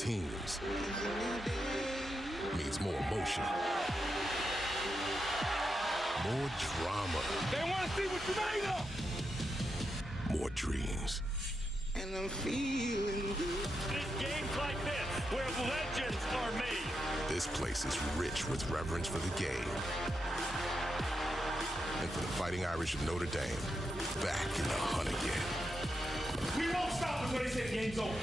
teams means more emotion, more drama. They want to see what you made of. More dreams. And I'm feeling good. It's games like this where legends are made. This place is rich with reverence for the game. And for the Fighting Irish of Notre Dame, back in the hunt again. We won't stop until they say the game's over.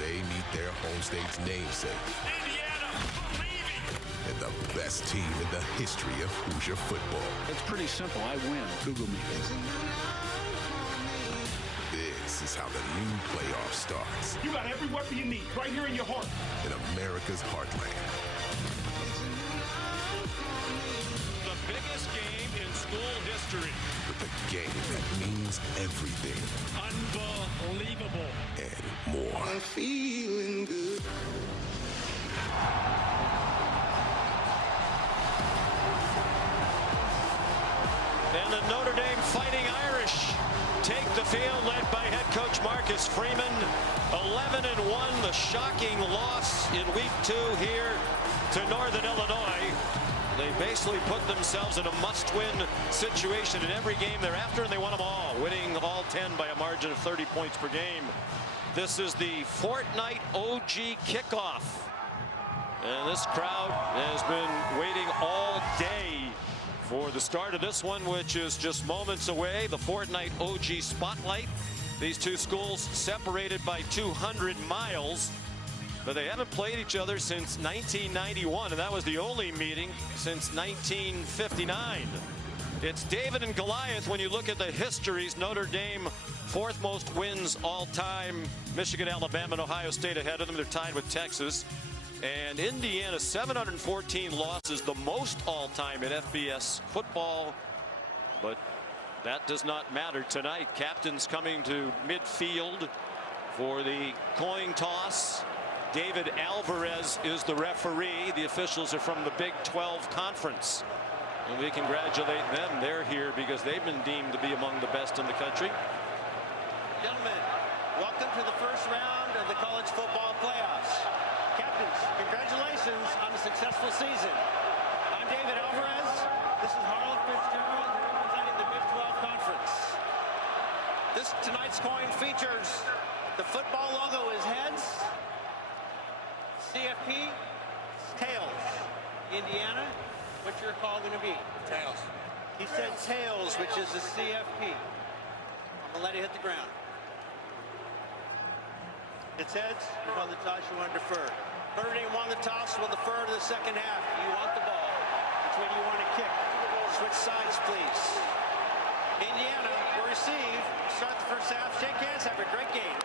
They meet their home state's namesake. Indiana, believing. And the best team in the history of Hoosier football. It's pretty simple. I win. Google me. This is how the new playoff starts. You got every weapon you need right here in your heart. In America's heartland. The biggest game in school history. With a game that means everything. Unbelievable. And more. I'm feeling good. And the Notre Dame Fighting Irish take the field, led by head coach Marcus Freeman. 11-1, the shocking loss in week 2 here to Northern Illinois. They basically put themselves in a must-win situation in every game thereafter, and they won them all, winning all 10 by a margin of 30 points per game. This is the Fortnite OG kickoff. And this crowd has been waiting all day for the start of this one, which is just moments away. The Fortnite OG Spotlight. These two schools separated by 200 miles, but they haven't played each other since 1991, and that was the only meeting since 1959. It's David and Goliath when you look at the histories. Notre Dame, 4th most wins all time. Michigan, Alabama, and Ohio State ahead of them. They're tied with Texas. And Indiana, 714 losses, the most all-time in FBS football. But that does not matter tonight. Captain's coming to midfield for the coin toss. David Alvarez is the referee. The officials are from the Big 12 Conference. And we congratulate them. They're here because they've been deemed to be among the best in the country. Gentlemen, welcome to the first round of the college football playoffs. Captains, congratulations on a successful season. I'm David Alvarez. This is Harlan Fitzgerald, representing the Big 12 Conference. Tonight's coin features the football logo is heads, CFP is tails. Indiana, what's your call going to be? Tails. He said tails, which is the CFP. I'm going to let it hit the ground. It's heads, you won the toss, you want to defer. Notre Dame won the toss, will defer to the second half. You want the ball. Which way do you want to kick? Switch sides, please. Indiana will receive. Start the first half. Shake hands, have a great game.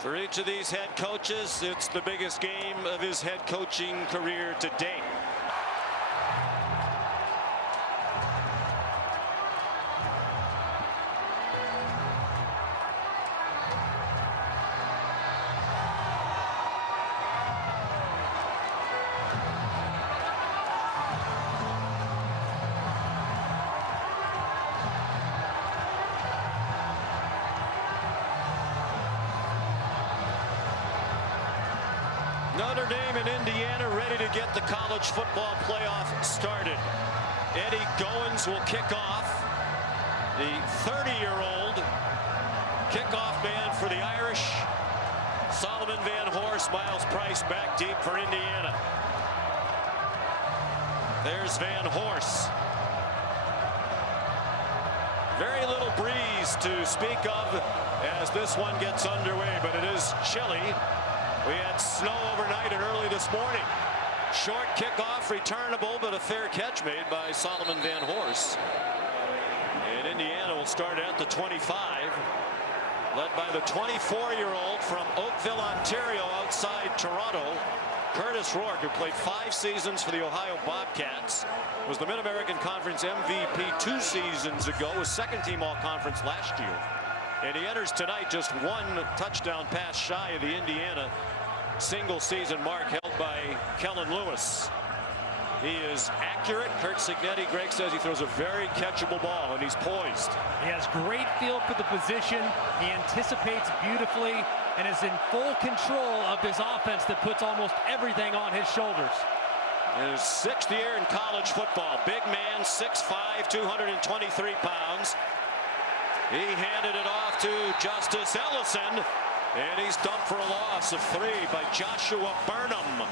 For each of these head coaches, it's the biggest game of his head coaching career to date. Notre Dame and Indiana ready to get the college football playoff started. Eddie Goins will kick off. The 30-year-old kickoff man for the Irish. Solomon Van Horst, Miles Price back deep for Indiana. There's Van Horst. Very little breeze to speak of as this one gets underway, but it is chilly. We had snow overnight and early this morning. Short kickoff, returnable, but a fair catch made by Solomon Van Horst. And Indiana will start at the 25, led by the 24-year-old from Oakville, Ontario, outside Toronto, Curtis Rourke, who played 5 seasons for the Ohio Bobcats, was the Mid-American Conference MVP 2 seasons ago, was second-team All-Conference last year. And he enters tonight just 1 touchdown pass shy of the Indiana single-season mark held by Kellen Lewis. He is accurate. Kurt Cignetti, Greg says he throws a very catchable ball, and he's poised. He has great feel for the position. He anticipates beautifully. and is in full control of this offense that puts almost everything on his shoulders. His 6th year in college football. Big man, 6'5", 223 pounds. He handed it off to Justice Ellison, and he's dumped for a loss of 3 by Joshua Burnham.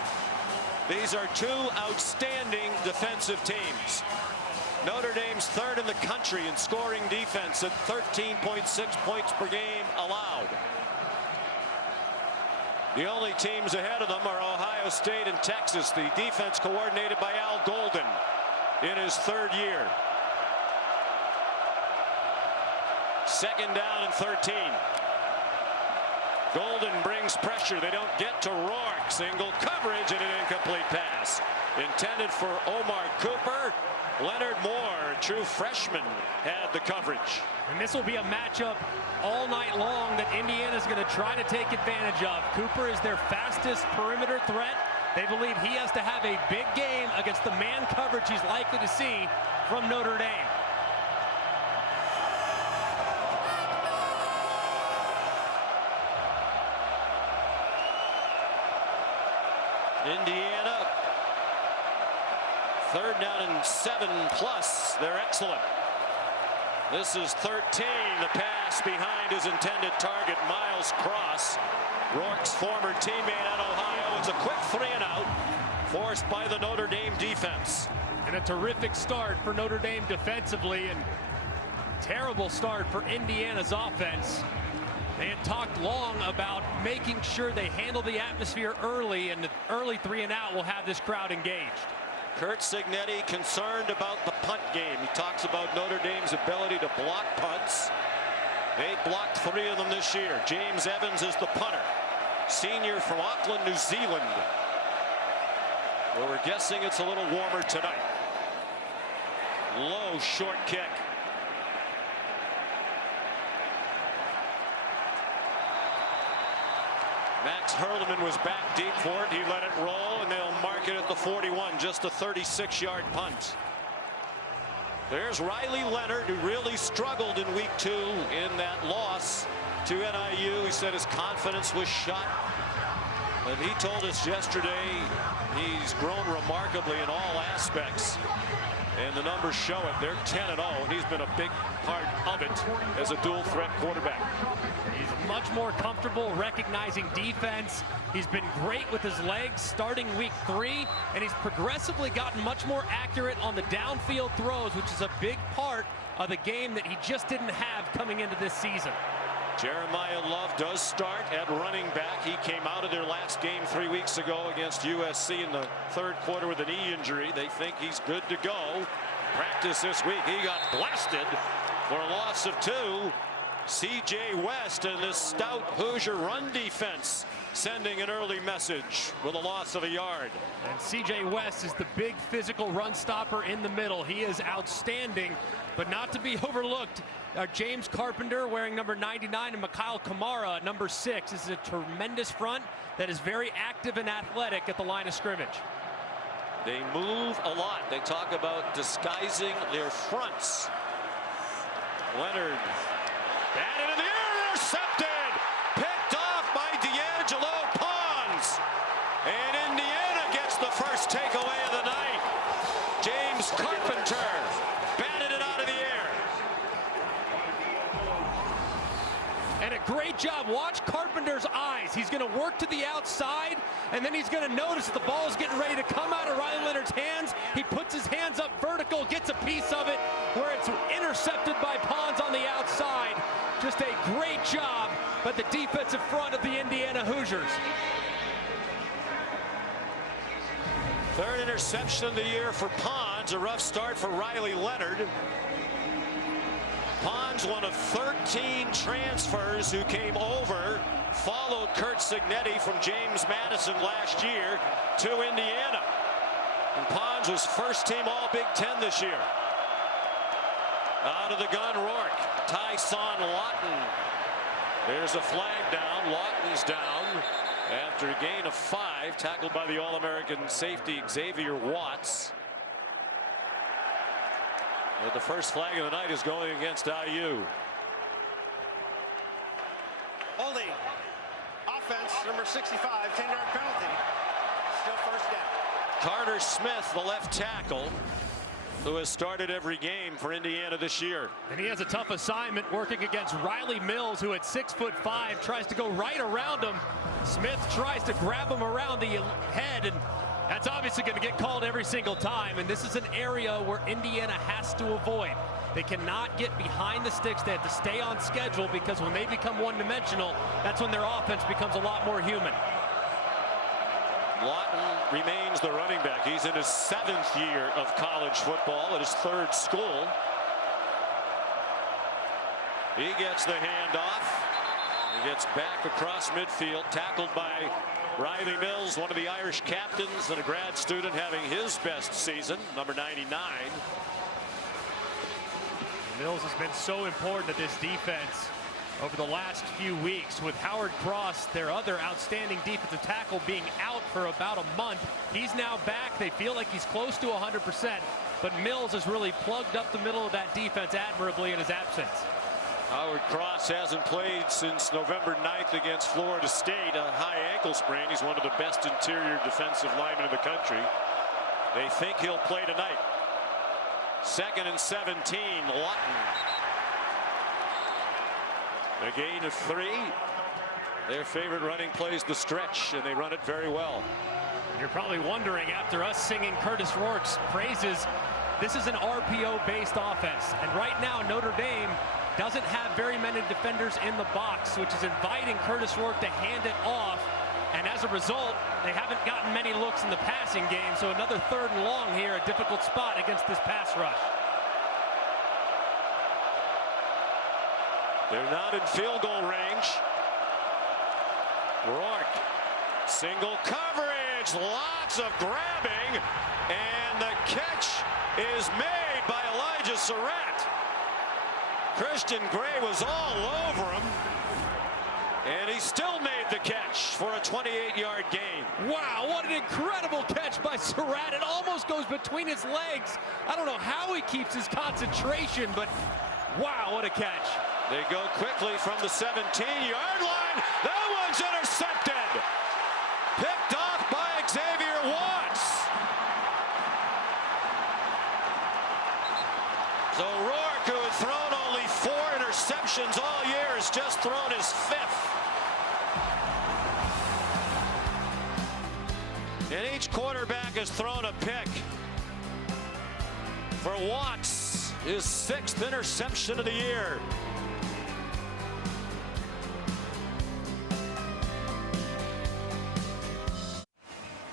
These are 2 outstanding defensive teams. Notre Dame's 3rd in the country in scoring defense at 13.6 points per game allowed. The only teams ahead of them are Ohio State and Texas. The defense coordinated by Al Golden in his 3rd year. 2nd down and 13. Golden brings pressure. They don't get to Rourke. Single coverage and an incomplete pass. Intended for Omar Cooper. Leonard Moore, true freshman, had the coverage. And this will be a matchup all night long that Indiana's going to try to take advantage of. Cooper is their fastest perimeter threat. They believe he has to have a big game against the man coverage he's likely to see from Notre Dame. Indiana, 3rd down and 7+. They're excellent. This is 13. The pass behind his intended target, Miles Cross, Rourke's former teammate at Ohio. It's a quick 3-and-out forced by the Notre Dame defense. And a terrific start for Notre Dame defensively, and terrible start for Indiana's offense. They had talked long about making sure they handle the atmosphere early, and the early 3-and-out will have this crowd engaged. Curt Cignetti concerned about the punt game. He talks about Notre Dame's ability to block punts. They blocked 3 of them this year. James Evans is the punter, senior from Auckland, New Zealand. Well, we're guessing it's a little warmer tonight. Low short kick. Max Hurlman was back deep for it. He let it roll, and they'll mark it at the 41. Just a 36-yard punt. There's Riley Leonard, who really struggled in week 2 in that loss to NIU. He said his confidence was shot. But he told us yesterday he's grown remarkably in all aspects. And the numbers show it. They're 10-0, and he's been a big part of it as a dual-threat quarterback. He's much more comfortable recognizing defense. He's been great with his legs starting week 3, and he's progressively gotten much more accurate on the downfield throws, which is a big part of the game that he just didn't have coming into this season. Jeremiah Love does start at running back. He came out of their last game 3 weeks ago against USC in the 3rd quarter with a knee injury. They think he's good to go. Practice this week. He got blasted for a loss of 2. C.J. West and this stout Hoosier run defense sending an early message with a loss of a yard. And C.J. West is the big physical run stopper in the middle. He is outstanding, but not to be overlooked. James Carpenter wearing number 99 and Mikhail Kamara number 6. This is a tremendous front that is very active and athletic at the line of scrimmage. They move a lot. They talk about disguising their fronts. Leonard batted in the air, intercepted, picked off by D'Angelo Pons, and Indiana gets the first takeaway of the night. James Carpenter batted it out of the air. And a great job. Watch Carpenter's eyes. He's going to work to the outside, and then he's going to notice that the ball is getting ready to come out of Riley Leonard's hands. He puts his hands up vertical, gets a piece of it where it's intercepted by Pons on the outside. Just a great job by the defensive front of the Indiana Hoosiers. 3rd interception of the year for Pons. A rough start for Riley Leonard. Pons, one of 13 transfers who came over, followed Curt Cignetti from James Madison last year to Indiana. And Pons was first team all Big Ten this year. Out of the gun, Rourke. Tyson Lawton. There's a flag down. Lawton's down after a gain of 5, tackled by the All-American safety Xavier Watts. But the first flag of the night is going against IU. Holding. offense, number 65, 10-yard penalty. Still first down. Carter Smith, the left tackle, who has started every game for Indiana this year. And he has a tough assignment working against Riley Mills, who at 6'5", tries to go right around him. Smith tries to grab him around the head, and that's obviously going to get called every single time. And this is an area where Indiana has to avoid. They cannot get behind the sticks. They have to stay on schedule, because when they become one-dimensional, that's when their offense becomes a lot more human. Lawton remains the running back. He's in his 7th year of college football at his 3rd school. He gets the handoff. He gets back across midfield, tackled by Riley Mills, one of the Irish captains and a grad student having his best season, number 99. Mills has been so important to this defense over the last few weeks, with Howard Cross, their other outstanding defensive tackle, being out for about a month. He's now back. They feel like he's close to 100%, but Mills has really plugged up the middle of that defense admirably in his absence. Howard Cross hasn't played since November 9th against Florida State, a high ankle sprain. He's one of the best interior defensive linemen in the country. They think he'll play tonight. 2nd and 17, Lawton. A gain of 3. Their favorite running plays the stretch, and they run it very well. You're probably wondering, after us singing Curtis Rourke's praises, this is an RPO-based offense. And right now, Notre Dame doesn't have very many defenders in the box, which is inviting Curtis Rourke to hand it off. And as a result, they haven't gotten many looks in the passing game. So another 3rd and long here, a difficult spot against this pass rush. They're not in field goal range. Rourke, single coverage, lots of grabbing, and the catch is made by Elijah Surratt. Christian Gray was all over him, and he still made the catch for a 28-yard gain. Wow, what an incredible catch by Surratt. It almost goes between his legs. I don't know how he keeps his concentration, but wow, what a catch. They go quickly from the 17-yard line. That one's intercepted. Picked off by Xavier Watts. So Rourke, who had thrown only 4 interceptions all year, has just thrown his 5th. And each quarterback has thrown a pick. For Watts, his 6th interception of the year.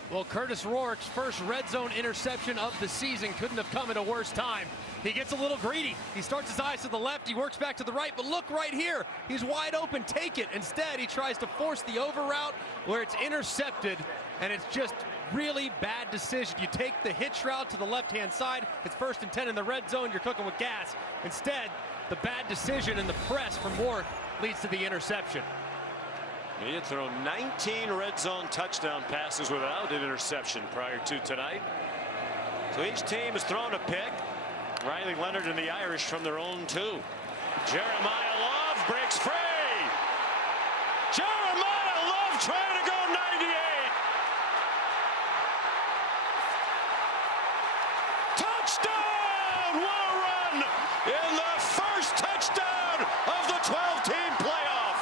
Well, Curtis Rourke's first red zone interception of the season couldn't have come at a worse time. He gets a little greedy. He starts his eyes to the left. He works back to the right. But look right here. He's wide open. Take it. Instead, he tries to force the over route where it's intercepted. And it's just really bad decision. You take the hitch route to the left-hand side. It's 1st and 10 in the red zone. You're cooking with gas. Instead, the bad decision and the press from Rourke leads to the interception. He had thrown 19 red zone touchdown passes without an interception prior to tonight. So each team has thrown a pick. Riley Leonard and the Irish from their own 2. Jeremiah Love breaks free. Jeremiah Love trying to go 98. Touchdown! What a run in the first touchdown of the 12-team playoff.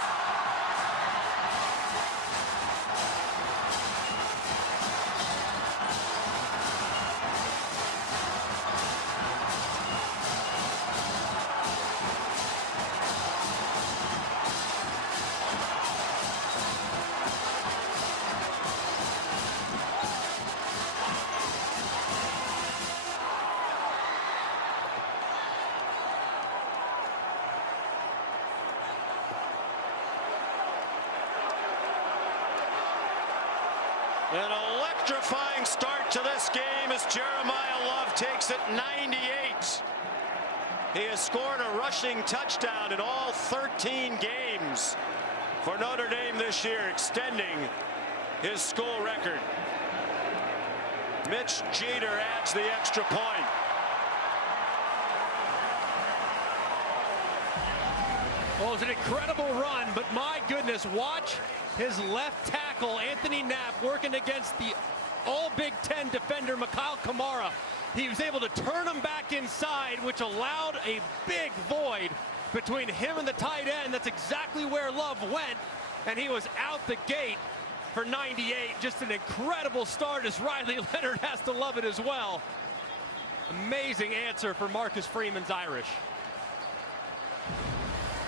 An electrifying start to this game as Jeremiah Love takes it 98. He has scored a rushing touchdown in all 13 games for Notre Dame this year, extending his school record. Mitch Jeter adds the extra point. Well, it was an incredible run, but my goodness, watch his left tackle, Anthony Knapp, working against the all-Big Ten defender, Mikhail Kamara. He was able to turn him back inside, which allowed a big void between him and the tight end. That's exactly where Love went, and he was out the gate for 98. Just an incredible start, as Riley Leonard has to love it as well. Amazing answer for Marcus Freeman's Irish.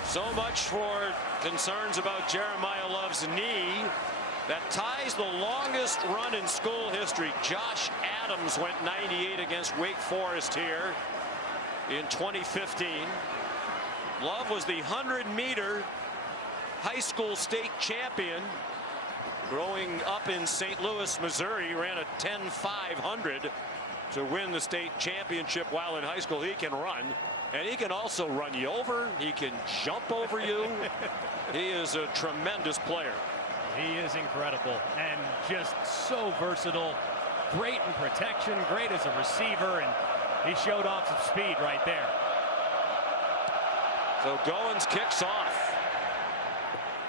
So much for concerns about Jeremiah Love's knee. That ties the longest run in school history. Josh Adams went 98 against Wake Forest here in 2015. Love was the 100-meter high school state champion. Growing up in St. Louis, Missouri, ran a 10.500 to win the state championship while in high school. He can run, and he can also run you over. He can jump over you. He is a tremendous player. He is incredible and just so versatile. Great in protection, great as a receiver, and he showed off some speed right there. So Goins kicks off.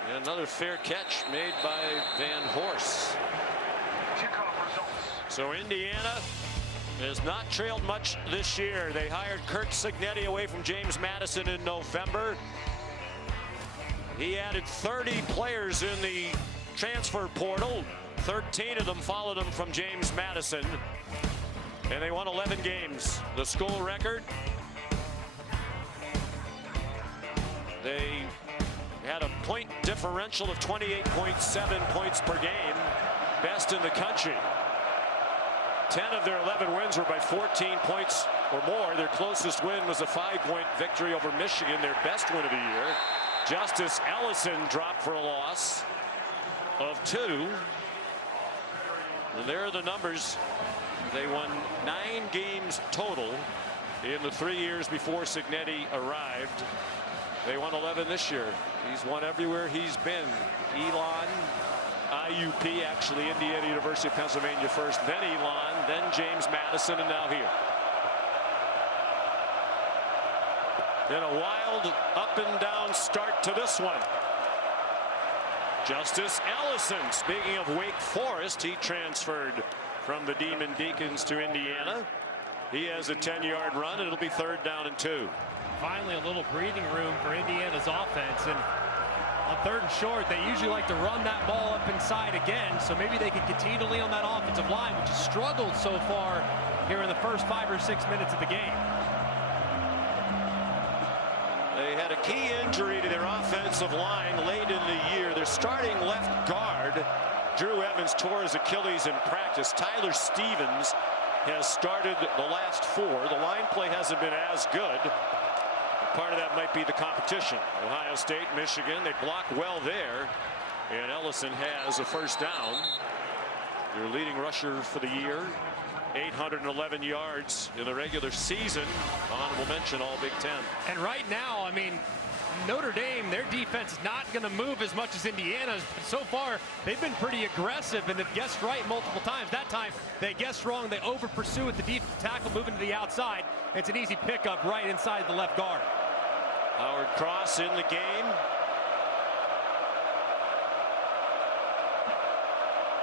And another fair catch made by Van Horst. So Indiana has not trailed much this year. They hired Kirk Cignetti away from James Madison in November. He added 30 players in the transfer portal. 13 of them followed him from James Madison. And they won 11 games. The school record, they had a point differential of 28.7 points per game. Best in the country. 10 of their 11 wins were by 14 points or more. Their closest win was a 5-point victory over Michigan, their best win of the year. Justice Ellison dropped for a loss of 2. And there are the numbers. They won 9 games total in the 3 years before Cignetti arrived. They won 11 this year. He's won everywhere he's been. Elon, IUP, actually Indiana University of Pennsylvania first, then Elon, then James Madison, and now here. Then a wild up and down start to this one. Justice Ellison, speaking of Wake Forest, he transferred from the Demon Deacons to Indiana. He has a 10-yard run, and it'll be 3rd down and 2. Finally a little breathing room for Indiana's offense, and on 3rd and short, they usually like to run that ball up inside again, so maybe they can continue to lean on that offensive line, which has struggled so far here in the first 5 or 6 minutes of the game. They had a key injury to their offensive line late in the year. Their starting left guard, Drew Evans, tore his Achilles in practice. Tyler Stevens has started the last 4. The line play hasn't been as good. Part of that might be the competition. Ohio State, Michigan, they block well there. And Ellison has a 1st down. Their leading rusher for the year. 811 yards in the regular season. Honorable mention, all Big Ten. And right now, I mean, Notre Dame, their defense is not going to move as much as Indiana's, but so far they've been pretty aggressive and have guessed right multiple times. That time they guessed wrong. They over pursue with the defensive tackle moving to the outside. It's an easy pickup right inside the left guard. Howard Cross in the game.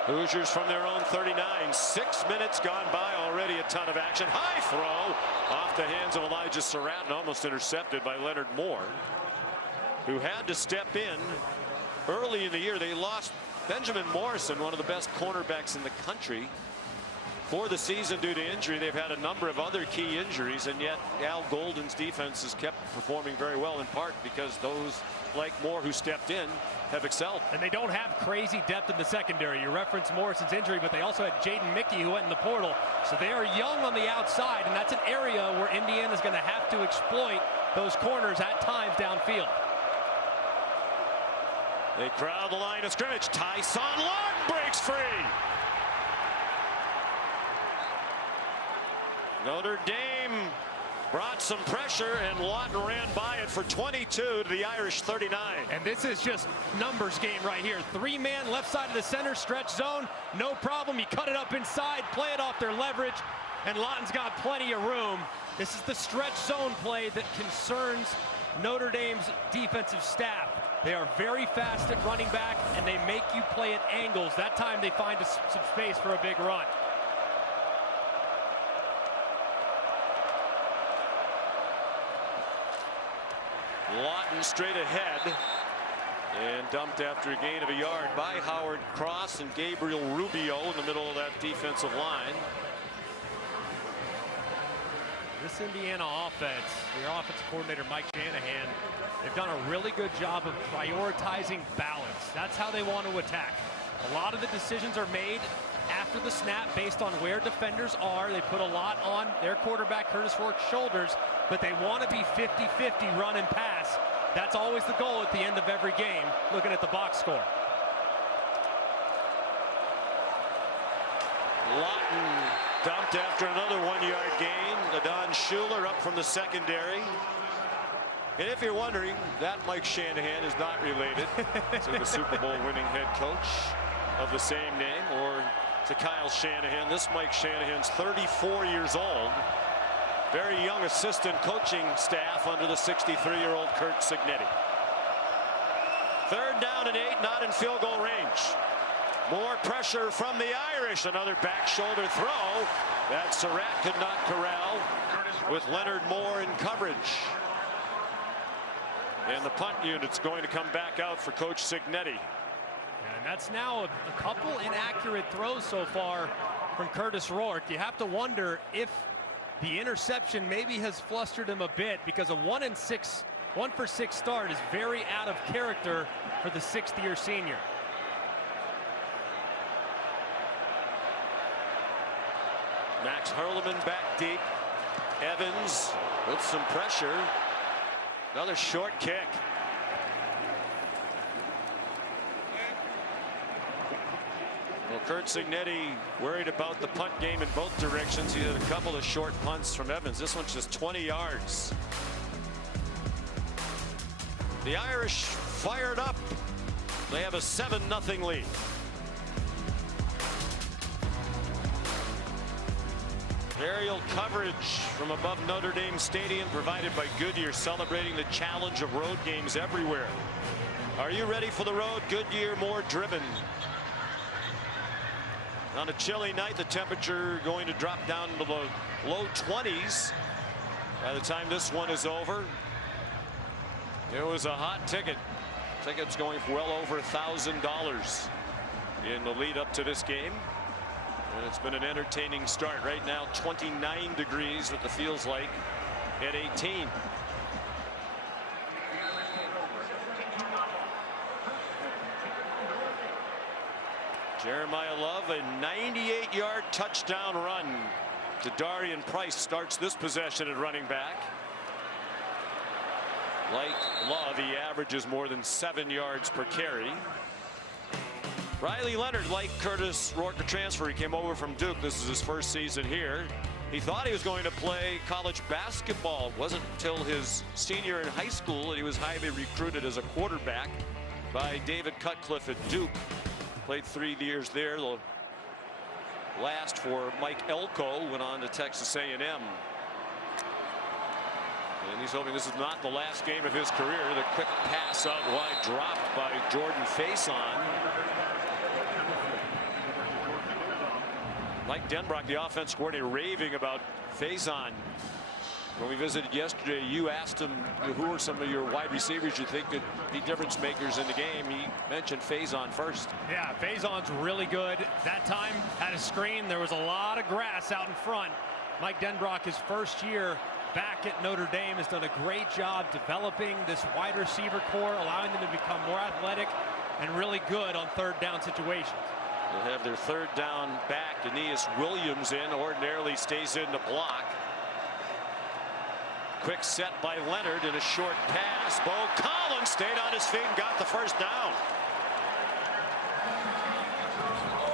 Hoosiers from their own 39. 6 minutes gone by already. A ton of action. High throw off the hands of Elijah Surratt and almost intercepted by Leonard Moore, who had to step in early in the year. They lost Benjamin Morrison, one of the best cornerbacks in the country, for the season due to injury. They've had a number of other key injuries, and yet Al Golden's defense has kept performing very well, in part because those like Moore who stepped in have excelled. And they don't have crazy depth in the secondary. You referenced Morrison's injury, but they also had Jaden Mickey who went in the portal. So they are young on the outside, and that's an area where Indiana's going to have to exploit those corners at times downfield. They crowd the line of scrimmage. Tyson Long breaks free. Notre Dame brought some pressure, and Lawton ran by it for 22 to the Irish 39. And this is just numbers game right here. 3-man left side of the center stretch zone. No problem. You cut it up inside, play it off their leverage, and Lawton's got plenty of room. This is the stretch zone play that concerns Notre Dame's defensive staff. They are very fast at running back, and they make you play at angles. That time they find some space for a big run. Lawton straight ahead and dumped after a gain of a yard by Howard Cross and Gabriel Rubio in the middle of that defensive line. This Indiana offense, their offensive coordinator Mike Shanahan, they've done a really good job of prioritizing balance. That's how they want to attack. A lot of the decisions are made after the snap based on where defenders are. They put a lot on their quarterback Curtis Rourke's shoulders, but they want to be 50-50 run and pass. That's always the goal at the end of every game, looking at the box score. Lawton dumped after another 1-yard gain. Don Schuler up from the secondary. And if you're wondering, that Mike Shanahan is not related to the Super Bowl winning head coach of the same name, or to Kyle Shanahan. This Mike Shanahan's 34 years old. Very young assistant coaching staff under the 63-year-old Curt Cignetti. 3rd down and 8, not in field goal range. More pressure from the Irish. Another back shoulder throw that Surratt could not corral with Leonard Moore in coverage. And the punt unit's going to come back out for Coach Cignetti. And that's now a couple inaccurate throws so far from Curtis Rourke. You have to wonder if the interception maybe has flustered him a bit, because a 1-for-6 start is very out of character for the 6th-year senior. Max Hurleman back deep. Evans with some pressure. Another short kick. Well, Curt Cignetti worried about the punt game in both directions. He had a couple of short punts from Evans. This one's just 20 yards. The Irish fired up. They have a 7-0 lead. Aerial coverage from above Notre Dame Stadium provided by Goodyear, celebrating the challenge of road games everywhere. Are you ready for the road? Goodyear, more driven. On a chilly night, the temperature going to drop down to the low 20s by the time this one is over. It was a hot ticket. Tickets going for well over $1,000 in the lead up to this game. And it's been an entertaining start. Right now 29 degrees, what the feels like at 18. Jeremiah Love, a 98-yard touchdown run to Darian Price, starts this possession at running back. Like Love, he averages more than 7 yards per carry. Riley Leonard, like Curtis Rourke, the transfer. He came over from Duke. This is his first season here. He thought he was going to play college basketball. It wasn't until his senior in high school that he was highly recruited as a quarterback by David Cutcliffe at Duke. Played 3 years there. The last for Mike Elko, went on to Texas A&M. And he's hoping this is not the last game of his career. The quick pass out wide dropped by Jordan Faison. Mike Denbrock, the offense coordinator, raving about Faison. When we visited yesterday, you asked him who are some of your wide receivers you think could be difference makers in the game. He mentioned Faison first. Yeah, Faison's really good. That time had a screen. There was a lot of grass out in front. Mike Denbrock, his first year back at Notre Dame, has done a great job developing this wide receiver core, allowing them to become more athletic and really good on 3rd down situations. They'll have their 3rd down back. Aeneas Williams in, ordinarily stays in to block. Quick set by Leonard and a short pass. Bo Collins stayed on his feet and got the first down.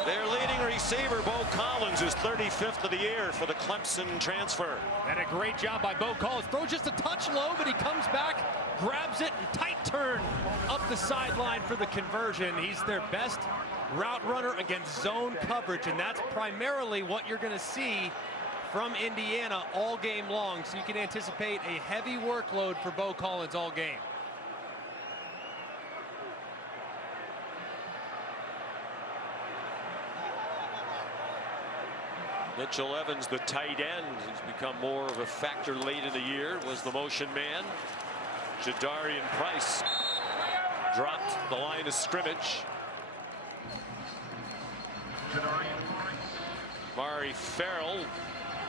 Their leading receiver, Bo Collins, is 35th of the year for the Clemson transfer. And a great job by Bo Collins. Throw just a touch low, but he comes back, grabs it, and tight turn up the sideline for the conversion. He's their best route runner against zone coverage, and that's primarily what you're going to see from Indiana all game long. So you can anticipate a heavy workload for Bo Collins all game. Mitchell Evans, the tight end, who's become more of a factor late in the year, was the motion man. Jadarian Price dropped the line of scrimmage. Mari Farrell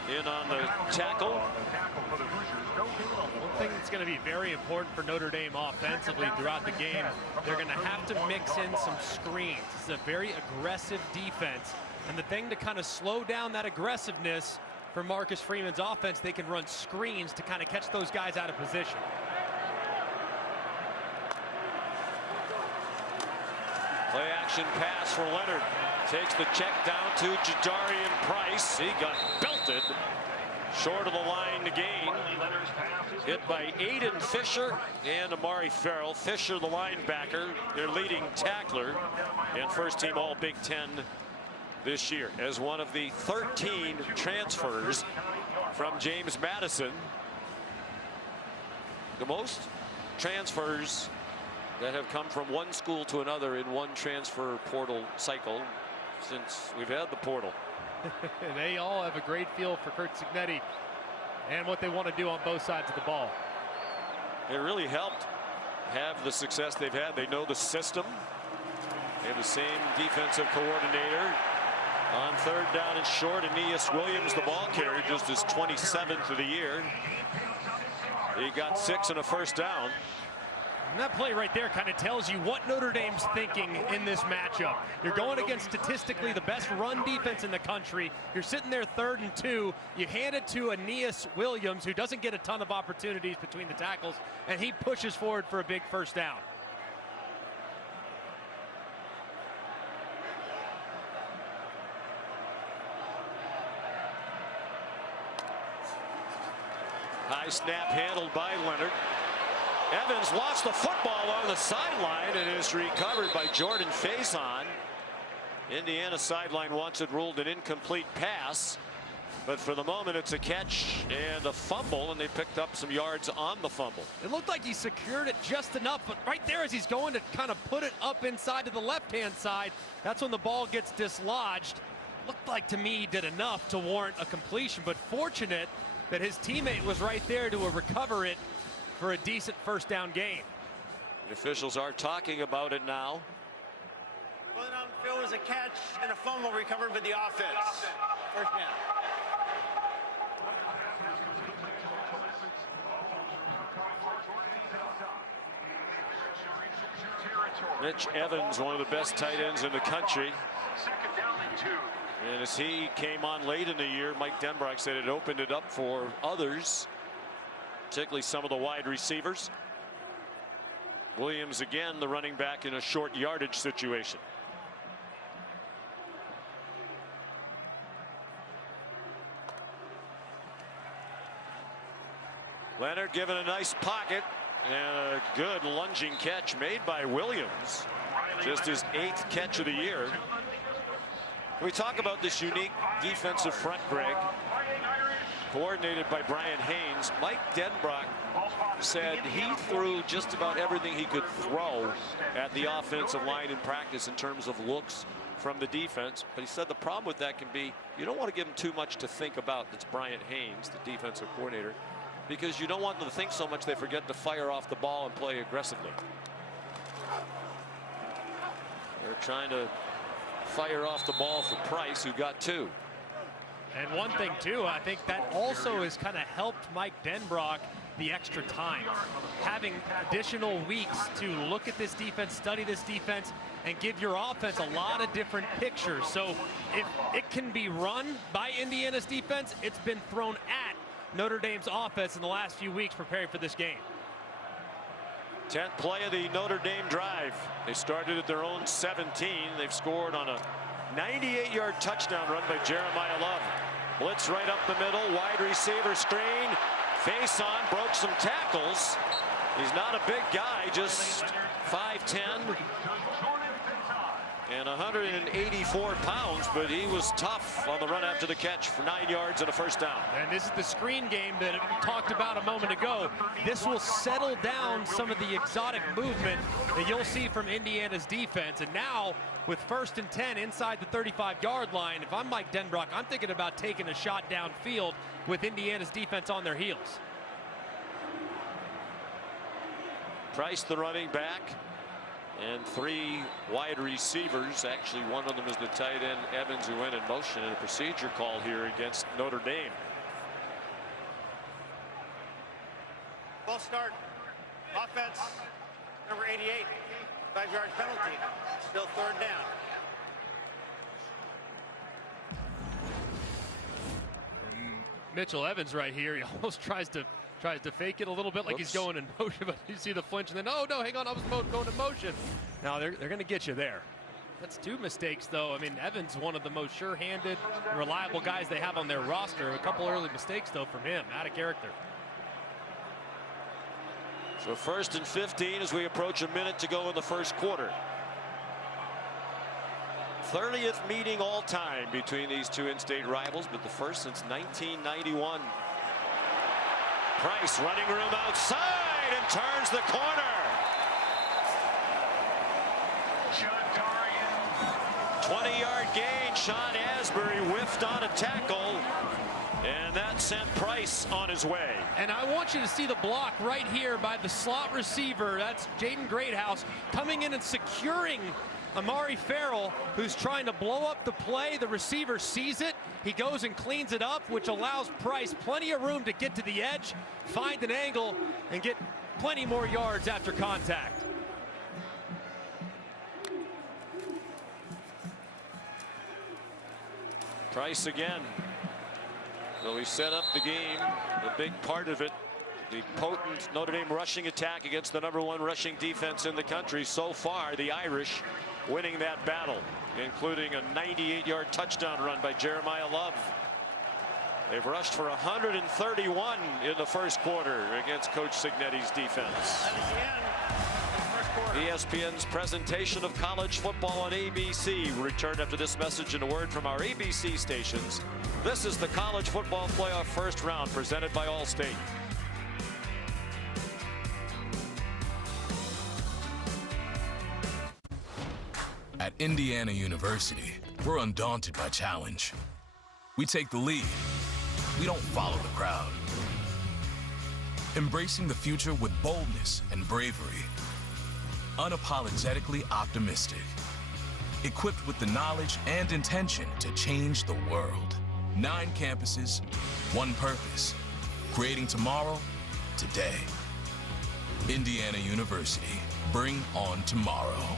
in on the tackle. One thing that's going to be very important for Notre Dame offensively throughout the game, they're going to have to mix in some screens. It's a very aggressive defense. And the thing to kind of slow down that aggressiveness for Marcus Freeman's offense, they can run screens to kind of catch those guys out of position. Play action pass for Leonard. Takes the check down to Jadarian Price. He got belted short of the line to gain. Hit by Aiden Fisher and Amari Farrell. Fisher, the linebacker, their leading tackler and first team All Big Ten this year as one of the 13 transfers from James Madison. The most transfers that have come from one school to another in one transfer portal cycle since we've had the portal. They all have a great feel for Curt Cignetti and what they want to do on both sides of the ball. It really helped have the success they've had. They know the system. They have the same defensive coordinator. On third down and short, Aeneas Williams, the ball carrier, just his 27th of the year. He got 6 and a first down. And that play right there kind of tells you what Notre Dame's thinking in this matchup. You're going against statistically the best run defense in the country. You're sitting there 3rd and 2. You hand it to Aeneas Williams, who doesn't get a ton of opportunities between the tackles, and he pushes forward for a big first down. High snap handled by Leonard. Evans lost the football on the sideline and is recovered by Jordan Faison. Indiana sideline wants it ruled an incomplete pass, but for the moment it's a catch and a fumble, and they picked up some yards on the fumble. It looked like he secured it just enough, but right there as he's going to kind of put it up inside to the left-hand side, that's when the ball gets dislodged. Looked like to me he did enough to warrant a completion, but fortunate that his teammate was right there to recover it for a decent first down gain. The officials are talking about it now. Well, on the field was a catch and a fumble recovered by the offense. First down. Mitch Evans, one of the best tight ends in the country. And as he came on late in the year, Mike Denbrock said it opened it up for others, particularly some of the wide receivers. Williams again, the running back, in a short yardage situation. Leonard given a nice pocket and a good lunging catch made by Williams. Just his 8th catch of the year. We talk about this unique defensive front, Greg, coordinated by Brian Haynes. Mike Denbrock said he threw just about everything he could throw at the offensive line in practice in terms of looks from the defense. But he said the problem with that can be you don't want to give them too much to think about. That's Brian Haynes, the defensive coordinator, because you don't want them to think so much they forget to fire off the ball and play aggressively. They're trying to fire off the ball for Price, who got 2. And one thing too, I think that also has kind of helped Mike Denbrock the extra time, having additional weeks to look at this defense, study this defense, and give your offense a lot of different pictures. So if it can be run by Indiana's defense, it's been thrown at Notre Dame's offense in the last few weeks preparing for this game. 10th play of the Notre Dame drive. They started at their own 17. They've scored on a 98-yard touchdown run by Jeremiah Love. Blitz right up the middle, wide receiver screen. Faison broke some tackles. He's not a big guy, just 5'10". and 184 pounds, but he was tough on the run after the catch for 9 yards and a first down. And this is the screen game that we talked about a moment ago. This will settle down some of the exotic movement that you'll see from Indiana's defense. And now, with 1st and 10 inside the 35-yard line, if I'm Mike Denbrock, I'm thinking about taking a shot downfield with Indiana's defense on their heels. Price, the running back, and 3 wide receivers. Actually, one of them is the tight end, Evans, who went in motion in a procedure call here against Notre Dame. False start. Offense, number 88. 5-yard penalty. Still 3rd down. Mitchell Evans right here, he almost tries to fake it a little bit like he's going in motion, but you see the flinch and then, oh no, hang on, I was going in motion. Now they're going to get you there. That's 2 mistakes though. I mean, Evans, one of the most sure-handed, reliable guys they have on their roster. A couple early mistakes though from him, out of character. So 1st and 15 as we approach a minute to go in the first quarter. 30th meeting all time between these 2 in-state rivals, but the first since 1991. Price running room outside and turns the corner. 20-yard gain. Sean Asbury whiffed on a tackle, and that sent Price on his way. And I want you to see the block right here by the slot receiver. That's Jaden Greathouse coming in and securing Amari Farrell, who's trying to blow up the play. The receiver sees it. He goes and cleans it up, which allows Price plenty of room to get to the edge, find an angle, and get plenty more yards after contact. Price again. Well, he set up the game, a big part of it. The potent Notre Dame rushing attack against the #1 rushing defense in the country. So far, the Irish winning that battle, including a 98-yard touchdown run by Jeremiah Love. They've rushed for 131 in the first quarter against Coach Signetti's defense. That is the end of the first quarter. ESPN's presentation of college football on ABC will return after this message and a word from our ABC stations. This is the College Football Playoff first round presented by Allstate. At Indiana University, we're undaunted by challenge. We take the lead. We don't follow the crowd. Embracing the future with boldness and bravery. Unapologetically optimistic. Equipped with the knowledge and intention to change the world. 9 campuses, 1 purpose. Creating tomorrow, today. Indiana University. Bring on tomorrow.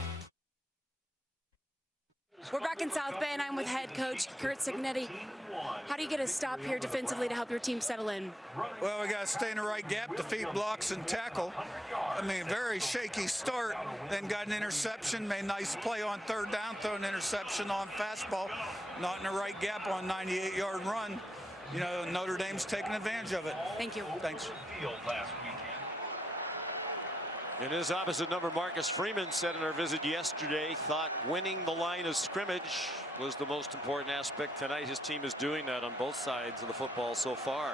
We're back in South Bay, and I'm with head coach Curt Cignetti. How do you get a stop here defensively to help your team settle in? Well, we got to stay in the right gap, defeat blocks, and tackle. I mean, very shaky start, then got an interception, made a nice play on 3rd down, throw an interception on fastball, not in the right gap on 98-yard run. You know, Notre Dame's taking advantage of it. Thank you. Thanks. In his opposite number, Marcus Freeman said in our visit yesterday, thought winning the line of scrimmage was the most important aspect tonight. His team is doing that on both sides of the football so far.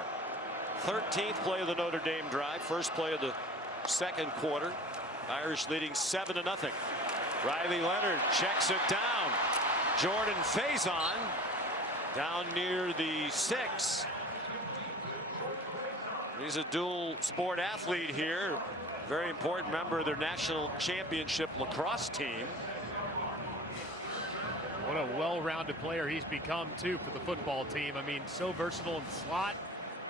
13th play of the Notre Dame drive, first play of the second quarter. Irish leading 7-0. Riley Leonard checks it down. Jordan Faison down near the 6. He's a dual sport athlete here. Very important member of their national championship lacrosse team. What a well-rounded player he's become, too, for the football team. I mean, so versatile in the slot,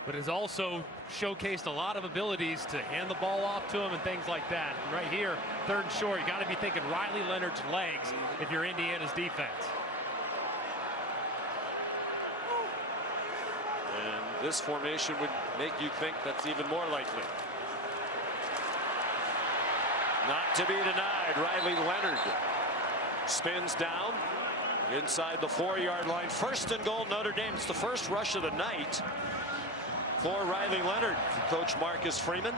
but has also showcased a lot of abilities to hand the ball off to him and things like that. And right here, 3rd and short, you got to be thinking Riley Leonard's legs if you're Indiana's defense. And this formation would make you think that's even more likely. Not to be denied, Riley Leonard spins down inside the 4-yard line. 1st and goal, Notre Dame. It's the first rush of the night for Riley Leonard, Coach Marcus Freeman.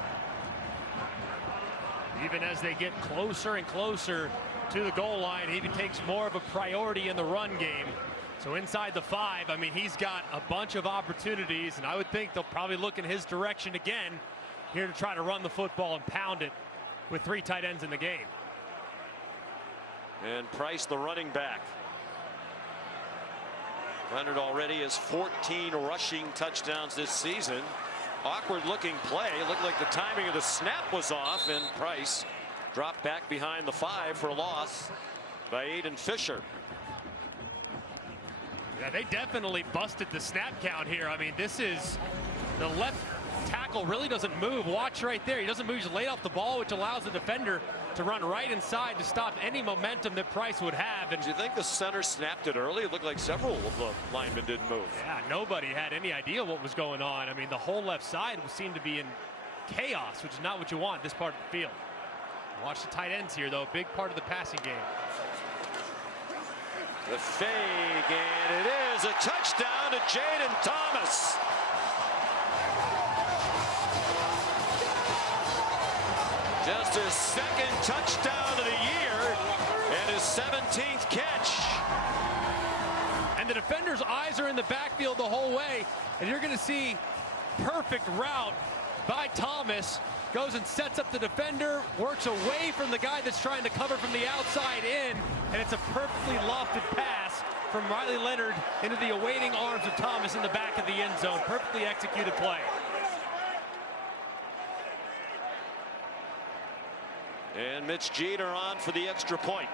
Even as they get closer and closer to the goal line. He takes more of a priority in the run game. So inside the 5, I mean, he's got a bunch of opportunities, and I would think they'll probably look in his direction again here to try to run the football and pound it with 3 tight ends in the game. And Price, the running back. Leonard already has 14 rushing touchdowns this season. Awkward looking play. It looked like the timing of the snap was off, and Price dropped back behind the 5 for a loss by Aiden Fisher. Yeah, they definitely busted the snap count here. I mean, this is the left tackle really doesn't move. Watch right there. He doesn't move. He's laid off the ball, which allows the defender to run right inside to stop any momentum that Price would have. And do you think the center snapped it early? It looked like several of the linemen didn't move. Yeah, nobody had any idea what was going on. I mean, the whole left side seemed to be in chaos, which is not what you want this part of the field. Watch the tight ends here, though. Big part of the passing game. The fake, and it is a touchdown to Jaden Thomas. Just his 2nd touchdown of the year and his 17th catch. And the defender's eyes are in the backfield the whole way, and you're going to see perfect route by Thomas. Goes and sets up the defender, works away from the guy that's trying to cover from the outside in, and it's a perfectly lofted pass from Riley Leonard into the awaiting arms of Thomas in the back of the end zone. Perfectly executed play. And Mitch Jeter on for the extra point.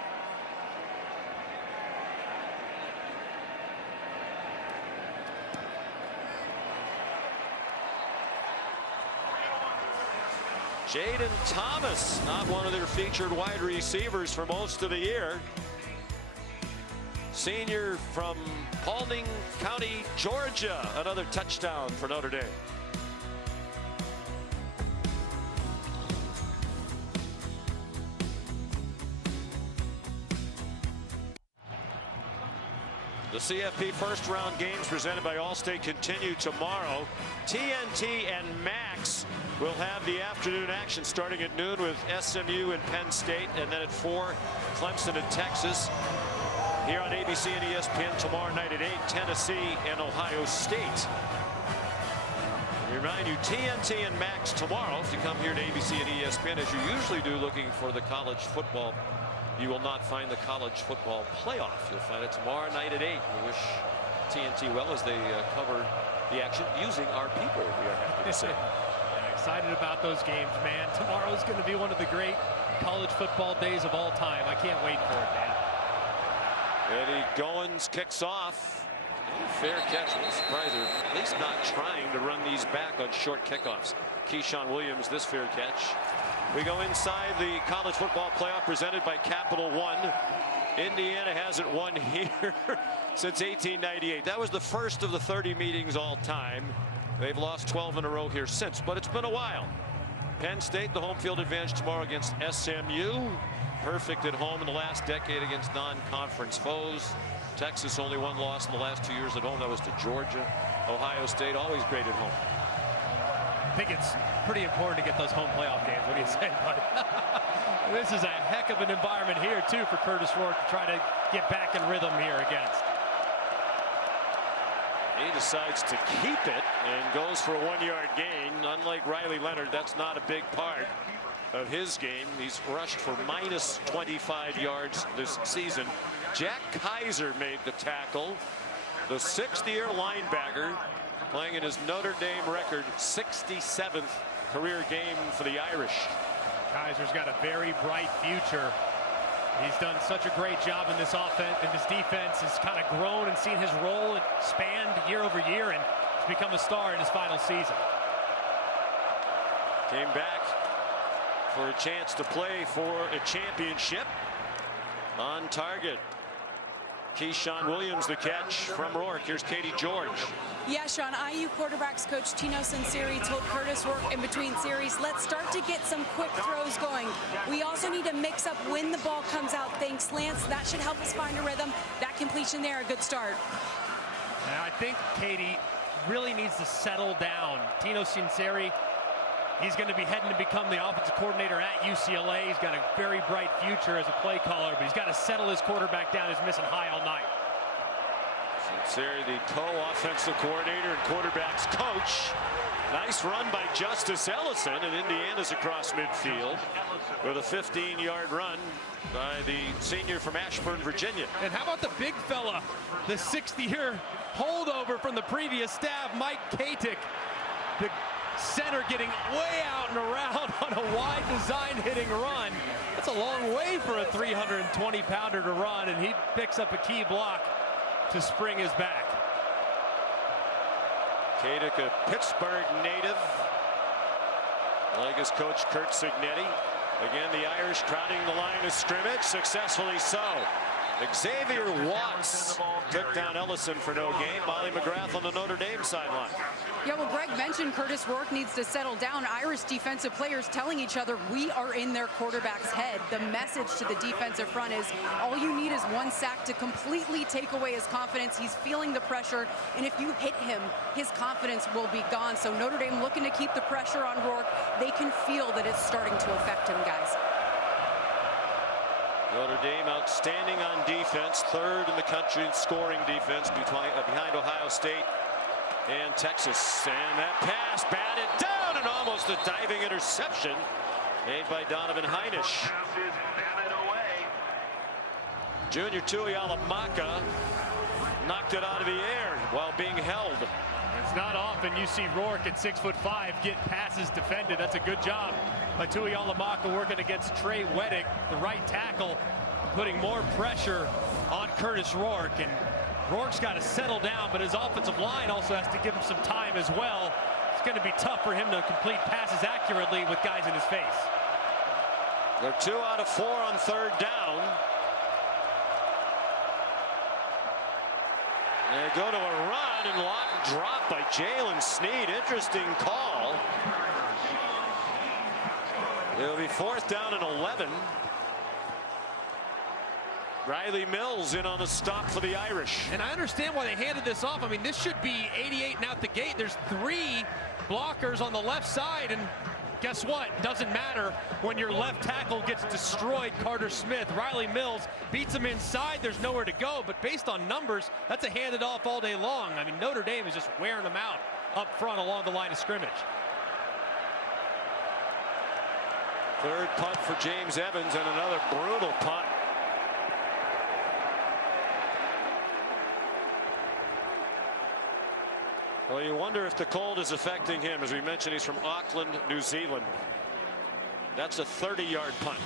Jaden Thomas, not one of their featured wide receivers for most of the year. Senior from Paulding County, Georgia. Another touchdown for Notre Dame. The CFP first round games presented by Allstate continue tomorrow. TNT and Max will have the afternoon action starting at noon with SMU and Penn State, and then at 4, Clemson and Texas. Here on ABC and ESPN tomorrow night at 8, Tennessee and Ohio State. Remind you, TNT and Max tomorrow. If you come here to ABC and ESPN, as you usually do, looking for the college football, you will not find the college football playoff. You'll find it tomorrow night at 8. We wish TNT well as they cover the action using our people, we are happy to say. Yeah, excited about those games, man. Tomorrow is going to be one of the great college football days of all time. I can't wait for it, man. Eddie Goins kicks off. Fair catch. I'm surprised they're at least not trying to run these back on short kickoffs. Keyshawn Williams, this fair catch. We go inside the college football playoff presented by Capital One. Indiana hasn't won here since 1898. That was the first of the 30 meetings all time. They've lost 12 in a row here since, but it's been a while. Penn State, the home field advantage tomorrow against SMU. Perfect at home in the last decade against non-conference foes. Texas only one loss in the last 2 years at home. That was to Georgia. Ohio State always great at home. I think it's pretty important to get those home playoff games. What do you say, bud? This is a heck of an environment here, too, for Curtis Rourke to try to get back in rhythm here against. He decides to keep it and goes for a 1-yard gain. Unlike Riley Leonard, that's not a big part of his game. He's rushed for minus 25 yards this season. Jack Kaiser made the tackle. The 6th-year linebacker playing in his Notre Dame record 67th career game for the Irish. Kaiser's got a very bright future. He's done such a great job in this offense, and his defense has kind of grown and seen his role expand year over year, and he's become a star in his final season. Came back for a chance to play for a championship. On target. Keyshawn Williams the catch from Rourke. Here's Katie George. Yeah, Sean, IU quarterbacks coach Tino Sinceri told Curtis Rourke in between series, let's start to get some quick throws going. We also need to mix up when the ball comes out. Thanks, Lance. That should help us find a rhythm. That completion there, a good start. And I think Katie really needs to settle down. Tino Sinceri He's going to be heading to become the offensive coordinator at UCLA. He's got a very bright future as a play caller, but he's got to settle his quarterback down. He's missing high all night. Sinceri, the co-offensive coordinator and quarterback's coach. Nice run by Justice Ellison, and Indiana's across midfield with a 15-yard run by the senior from Ashburn, Virginia. And how about the big fella, the 60-year holdover from the previous staff, Mike Katic, the center getting way out and around on a wide design hitting run. That's a long way for a 320-pounder to run, and he picks up a key block to spring his back. Katic, a Pittsburgh native, like his coach Curt Cignetti. Again, the Irish crowding the line of scrimmage, successfully so. Xavier Watts took down Ellison for no gain. Molly McGrath on the Notre Dame sideline. Yeah, well, Greg mentioned Curtis Rourke needs to settle down. Irish defensive players telling each other we are in their quarterback's head. The message to the defensive front is all you need is one sack to completely take away his confidence. He's feeling the pressure, and if you hit him, his confidence will be gone. So Notre Dame looking to keep the pressure on Rourke. They can feel that it's starting to affect him, guys. Notre Dame outstanding on defense, third in the country in scoring defense behind Ohio State and Texas. And that pass batted down, and almost a diving interception made by Donovan Heinisch. Junior Tuihalamaka knocked it out of the air while being held. It's not often you see Rourke at 6'5" get passes defended. That's a good job by Tuihalamaka working against Trey Weddick, the right tackle, putting more pressure on Curtis Rourke. And Rourke's got to settle down, but his offensive line also has to give him some time as well. It's going to be tough for him to complete passes accurately with guys in his face. They're 2 out of 4 on third down. They go to a run and drop by Jalen Snead. Interesting call. It'll be 4th down and 11. Riley Mills in on the stop for the Irish. And I understand why they handed this off. I mean, this should be 88 and out the gate. There's 3 blockers on the left side, and guess what? Doesn't matter when your left tackle gets destroyed. Carter Smith, Riley Mills beats him inside. There's nowhere to go, but based on numbers, that's a handed off all day long. I mean, Notre Dame is just wearing them out up front along the line of scrimmage. Third punt for James Evans, and another brutal punt. Well, you wonder if the cold is affecting him. As we mentioned, he's from Auckland, New Zealand. That's a 30-yard punt.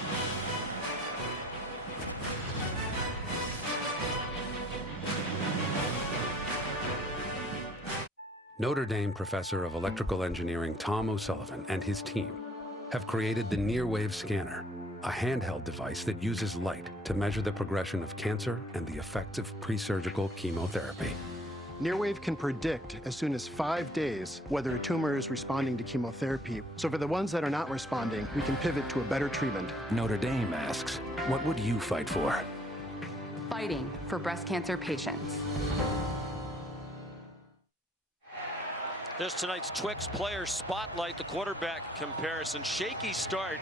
Notre Dame professor of electrical engineering Tom O'Sullivan and his team have created the Nearwave Scanner, a handheld device that uses light to measure the progression of cancer and the effects of pre-surgical chemotherapy. Nearwave can predict as soon as 5 days whether a tumor is responding to chemotherapy. So for the ones that are not responding, we can pivot to a better treatment. Notre Dame asks, what would you fight for? Fighting for breast cancer patients. There's tonight's Twix Player Spotlight, the quarterback comparison. Shaky start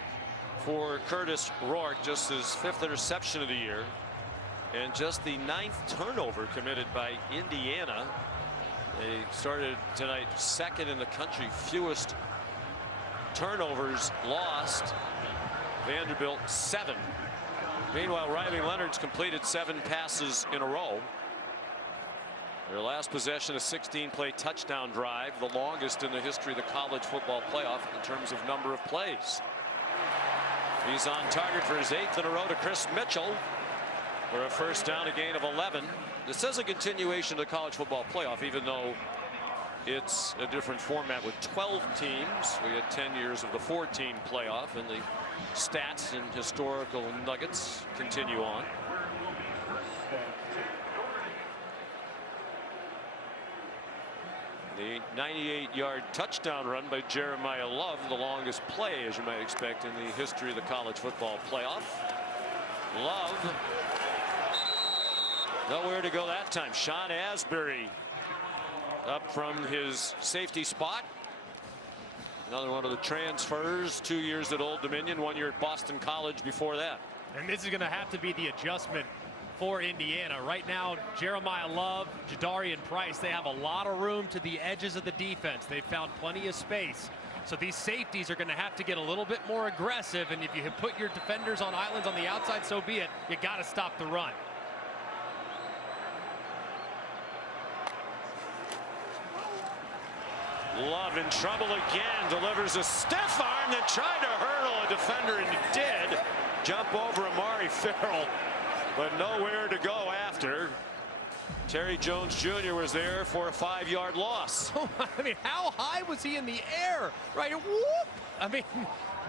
for Curtis Rourke, just his 5th interception of the year. And just the 9th turnover committed by Indiana. They started tonight 2nd in the country, fewest turnovers lost. Vanderbilt 7. Meanwhile, Riley Leonard's completed 7 passes in a row. Their last possession, a 16-play touchdown drive, the longest in the history of the college football playoff in terms of number of plays. He's on target for his 8th in a row to Chris Mitchell for a first down, a gain of 11. This is a continuation of the college football playoff, even though it's a different format with 12 teams. We had 10 years of the 14 playoff, and the stats and historical nuggets continue on. The 98-yard touchdown run by Jeremiah Love, the longest play, as you might expect, in the history of the college football playoff. Love, nowhere to go that time. Sean Asbury up from his safety spot. Another one of the transfers, 2 years at Old Dominion, 1 year at Boston College before that. And this is going to have to be the adjustment for Indiana. Right now, Jeremiah Love, Jadarian Price, they have a lot of room to the edges of the defense. They've found plenty of space. So these safeties are going to have to get a little bit more aggressive. And if you have put your defenders on islands on the outside, so be it. You got to stop the run. Love in trouble again, delivers a stiff arm that tried to hurdle a defender and did jump over Amari Farrell, but nowhere to go after. Terry Jones Jr. was there for a 5-yard loss. I mean, how high was he in the air? Right, whoop! I mean,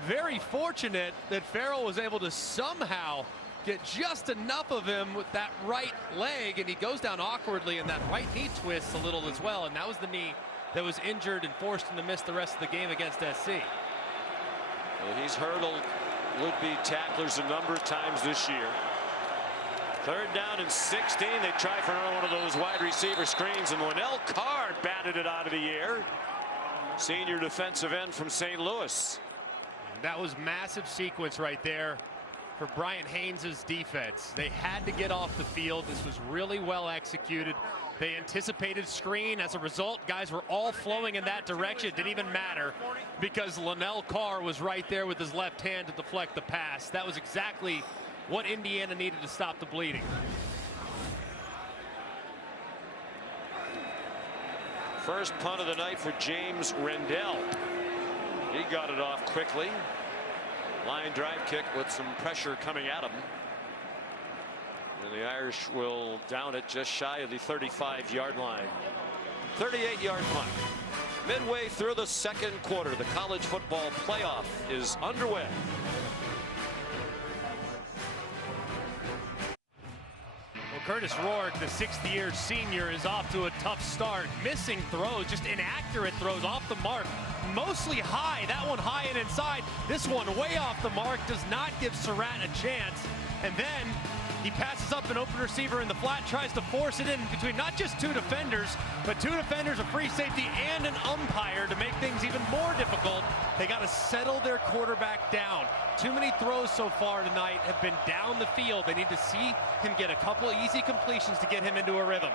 very fortunate that Farrell was able to somehow get just enough of him with that right leg, and he goes down awkwardly, and that right knee twists a little as well, and that was the knee that was injured and forced him to miss the rest of the game against SC. Well, he's hurdled would-be tacklers a number of times this year. 3rd down and 16. They try for another one of those wide receiver screens, and Linnell Carr batted it out of the air. Senior defensive end from St. Louis. That was massive sequence right there for Brian Haynes' defense. They had to get off the field. This was really well executed. They anticipated screen. As a result, guys were all flowing in that direction. It didn't even matter because Linnell Carr was right there with his left hand to deflect the pass. That was exactly what Indiana needed to stop the bleeding. First punt of the night for James Rendell. He got it off quickly. Line drive kick with some pressure coming at him. And the Irish will down it just shy of the 35-yard line. 38-yard punt. Midway through the 2nd quarter, the college football playoff is underway. Well, Curtis Rourke, the 6th-year senior, is off to a tough start. Missing throws, just inaccurate throws off the mark. Mostly high, that one high and inside. This one way off the mark, does not give Surratt a chance. And then he passes up an open receiver in the flat, tries to force it in between not just 2 defenders, but 2 defenders, a free safety, and an umpire to make things even more difficult. They got to settle their quarterback down. Too many throws so far tonight have been down the field. They need to see him get a couple easy completions to get him into a rhythm.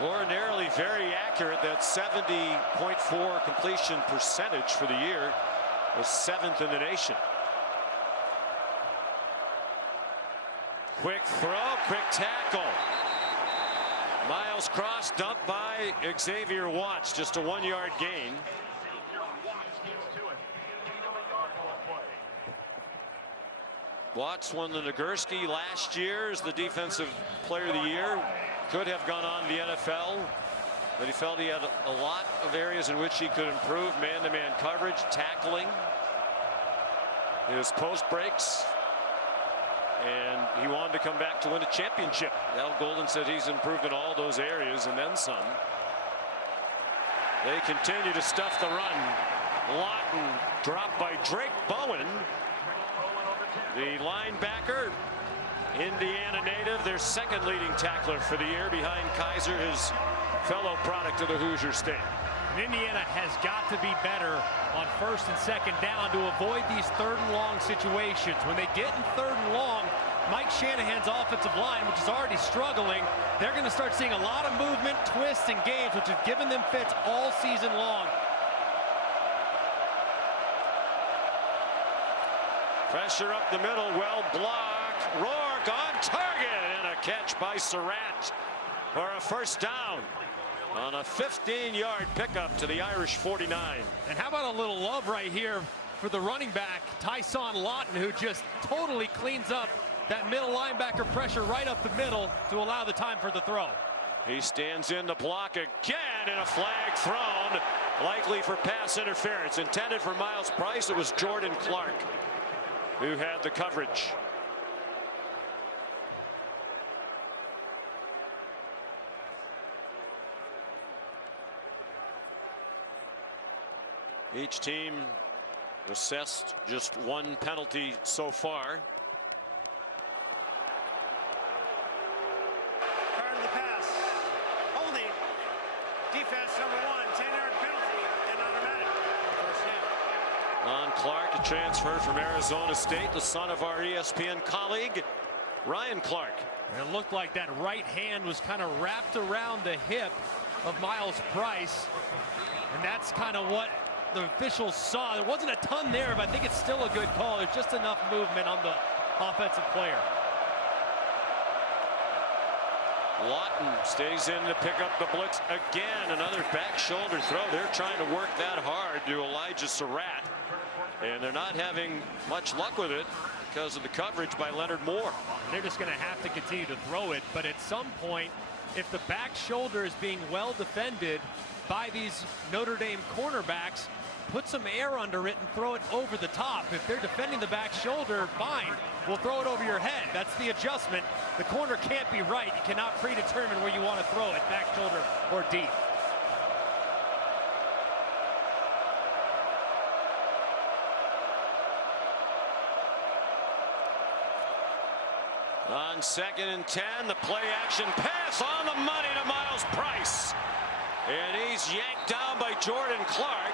Ordinarily very accurate. That 70.4 completion percentage for the year was 7th in the nation. Quick throw, quick tackle. Miles Cross dumped by Xavier Watts, just a 1-yard gain. Watts won the Nagurski last year as the defensive player of the year. Could have gone on to the NFL, but he felt he had a lot of areas in which he could improve. Man-to-man coverage, tackling, his post breaks, and he wanted to come back to win a championship. Al Golden said he's improved in all those areas and then some. They continue to stuff the run. Lawton dropped by Drake Bowen, the linebacker, Indiana native, their 2nd leading tackler for the year behind Kaiser, his fellow product of the Hoosier State. And Indiana has got to be better on 1st and 2nd down to avoid these 3rd and long situations. When they get in 3rd and long, Mike Shanahan's offensive line, which is already struggling, they're going to start seeing a lot of movement, twists, and games, which have given them fits all season long. Pressure up the middle, well blocked. Rourke on target, and a catch by Surratt for a 1st down on a 15-yard pickup to the Irish 49. And how about a little love right here for the running back, Tyson Lawton, who just totally cleans up that middle linebacker pressure right up the middle to allow the time for the throw. He stands in the block again, and a flag thrown, likely for pass interference. Intended for Miles Price. It was Jordan Clark who had the coverage. Each team assessed just 1 penalty so far. Prior to the pass, holding, defense number 1, 10-yard penalty, and automatic. First down. on Clark, a transfer from Arizona State, the son of our ESPN colleague, Ryan Clark. It looked like that right hand was kind of wrapped around the hip of Miles Price, and that's kind of what the officials saw. There wasn't a ton there, but I think it's still a good call. There's just enough movement on the offensive player. Lawton stays in to pick up the blitz again. Another back shoulder throw. They're trying to work that hard to Elijah Surratt, and they're not having much luck with it because of the coverage by Leonard Moore. They're just going to have to continue to throw it, but at some point, if the back shoulder is being well defended by these Notre Dame cornerbacks, put some air under it and throw it over the top. If they're defending the back shoulder, fine, we'll throw it over your head. That's the adjustment. The corner can't be right. You cannot predetermine where you want to throw it, back shoulder or deep. On 2nd and 10, the play action pass on the money to Miles Price. And he's yanked down by Jordan Clark.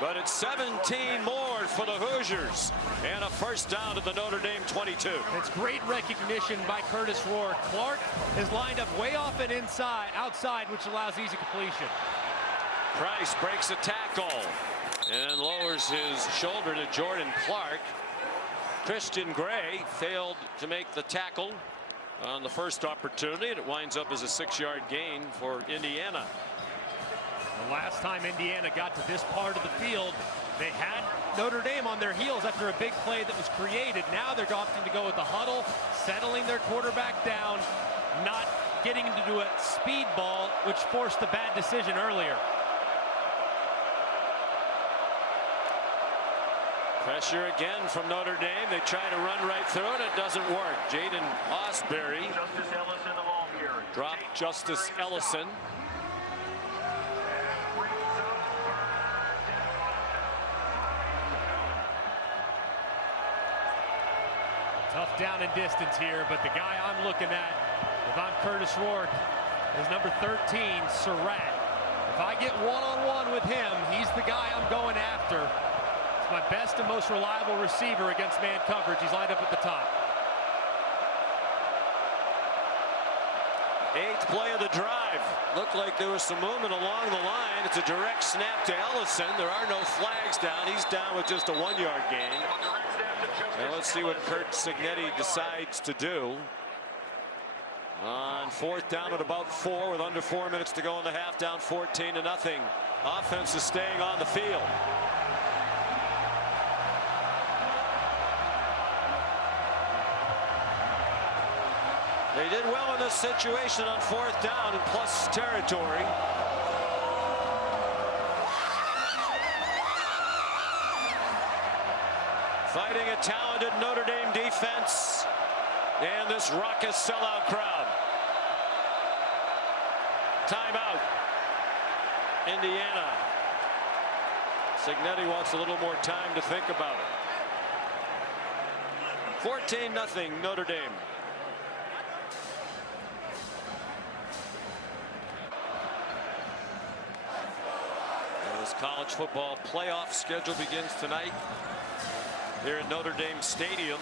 But it's 17 more for the Hoosiers. And a first down to the Notre Dame 22. It's great recognition by Curtis Rourke. Clark is lined up way off and outside, which allows easy completion. Price breaks a tackle and lowers his shoulder to Jordan Clark. Christian Gray failed to make the tackle on the first opportunity, and it winds up as a 6-yard gain for Indiana. The last time Indiana got to this part of the field, they had Notre Dame on their heels after a big play that was created. Now they're opting to go with the huddle, settling their quarterback down, not getting to do a speed ball, which forced the bad decision earlier. Pressure again from Notre Dame. They try to run right through it. It doesn't work. Jaden Osbury dropped Justice Ellison. Tough down and distance here, but the guy I'm looking at, if I'm Curtis Rourke, is number 13, Surratt. If I get one-on-one with him, he's the guy I'm going after. It's my best and most reliable receiver against man coverage. He's lined up at the top. 8th play of the drive. Looked like there was some movement along the line. It's a direct snap to Ellison. There are no flags down. He's down with just a 1-yard gain. Now let's see what Kurt Cignetti decides to do. On 4th down at about 4 with under 4 minutes to go in the half, down 14-0. Offense is staying on the field. They did well in this situation on 4th down in plus territory. Fighting a talented Notre Dame defense and this raucous sellout crowd. Timeout, Indiana. Cignetti wants a little more time to think about it. 14-0 Notre Dame. This college football playoff schedule begins tonight here at Notre Dame Stadium.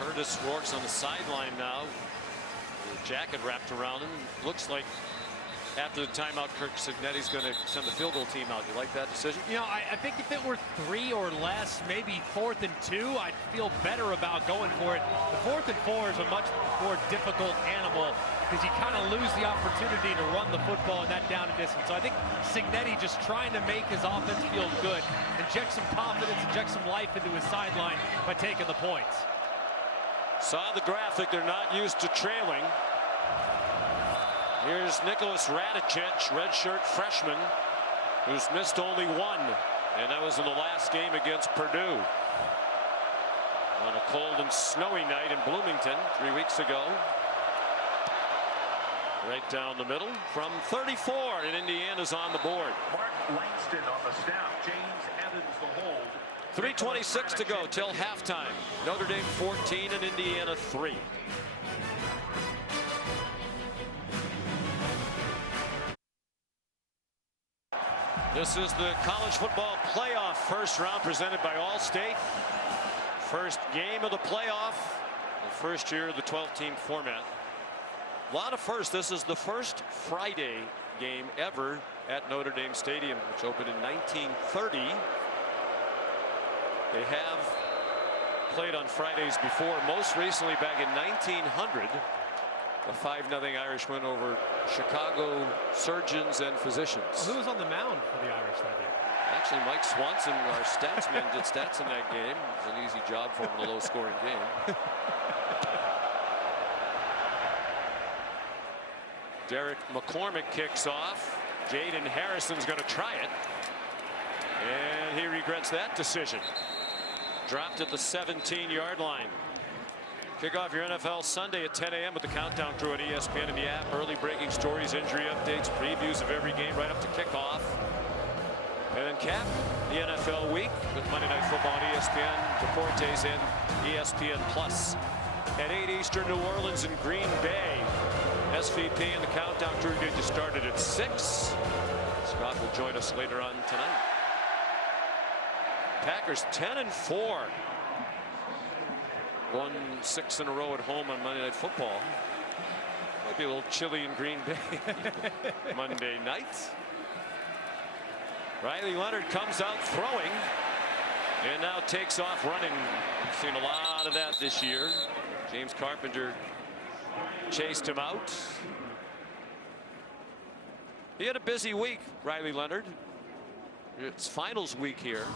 Curtis Rourke's on the sideline now. The jacket wrapped around him. Looks like after the timeout, Kirk Cignetti's going to send the field goal team out. You like that decision? You know, I think if it were 3 or less, maybe 4th and 2, I'd feel better about going for it. The 4th and 4 is a much more difficult animal because you kind of lose the opportunity to run the football in that down and distance. So I think Cignetti just trying to make his offense feel good, inject some confidence, inject some life into his sideline by taking the points. Saw the graphic. They're not used to trailing. Here's Nicholas Radicic, redshirt freshman, who's missed only 1, and that was in the last game against Purdue on a cold and snowy night in Bloomington 3 weeks ago. Right down the middle from 34, and Indiana's on the board. Mark Langston on the snap. James Evans the hold. 3:26 to go till halftime. Notre Dame 14 and Indiana 3. This is the college football playoff first round presented by Allstate. First game of the playoff, the first year of the 12-team format. A lot of firsts. This is the first Friday game ever at Notre Dame Stadium, which opened in 1930. They have played on Fridays before, most recently back in 1900. A 5-0 Irish win over Chicago surgeons and physicians. Who was on the mound for the Irish that day? Actually, Mike Swanson, our statsman, did stats in that game. It was an easy job for him in a low-scoring game. Derek McCormick kicks off. Jaden Harrison's going to try it. And he regrets that decision. Dropped at the 17-yard line. Kick off your NFL Sunday at 10 a.m. with the Countdown Crew at ESPN and the app. Early breaking stories, injury updates, previews of every game right up to kickoff. And then cap the NFL week with Monday Night Football on ESPN, Deportes, and ESPN Plus. At 8 Eastern, New Orleans and Green Bay. SVP and the Countdown Crew get you started at 6. Scott will join us later on tonight. Packers 10-4. Won 6 in a row at home on Monday Night Football. Might be a little chilly in Green Bay Monday night. Riley Leonard comes out throwing and now takes off running. We've seen a lot of that this year. James Carpenter chased him out. He had a busy week, Riley Leonard. It's finals week here.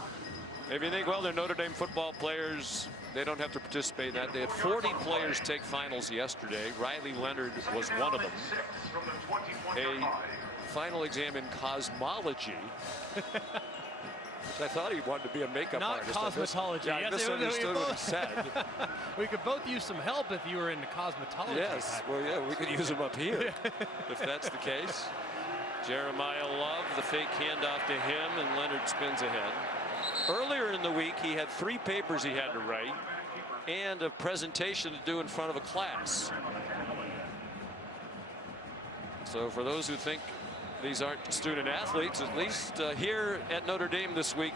If you think, well, they're Notre Dame football players, they don't have to participate in that. They had 40 players take finals yesterday. Riley Leonard was one of them. A final exam in cosmology. I thought he wanted to be a makeup artist. Not cosmetology. Yeah, I misunderstood what he said. We could both use some help if you were into cosmetology. Yes, well, yeah, we could use him up here if that's the case. Jeremiah Love, the fake handoff to him, and Leonard spins ahead. Earlier in the week, he had 3 papers he had to write and a presentation to do in front of a class. So for those who think these aren't student athletes, at least here at Notre Dame this week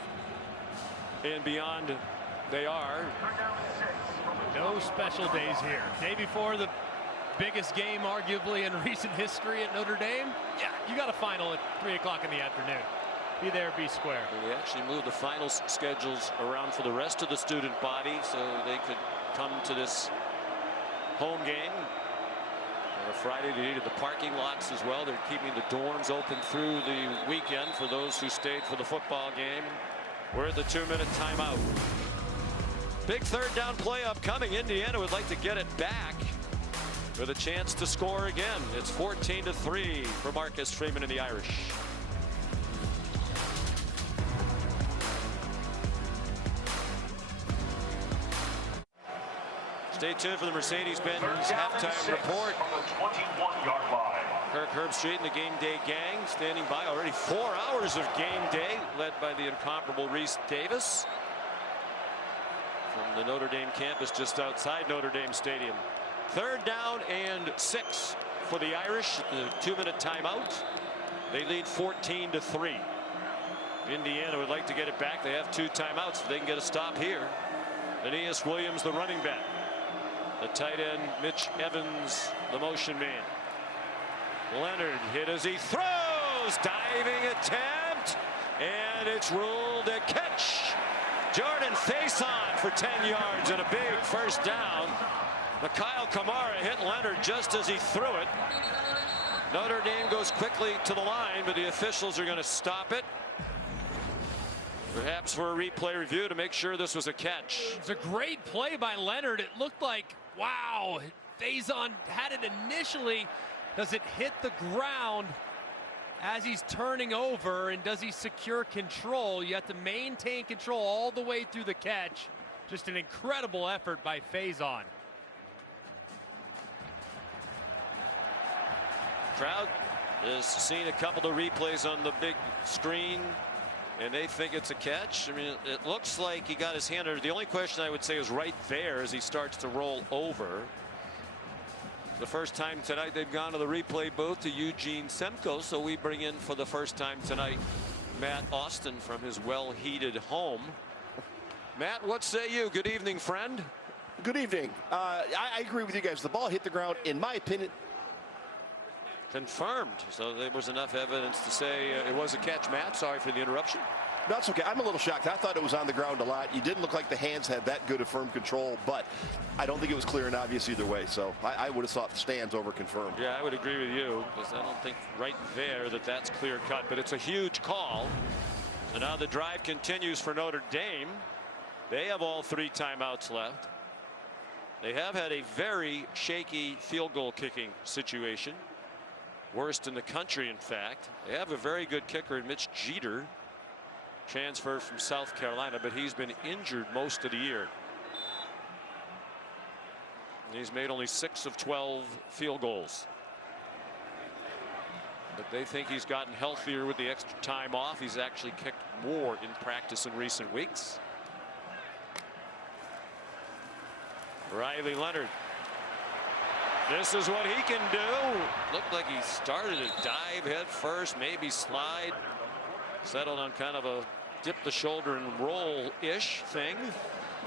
and beyond, they are. No special days here. Day before the biggest game arguably in recent history at Notre Dame. Yeah, you got a final at 3 o'clock in the afternoon. Be there, be square. We actually moved the finals schedules around for the rest of the student body so they could come to this home game. On a Friday, they needed the parking lots as well. They're keeping the dorms open through the weekend for those who stayed for the football game. We're at the 2-minute timeout. Big third down play upcoming. Indiana would like to get it back with a chance to score again. It's 14-3 for Marcus Freeman and the Irish. Stay tuned for the Mercedes-Benz halftime report. Kirk Herbstreit and the Game Day gang standing by. Already 4 hours of game day, led by the incomparable Reese Davis from the Notre Dame campus just outside Notre Dame Stadium. 3rd down and 6 for the Irish at the 2-minute timeout. They lead 14-3. Indiana would like to get it back. They have 2 timeouts if they can get a stop here. Aeneas Williams, the running back. The tight end, Mitch Evans, the motion man. Leonard hit as he throws. Diving attempt. And it's ruled a catch. Jordan Faison for 10 yards and a big first down. Mikhail Kamara hit Leonard just as he threw it. Notre Dame goes quickly to the line, but the officials are going to stop it. Perhaps for a replay review to make sure this was a catch. It's a great play by Leonard. It looked like, wow, Faison had it initially. Does it hit the ground as he's turning over, and does he secure control? You have to maintain control all the way through the catch. Just an incredible effort by Faison. Crowd has seen a couple of replays on the big screen, and they think it's a catch. I mean, it looks like he got his hand under. The only question I would say is right there as he starts to roll over. The first time tonight they've gone to the replay booth to Eugene Semko, so we bring in for the first time tonight Matt Austin from his well-heated home. Matt, what say you? Good evening, friend. Good evening. I agree with you guys. The ball hit the ground, in my opinion. Confirmed. So there was enough evidence to say it was a catch. Matt, sorry for the interruption. That's okay. I'm a little shocked. I thought it was on the ground a lot. You didn't look like the hands had that good of firm control, but I don't think it was clear and obvious either way. So I would have thought stands over confirmed. Yeah, I would agree with you, because I don't think right there that's clear cut, but it's a huge call. So now the drive continues for Notre Dame. They have all 3 timeouts left. They have had a very shaky field goal kicking situation. Worst in the country, in fact. They have a very good kicker in Mitch Jeter, transferred from South Carolina, but he's been injured most of the year. And he's made only 6 of 12 field goals. But they think he's gotten healthier with the extra time off. He's actually kicked more in practice in recent weeks. Riley Leonard. This is what he can do. Looked like he started a dive head first, maybe slide. Settled on kind of a dip the shoulder and roll-ish thing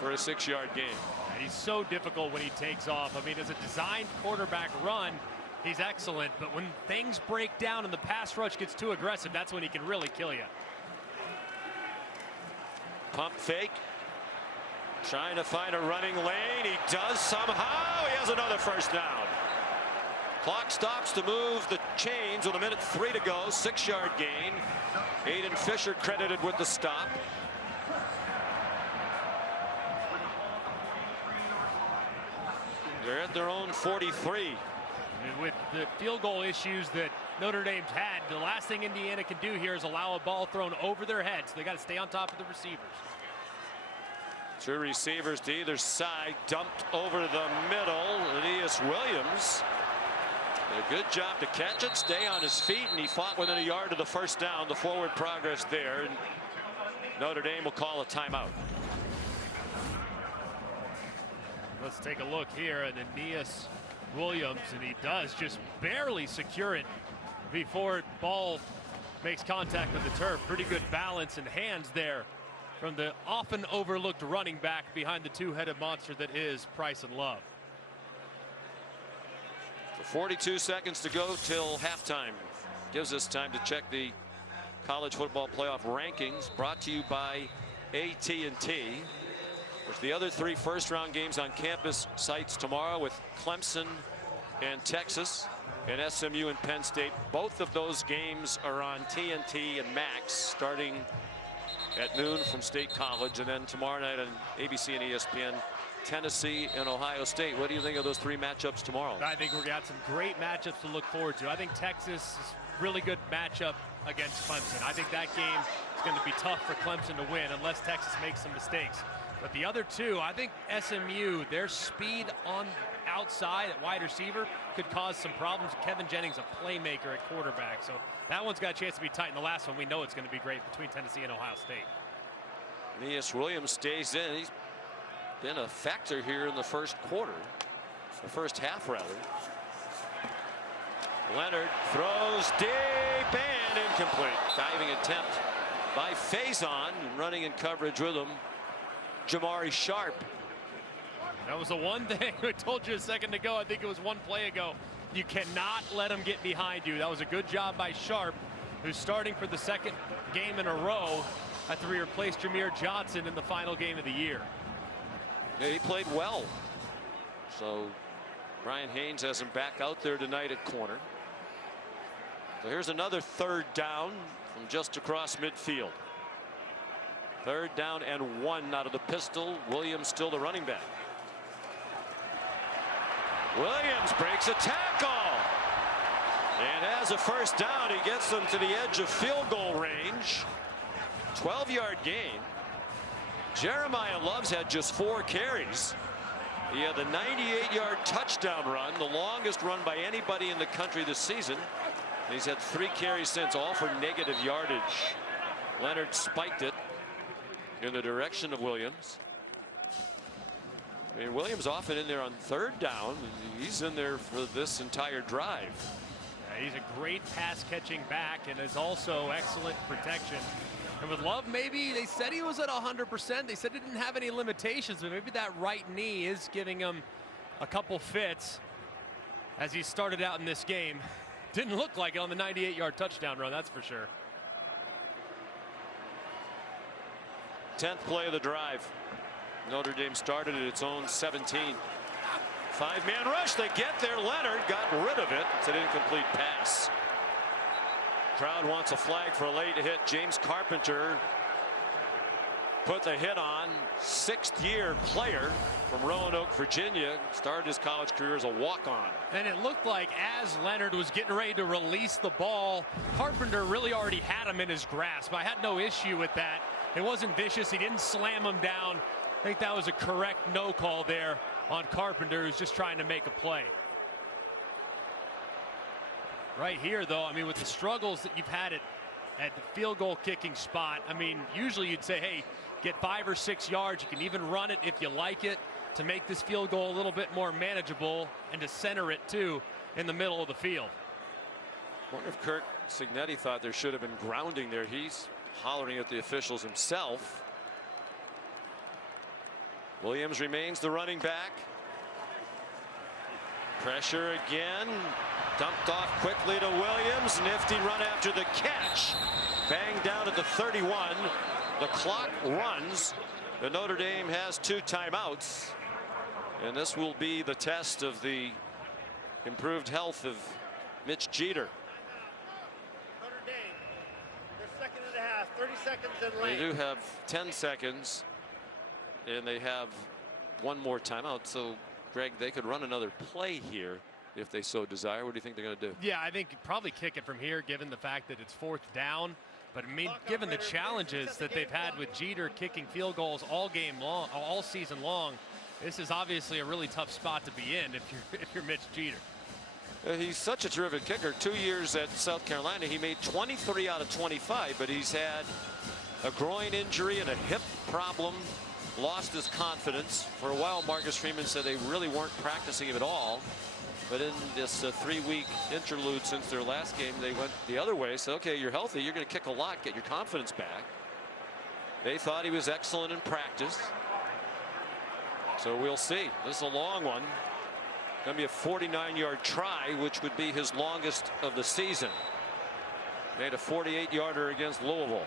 for a 6-yard gain. He's so difficult when he takes off. I mean, as a designed quarterback run, he's excellent. But when things break down and the pass rush gets too aggressive, that's when he can really kill you. Pump fake. Trying to find a running lane. He does somehow. He has another first down. Clock stops to move the chains with 1:03 to go. 6-yard gain. Aiden Fisher credited with the stop. They're at their own 43. With the field goal issues that Notre Dame's had, the last thing Indiana can do here is allow a ball thrown over their heads. They got to stay on top of the receivers. 2 receivers to either side, dumped over the middle. Aeneas Williams did a good job to catch it, stay on his feet, and he fought within a yard of the first down. The forward progress there, and Notre Dame will call a timeout. Let's take a look here at Aeneas Williams, and he does just barely secure it before ball makes contact with the turf. Pretty good balance and hands there from the often overlooked running back behind the 2-headed monster that is Price and Love. 42 seconds to go till halftime. Gives us time to check the college football playoff rankings, brought to you by AT&T. With the other 3 first-round games on campus sites tomorrow, with Clemson and Texas and SMU and Penn State. Both of those games are on TNT and Max starting at noon from State College, and then tomorrow night on ABC and ESPN, Tennessee and Ohio State. What do you think of those 3 matchups tomorrow? I think we've got some great matchups to look forward to. I think Texas is a really good matchup against Clemson. I think that game is going to be tough for Clemson to win unless Texas makes some mistakes. But the other 2, I think SMU, their speed on outside at wide receiver could cause some problems. Kevin Jennings, a playmaker at quarterback. So that one's got a chance to be tight. And the last one, we know it's going to be great between Tennessee and Ohio State. Aeneas Williams stays in. He's been a factor here in the first quarter. The first half, rather. Leonard throws deep and incomplete. Diving attempt by Faison, running in coverage with him, Jamari Sharp. That was the one thing I told you a second ago. I think it was one play ago. You cannot let him get behind you. That was a good job by Sharp, who's starting for the 2nd game in a row after he replaced Jameer Johnson in the final game of the year. Yeah, he played well. So Brian Haynes has him back out there tonight at corner. So here's another 3rd down from just across midfield. 3rd down and 1 out of the pistol. Williams still the running back. Williams breaks a tackle and has a first down. He gets them to the edge of field goal range. 12-yard gain. Jeremiah Loves had just 4 carries. He had the 98-yard touchdown run, the longest run by anybody in the country this season. And he's had 3 carries since, all for negative yardage. Leonard spiked it in the direction of Williams. I mean, Williams often in there on 3rd down. He's in there for this entire drive. He's a great pass-catching back and is also excellent protection. And with Love, maybe they said he was at 100%. They said he didn't have any limitations, but maybe that right knee is giving him a couple fits as he started out in this game. Didn't look like it on the 98-yard touchdown run, that's for sure. 10th play of the drive. Notre Dame started at its own 17. 5-man rush. They get there. Leonard got rid of it. It's an incomplete pass. Crowd wants a flag for a late hit. James Carpenter put the hit on. 6th-year player from Roanoke, Virginia. Started his college career as a walk-on. And it looked like as Leonard was getting ready to release the ball, Carpenter really already had him in his grasp. I had no issue with that. It wasn't vicious. He didn't slam him down. I think that was a correct no call there on Carpenter, who's just trying to make a play. Right here, though, I mean, with the struggles that you've had at the field goal kicking spot, I mean, usually you'd say, hey, get 5 or 6 yards. You can even run it if you like it to make this field goal a little bit more manageable and to center it, too, in the middle of the field. I wonder if Kirk Cignetti thought there should have been grounding there. He's hollering at the officials himself. Williams remains the running back. Pressure again. Dumped off quickly to Williams. Nifty run after the catch. Banged down at the 31. The clock runs. The Notre Dame has 2 timeouts. And this will be the test of the improved health of Mitch Jeter. Notre Dame, their 2nd and a half, 30 seconds in lane. They do have 10 seconds. And they have 1 more timeout. So, Greg, they could run another play here if they so desire. What do you think they're going to do? Yeah, I think probably kick it from here, given the fact that it's 4th down. But I mean, given the challenges that they've had with Jeter kicking field goals all game long, all season long, this is obviously a really tough spot to be in if you're Mitch Jeter. He's such a terrific kicker. 2 years at South Carolina, he made 23 out of 25, but he's had a groin injury and a hip problem. Lost his confidence. For a while, Marcus Freeman said they really weren't practicing him at all. But in this 3-week interlude since their last game, they went the other way. So, okay, you're healthy. You're going to kick a lot, get your confidence back. They thought he was excellent in practice. So we'll see. This is a long one. Going to be a 49-yard try, which would be his longest of the season. Made a 48-yarder against Louisville.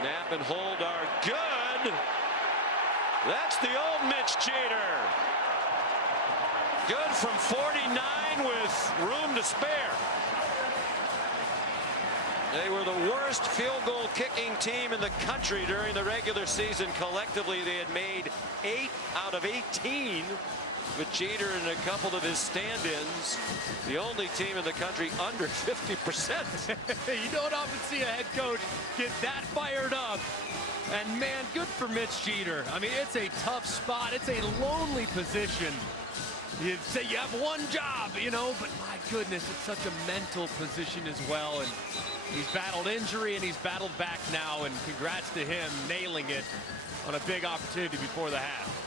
Snap and hold are good. That's the old Mitch Jeter. Good from 49 with room to spare. They were the worst field goal kicking team in the country during the regular season. Collectively, they had made 8 out of 18 with Jeter and a couple of his stand-ins. The only team in the country under 50%. You don't often see a head coach get that fired up. And man, good for Mitch Jeter. I mean, it's a tough spot. It's a lonely position. You say you have one job, you know, but my goodness, it's such a mental position as well. And he's battled injury and he's battled back now. And congrats to him nailing it on a big opportunity before the half.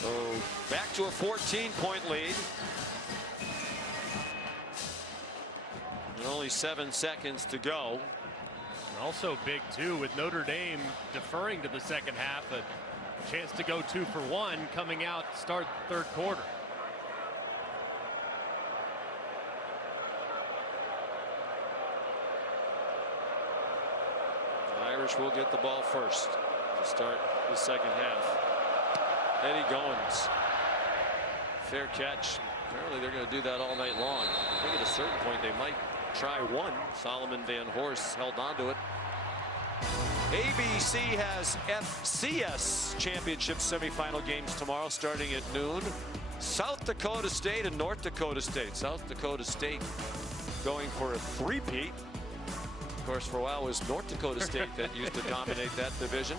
So back to a 14-point lead. And only 7 seconds to go. And also big, too, with Notre Dame deferring to the second half. A chance to go 2 for 1 coming out start 3rd quarter. The Irish will get the ball first to start the second half. Eddie Goins. Fair catch. Apparently they're going to do that all night long. I think at a certain point they might try one. Solomon Van Horst held on to it. ABC has FCS championship semifinal games tomorrow starting at noon. South Dakota State and North Dakota State. South Dakota State going for a three-peat. Of course, for a while it was North Dakota State that used to dominate that division.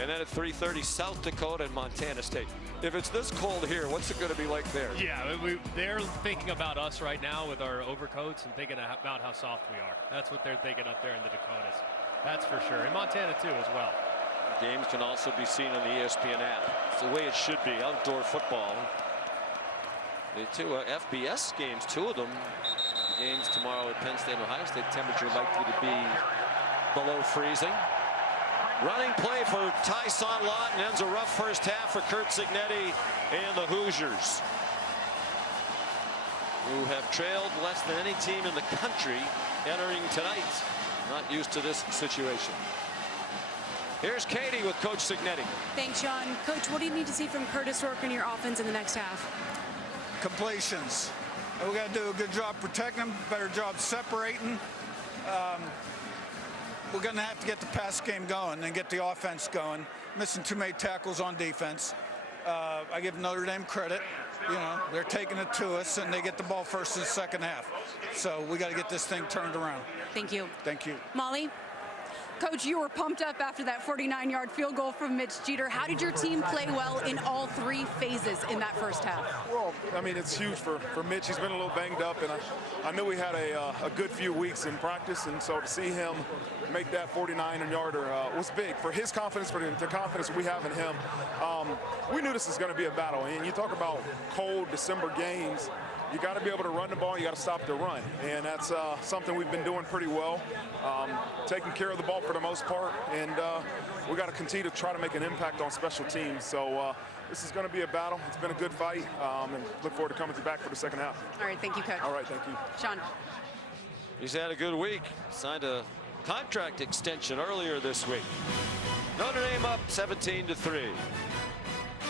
And then at 3:30, South Dakota and Montana State. If it's this cold here, what's it going to be like there? Yeah, they're thinking about us right now with our overcoats and thinking about how soft we are. That's what they're thinking up there in the Dakotas. That's for sure. In Montana, too, as well. Games can also be seen on the ESPN app. It's the way it should be. Outdoor football. The two FBS games, two of them. Games tomorrow at Penn State, Ohio State. Temperature likely to be below freezing. Running play for Tyson Lawton ends a rough first half for Curt Cignetti and the Hoosiers, who have trailed less than any team in the country entering tonight. Not used to this situation. Here's Katie with Coach Cignetti. Thanks, Sean. Coach, what do you need to see from Curtis Rourke in your offense in the next half? Completions. We got to do a good job protecting them, better job separating. We're going to have to get the pass game going and get the offense going. Missing too many tackles on defense. I give Notre Dame credit. You know, they're taking it to us, and they get the ball first in the second half. So we got to get this thing turned around. Thank you. Thank you. Molly? Coach, you were pumped up after that 49-yard field goal from Mitch Jeter. How did your team play well in all three phases in that first half? Well, I mean, it's huge for Mitch. He's been a little banged up, and I knew he had a good few weeks in practice, and so to see him make that 49-yarder was big for his confidence, for the confidence we have in him. We knew this was going to be a battle, and you talk about cold December games. You got to be able to run the ball. You got to stop the run, and that's something we've been doing pretty well, taking care of the ball for the most part, and we got to continue to try to make an impact on special teams. So this is going to be a battle. It's been a good fight, and look forward to coming back for the second half. All right, thank you, Coach. All right, thank you. Sean. He's had a good week. Signed a contract extension earlier this week. Notre Dame up 17-3.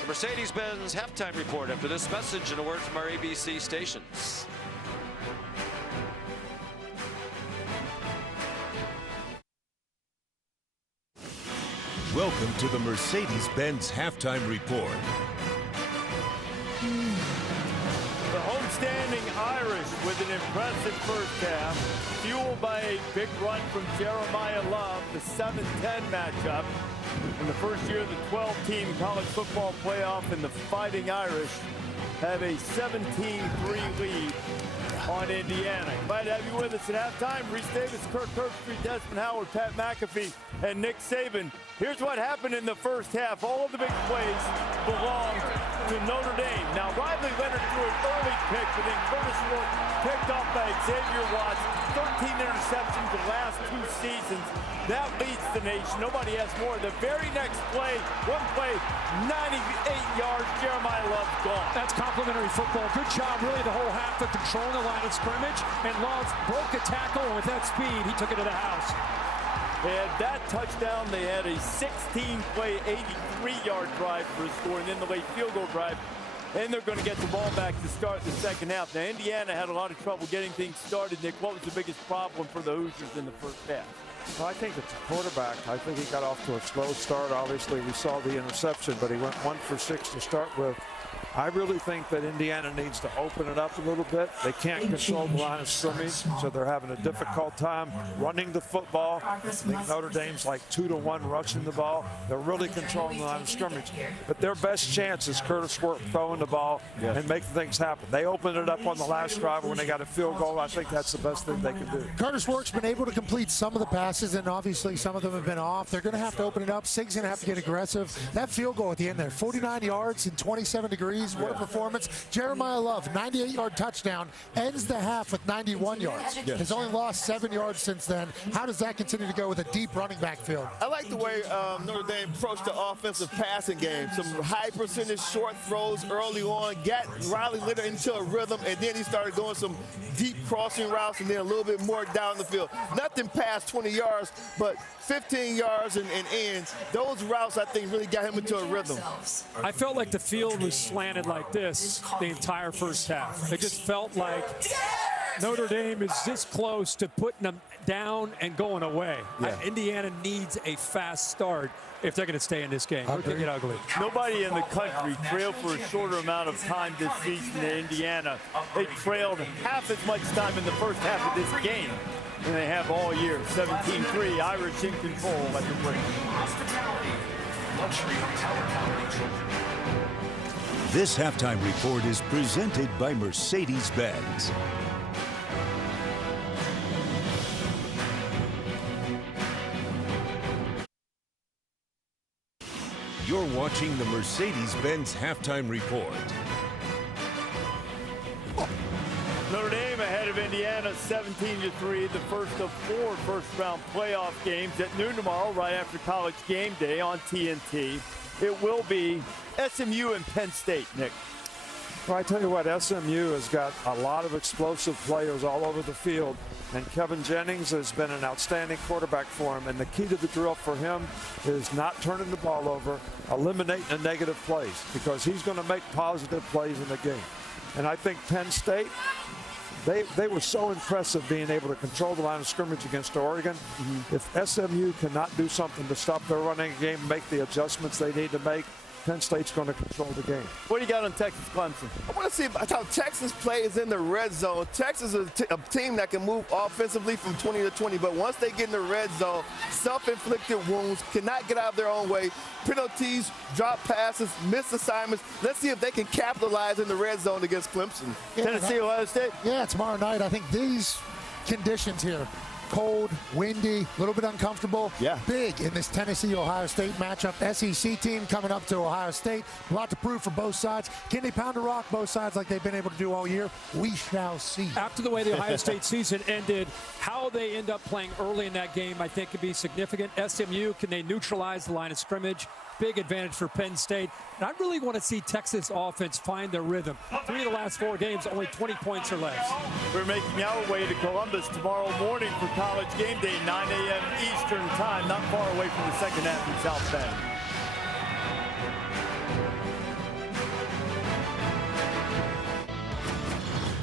The Mercedes-Benz halftime report after this message and a word from our ABC stations. Welcome to the Mercedes-Benz halftime report. The homestanding Irish with an impressive first half, fueled by a big run from Jeremiah Love, the 7-10 matchup. In the first year of the 12-team college football playoff, and the Fighting Irish have a 17-3 lead on Indiana. Glad to have you with us at halftime. Reese Davis, Kirk Herbstreit, Desmond Howard, Pat McAfee, and Nick Saban. Here's what happened in the first half. All of the big plays belong to Notre Dame. Now, Riley Leonard threw an early pick, but then Curtis Rourke picked up by Xavier Watts. 13 interceptions the last 2 seasons. That leads the nation. Nobody has more. The very next play, one play, 98 yards, Jeremiah Love gone. That's complimentary football. Good job, really, the whole half of controlling the line of scrimmage. And Love broke a tackle, and with that speed, he took it to the house. And that touchdown, they had a 16-play, 83-yard drive for a score, and then the late field goal drive. And they're going to get the ball back to start the second half. Now, Indiana had a lot of trouble getting things started. Nick, what was the biggest problem for the Hoosiers in the first half? Well, I think it's a quarterback. I think he got off to a slow start. Obviously, we saw the interception, but he went 1 for 6 to start with. I really think that Indiana needs to open it up a little bit. They can't control the line of scrimmage, so they're having a difficult time running the football. I think Notre Dame's like 2-to-1 rushing the ball. They're really controlling the line of scrimmage. But their best chance is Curtis Rourke throwing the ball and making things happen. They opened it up on the last drive when they got a field goal. I think that's the best thing they can do. Curtis Rourke's been able to complete some of the passes, and obviously some of them have been off. They're going to have to open it up. Sig's going to have to get aggressive. That field goal at the end there, 49 yards in 27 degrees. What a performance. Jeremiah Love, 98-yard touchdown, ends the half with 91 yards. Has only lost 7 yards since then. How does that continue to go with a deep running back field? I like the way Notre Dame approached the offensive passing game. Some high percentage short throws early on, got Riley Leonard into a rhythm, and then he started going some deep crossing routes and then a little bit more down the field. Nothing past 20 yards, but 15 yards and in. Those routes, I think, really got him into a rhythm. I felt like the field was slanted like this the entire first half. It just felt like Notre Dame is this close to putting them down and going away. Indiana needs a fast start if they're going to stay in this game. We're going to get ugly. Nobody in the country trailed for a shorter amount of time this season than Indiana. They trailed half as much time in the first half of this game than they have all year. 17-3, Irish in control at the break. This halftime report is presented by Mercedes-Benz. You're watching the Mercedes-Benz Halftime Report. Notre Dame ahead of Indiana 17-3, the first of 4 first-round playoff games at noon tomorrow, right after College Game Day on TNT. It will be SMU and Penn State, Nick. Well, I tell you what, SMU has got a lot of explosive players all over the field, and Kevin Jennings has been an outstanding quarterback for him, and the key to the drill for him is not turning the ball over, eliminating the negative plays, because he's going to make positive plays in the game. And I think Penn State, they were so impressive being able to control the line of scrimmage against Oregon. If SMU cannot do something to stop their running game, make the adjustments they need to make, Penn State's going to control the game. What do you got on Texas Clemson? I want to see how Texas plays in the red zone. Texas is a team that can move offensively from 20 to 20, but once they get in the red zone, self-inflicted wounds, cannot get out of their own way, penalties, drop passes, missed assignments. Let's see if they can capitalize in the red zone against Clemson. Yeah, Tennessee, Ohio State? Yeah, tomorrow night. I think these conditions here, cold, windy, a little bit uncomfortable. Yeah. Big in this Tennessee-Ohio State matchup. SEC team coming up to Ohio State. A lot to prove for both sides. Can they pound the rock both sides like they've been able to do all year? We shall see. After the way the Ohio State season ended, how they end up playing early in that game, I think, could be significant. SMU, can they neutralize the line of scrimmage? Big advantage for Penn State. And I really want to see Texas offense find their rhythm. 3 of the last 4 games, only 20 points or less. We're making our way to Columbus tomorrow morning for College Game Day, 9 a.m. Eastern Time, not far away from the second half in South Bend.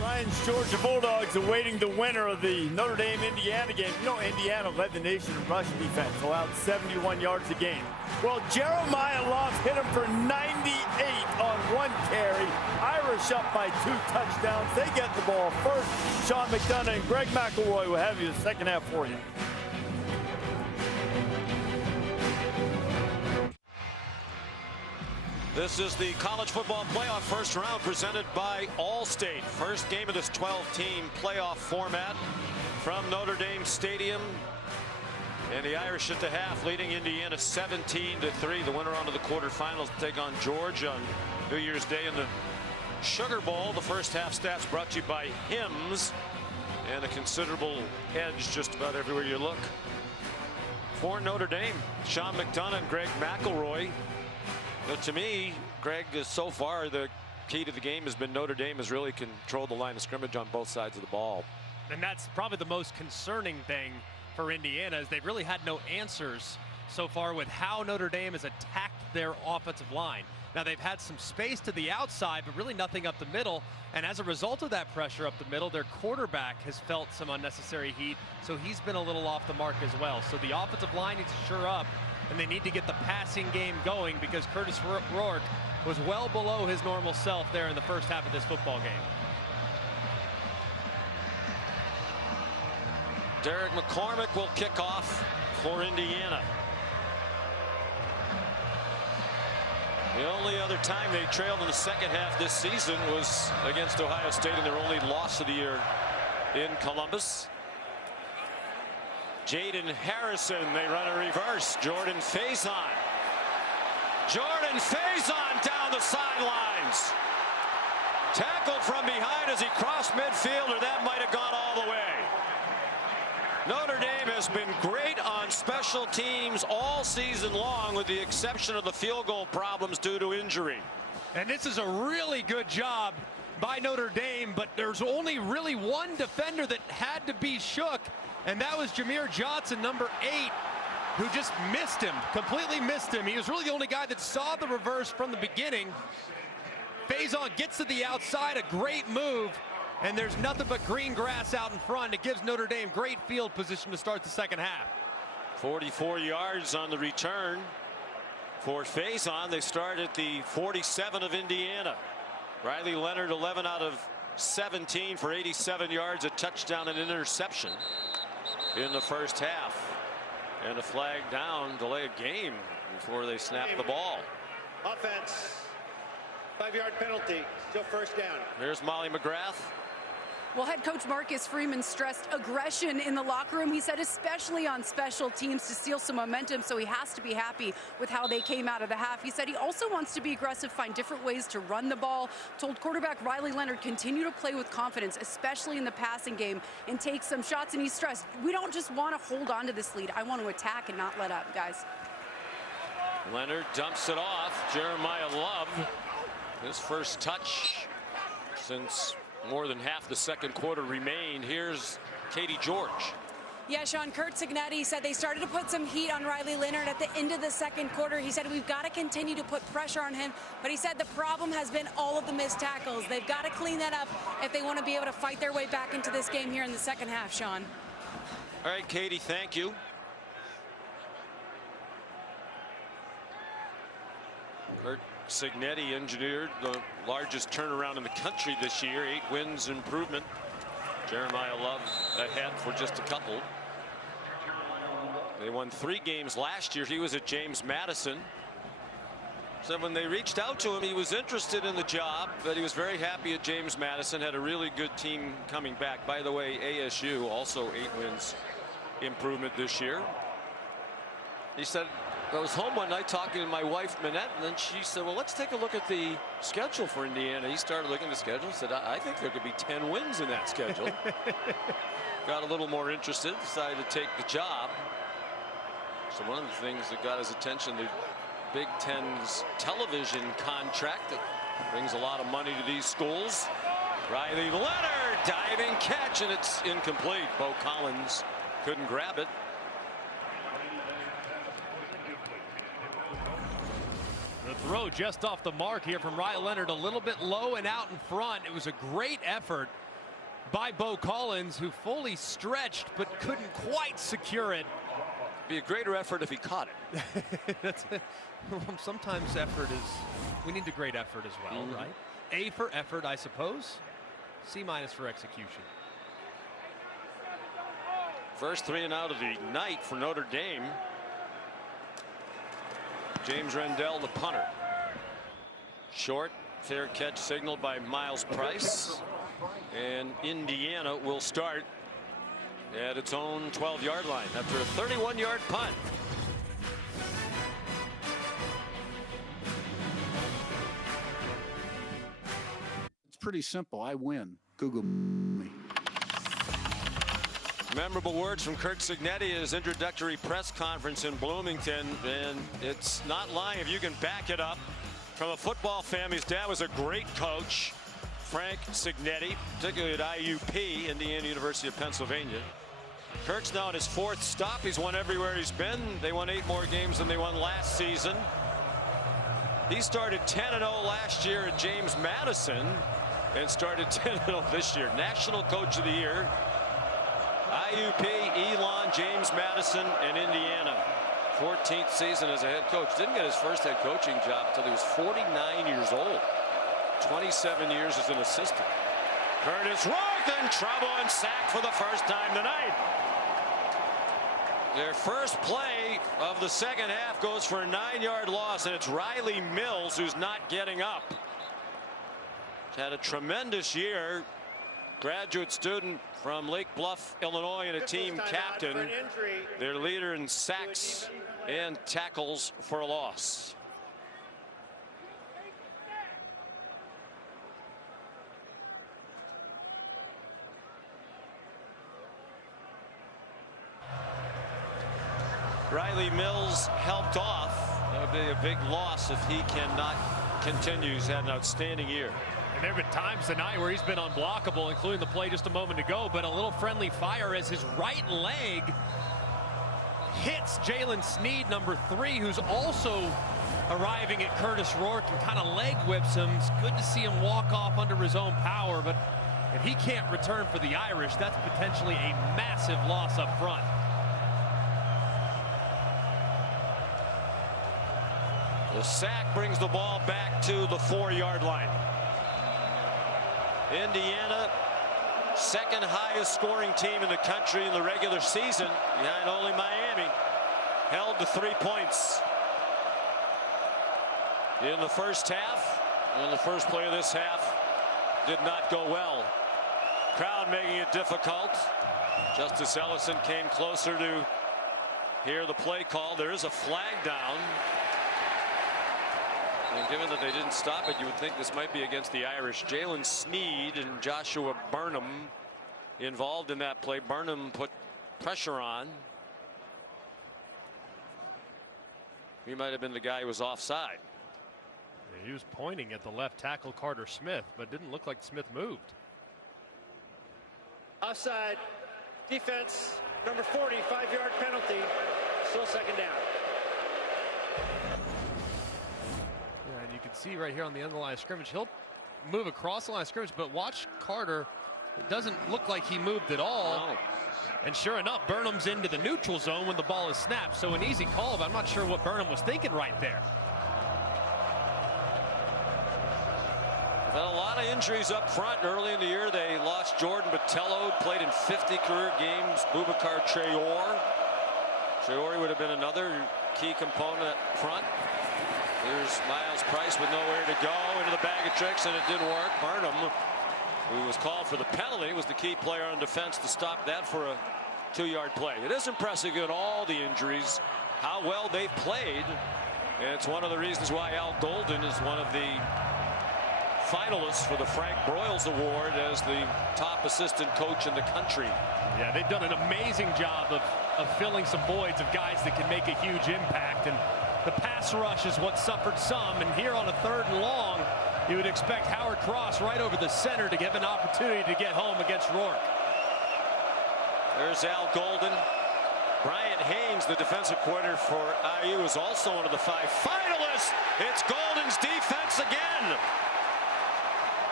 Ryan's Georgia Bulldogs awaiting the winner of the Notre Dame-Indiana game. You know, Indiana led the nation in rush defense, allowed 71 yards a game. Well, Jeremiah Love hit him for 98 on 1 carry. Irish up by 2 touchdowns. They get the ball first. Sean McDonough and Greg McElroy will have you the second half for you. This is the college football playoff first round presented by Allstate. First game of this 12-team playoff format from Notre Dame Stadium. And the Irish at the half leading Indiana 17-3. The winner onto the quarterfinals to take on Georgia on New Year's Day in the Sugar Bowl. The first half stats brought to you by Hims. And a considerable edge just about everywhere you look. For Notre Dame, Sean McDonough and Greg McElroy. But to me, Greg, so far the key to the game has been Notre Dame has really controlled the line of scrimmage on both sides of the ball. And that's probably the most concerning thing for Indiana, is they've really had no answers so far with how Notre Dame has attacked their offensive line. Now, they've had some space to the outside, but really nothing up the middle. And as a result of that pressure up the middle, their quarterback has felt some unnecessary heat, so he's been a little off the mark as well. So the offensive line needs to shore up, and they need to get the passing game going, because Curtis Rourke was well below his normal self there in the first half of this football game. Derek McCormick will kick off for Indiana. The only other time they trailed in the second half this season was against Ohio State in their only loss of the year in Columbus. Jaden Harrison, they run a reverse. Jordan Faison. Jordan Faison down the sidelines. Tackled from behind as he crossed midfield, or that might have gone all the way. Notre Dame has been great on special teams all season long, with the exception of the field goal problems due to injury. And this is a really good job by Notre Dame, but there's only really one defender that had to be shook, and that was Jameer Johnson, number 8, who just missed him, completely missed him. He was really the only guy that saw the reverse from the beginning. Faison gets to the outside, a great move, and there's nothing but green grass out in front. It gives Notre Dame great field position to start the second half. 44 yards on the return for Faison. They start at the 47 of Indiana. Riley Leonard, 11 out of 17 for 87 yards, a touchdown and an interception in the first half. And a flag down, delay a game before they snap the ball. Offense, 5-yard penalty, still first down. Here's Molly McGrath. Well, head coach Marcus Freeman stressed aggression in the locker room. He said especially on special teams to steal some momentum, so he has to be happy with how they came out of the half. He said he also wants to be aggressive, find different ways to run the ball. Told quarterback Riley Leonard continue to play with confidence, especially in the passing game, and take some shots. And he stressed, we don't just want to hold on to this lead. I want to attack and not let up, guys. Leonard dumps it off. Jeremiah Love, his first touch since more than half the second quarter remained. Here's Katie George. Yeah, Sean, Curt Cignetti said they started to put some heat on Riley Leonard at the end of the second quarter. He said we've got to continue to put pressure on him, but he said the problem has been all of the missed tackles. They've got to clean that up if they want to be able to fight their way back into this game here in the second half, Sean. All right, Katie, thank you. Curt Cignetti engineered the largest turnaround in the country this year. 8 wins improvement. Jeremiah Love ahead for just a couple. They won 3 games last year. He was at James Madison. So when they reached out to him, he was interested in the job, but he was very happy at James Madison. Had a really good team coming back. By the way, ASU also 8 wins improvement this year. He said, I was home one night talking to my wife, Minette, and then she said, well, let's take a look at the schedule for Indiana. He started looking at the schedule and said, I think there could be 10 wins in that schedule. Got a little more interested, decided to take the job. So one of the things that got his attention, the Big Ten's television contract that brings a lot of money to these schools. Riley Leonard, diving catch, and it's incomplete. Bo Collins couldn't grab it. The throw just off the mark here from Riley Leonard, a little bit low and out in front. It was a great effort by Bo Collins, who fully stretched but couldn't quite secure it. Be a greater effort if he caught it. Sometimes effort is, we need a great effort as well, right? A for effort, I suppose. C- for execution. First 3 and out of the night for Notre Dame. James Rendell, the punter. Short, fair catch signaled by Miles Price. And Indiana will start at its own 12-yard line after a 31-yard punt. It's pretty simple. I win. Google me. Memorable words from Curt Cignetti at his introductory press conference in Bloomington, and it's not lying if you can back it up. From a football family, his dad was a great coach, Frank Cignetti, particularly at IUP, Indiana University of Pennsylvania. Curt's now on his 4th stop. He's won everywhere he's been. They won 8 more games than they won last season. He started 10-0 last year at James Madison and started 10-0 this year. National Coach of the Year. IUP, Elon, James Madison, and Indiana. 14th season as a head coach. Didn't get his first head coaching job until he was 49 years old. 27 years as an assistant. Curtis Rourke in trouble and sacked for the first time tonight. Their first play of the second half goes for a 9-yard loss, and it's Riley Mills who's not getting up. Had a tremendous year. Graduate student from Lake Bluff, Illinois, and a team captain. Their leader in sacks and tackles for a loss. Riley Mills helped off. That would be a big loss if he cannot continue. He's had an outstanding year. And there have been times tonight where he's been unblockable, including the play just a moment ago, but a little friendly fire as his right leg hits Jalen Sneed, number 3, who's also arriving at Curtis Rourke, and kind of leg whips him. It's good to see him walk off under his own power, but if he can't return for the Irish, that's potentially a massive loss up front. The sack brings the ball back to the 4-yard line. Indiana, second highest scoring team in the country in the regular season, behind only Miami, held to 3 points in the first half. And the first play of this half did not go well. Crowd making it difficult. Justice Ellison came closer to hear the play call. There is a flag down. And given that they didn't stop it, you would think this might be against the Irish. Jalen Sneed and Joshua Burnham involved in that play. Burnham put pressure on. He might have been the guy who was offside. He was pointing at the left tackle Carter Smith, but it didn't look like Smith moved. Offside. Defense. Number 40. 5-yard penalty. Still second down. Yeah, and you can see right here on the underline of scrimmage, he'll move across the line of scrimmage, but watch Carter. It doesn't look like he moved at all. No. And sure enough, Burnham's into the neutral zone when the ball is snapped. So an easy call, but I'm not sure what Burnham was thinking right there. They've had a lot of injuries up front. Early in the year, they lost Jordan Botello, played in 50 career games. Boubacar Traore. Traore would have been another key component up front. Here's Miles Price with nowhere to go into the bag of tricks, and it didn't work. Burnham, who was called for the penalty, was the key player on defense to stop that for a 2-yard play. It is impressive in all the injuries how well they've played, and it's one of the reasons why Al Golden is one of the finalists for the Frank Broyles Award as the top assistant coach in the country. Yeah, they've done an amazing job of filling some voids of guys that can make a huge impact, and the pass rush is what suffered some, and here on a 3rd and long, you would expect Howard Cross right over the center to give an opportunity to get home against Rourke. There's Al Golden. Brian Haynes, the defensive coordinator for IU, is also one of the 5 finalists. It's Golden's defense again.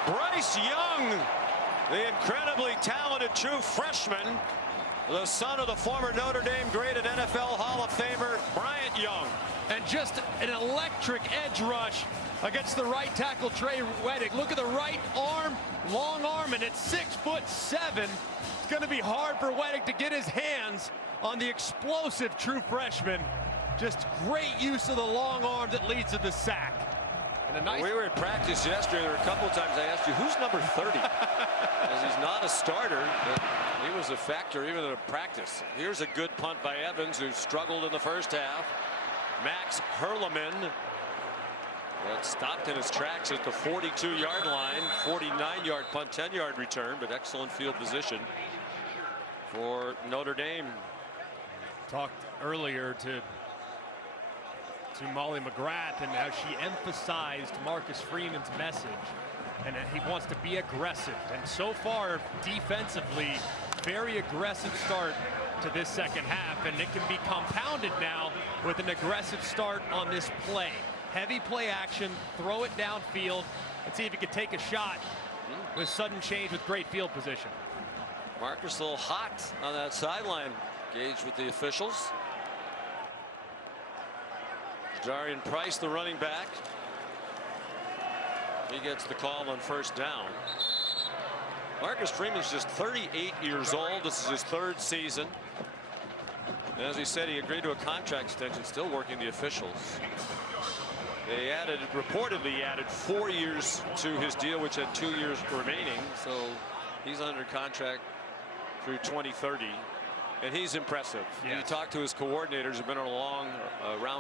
Bryce Young, the incredibly talented true freshman, the son of the former Notre Dame great and NFL Hall of Famer Bryant Young. And just an electric edge rush against the right tackle Trey Weddick. Look at the right arm, long arm, and at 6'7", it's going to be hard for Weddick to get his hands on the explosive true freshman. Just great use of the long arm that leads to the sack. And a nice. We were at practice yesterday. There were a couple of times I asked you, who's number 30? Because he's not a starter, but he was a factor even in practice. Here's a good punt by Evans, who struggled in the first half. Max Hurleman got stopped in his tracks at the 42-yard line. 49-yard punt, 10-yard return, but excellent field position for Notre Dame. Talked earlier to Molly McGrath and how she emphasized Marcus Freeman's message and that he wants to be aggressive. And so far, defensively, very aggressive start to this second half, and it can be compounded now with an aggressive start on this play. Heavy play action, throw it downfield, and see if he can take a shot with sudden change with great field position. Marcus a little hot on that sideline, engaged with the officials. Darian Price, the running back. He gets the call on first down. Marcus Freeman's just 38 years old. This is his 3rd season. And as he said, he agreed to a contract extension, still working the officials. They reportedly added 4 years to his deal, which had 2 years remaining. So he's under contract through 2030. And he's impressive. Yes. You talk to his coordinators who've been around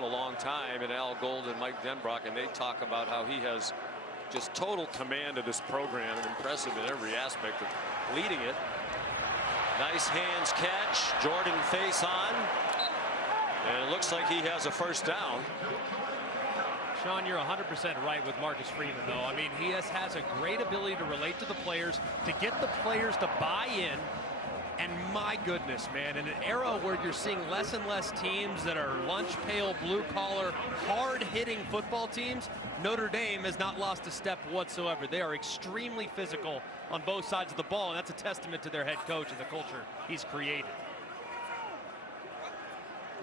a long time, and Al Gold and Mike Denbrock, and they talk about how he has just total command of this program and impressive in every aspect of leading it. Nice hands catch. Jordan face on. And it looks like he has a first down. Sean, you're 100% right with Marcus Freeman, though. I mean, he has a great ability to relate to the players, to get the players to buy in. And my goodness, man, in an era where you're seeing less and less teams that are lunch pail, blue collar, hard hitting football teams, Notre Dame has not lost a step whatsoever. They are extremely physical on both sides of the ball, and that's a testament to their head coach and the culture he's created.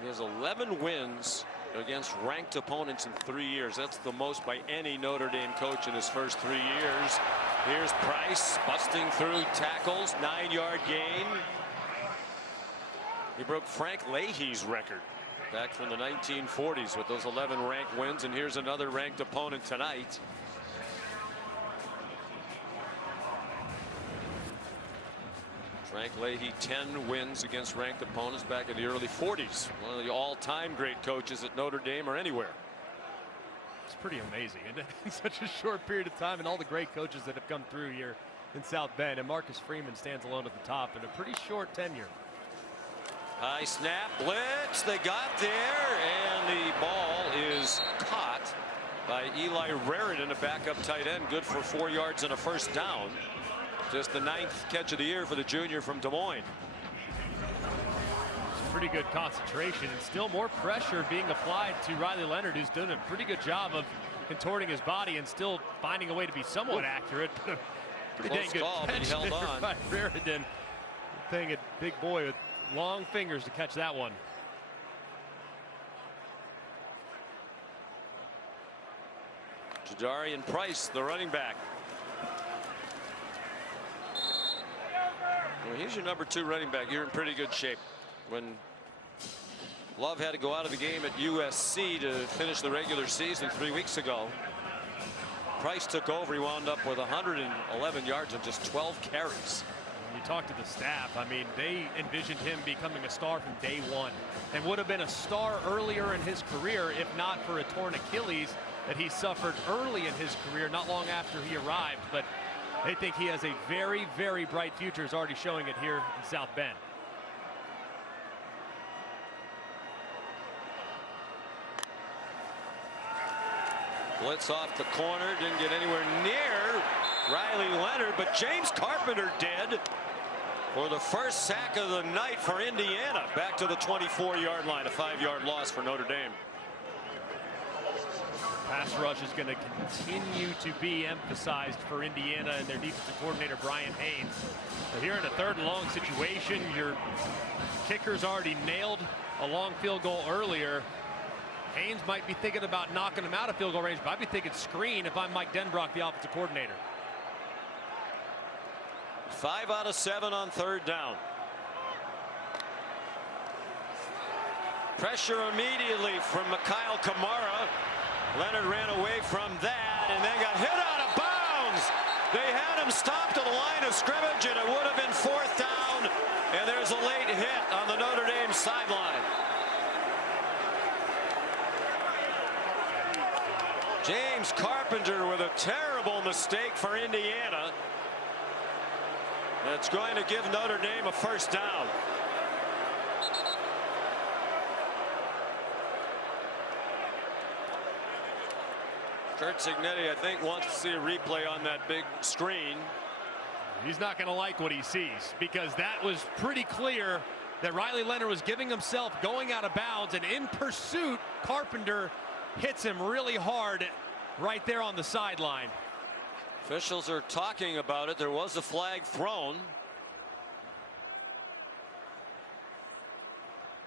He has 11 wins against ranked opponents in 3 years. That's the most by any Notre Dame coach in his first 3 years. Here's Price busting through tackles, 9-yard gain. He broke Frank Leahy's record back from the 1940s with those 11 ranked wins, and here's another ranked opponent tonight. Frank Leahy 10 wins against ranked opponents back in the early 40s. One of the all-time great coaches at Notre Dame or anywhere. It's pretty amazing in such a short period of time, and all the great coaches that have come through here in South Bend, and Marcus Freeman stands alone at the top in a pretty short tenure. High snap, blitz, they got there, and the ball is caught by Eli Raridan, a backup tight end, good for 4 yards and a first down. Just the 9th catch of the year for the junior from Des Moines. Pretty good concentration, and still more pressure being applied to Riley Leonard, who's done a pretty good job of contorting his body and still finding a way to be somewhat accurate. Pretty dang good call, but he held on. By Raridan. Thing a big boy with long fingers to catch that one. Jadarian Price, the running back. Well, here's your number 2 running back. You're in pretty good shape. When Love had to go out of the game at USC to finish the regular season 3 weeks ago, Price took over. He wound up with 111 yards and just 12 carries. When you talk to the staff, I mean, they envisioned him becoming a star from day one, and would have been a star earlier in his career if not for a torn Achilles that he suffered early in his career, not long after he arrived. But they think he has a very, very bright future. Is already showing it here in South Bend. Blitz off the corner, didn't get anywhere near Riley Leonard, but James Carpenter did for the first sack of the night for Indiana. Back to the 24-yard line, a 5-yard loss for Notre Dame. Pass rush is going to continue to be emphasized for Indiana and their defensive coordinator Brian Haynes. But here in a 3rd and long situation, your kicker's already nailed a long field goal earlier. Haynes might be thinking about knocking him out of field goal range, but I'd be thinking screen if I'm Mike Denbrock, the offensive coordinator. 5 out of 7 on 3rd down. Pressure immediately from Mikhail Kamara. Leonard ran away from that and then got hit out of bounds. They had him stopped at the line of scrimmage, and it would have been 4th down. And there's a late hit on the Notre Dame sideline. James Carpenter with a terrible mistake for Indiana. That's going to give Notre Dame a first down. Curt Cignetti, I think, wants to see a replay on that big screen. He's not going to like what he sees, because that was pretty clear that Riley Leonard was giving himself going out of bounds, and in pursuit, Carpenter hits him really hard right there on the sideline. Officials are talking about it. There was a flag thrown.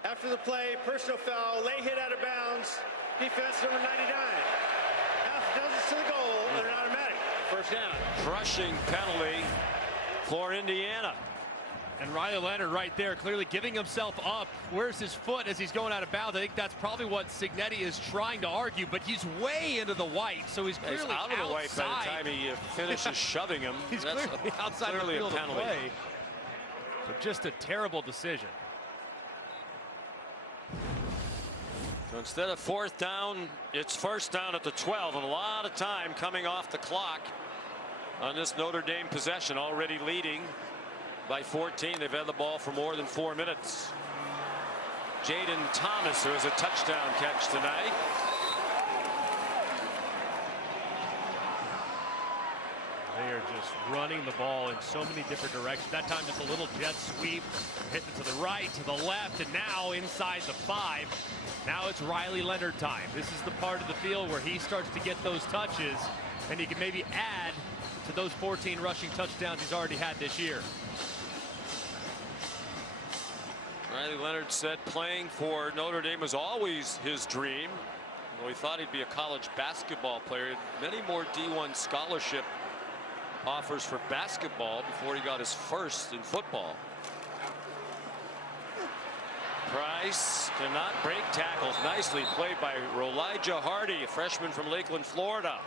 After the play, personal foul, lay hit out of bounds, defense number 99. Half dozen to the goal, and an automatic first down. Crushing penalty for Indiana. And Riley Leonard right there clearly giving himself up. Where's his foot as he's going out of bounds? I think that's probably what Cignetti is trying to argue, but he's way into the white, so he's clearly He's out of the white by the time he finishes shoving him. He's that's clearly outside the field a penalty. of play. So just a terrible decision. So instead of 4th down, it's 1st down at the 12, and a lot of time coming off the clock on this Notre Dame possession, already leading by 14. They've had the ball for more than 4 minutes. Jaden Thomas, who has a touchdown catch tonight. They are just running the ball in so many different directions. That time just a little jet sweep, hitting to the right, to the left, and now inside the 5. Now it's Riley Leonard time. This is the part of the field where he starts to get those touches, and he can maybe add to those 14 rushing touchdowns he's already had this year. Riley Leonard said playing for Notre Dame was always his dream. Well, he thought he'd be a college basketball player. Many more D1 scholarship offers for basketball before he got his first in football. Price cannot break tackles. Nicely played by Rolijah Hardy, a freshman from Lakeland, Florida.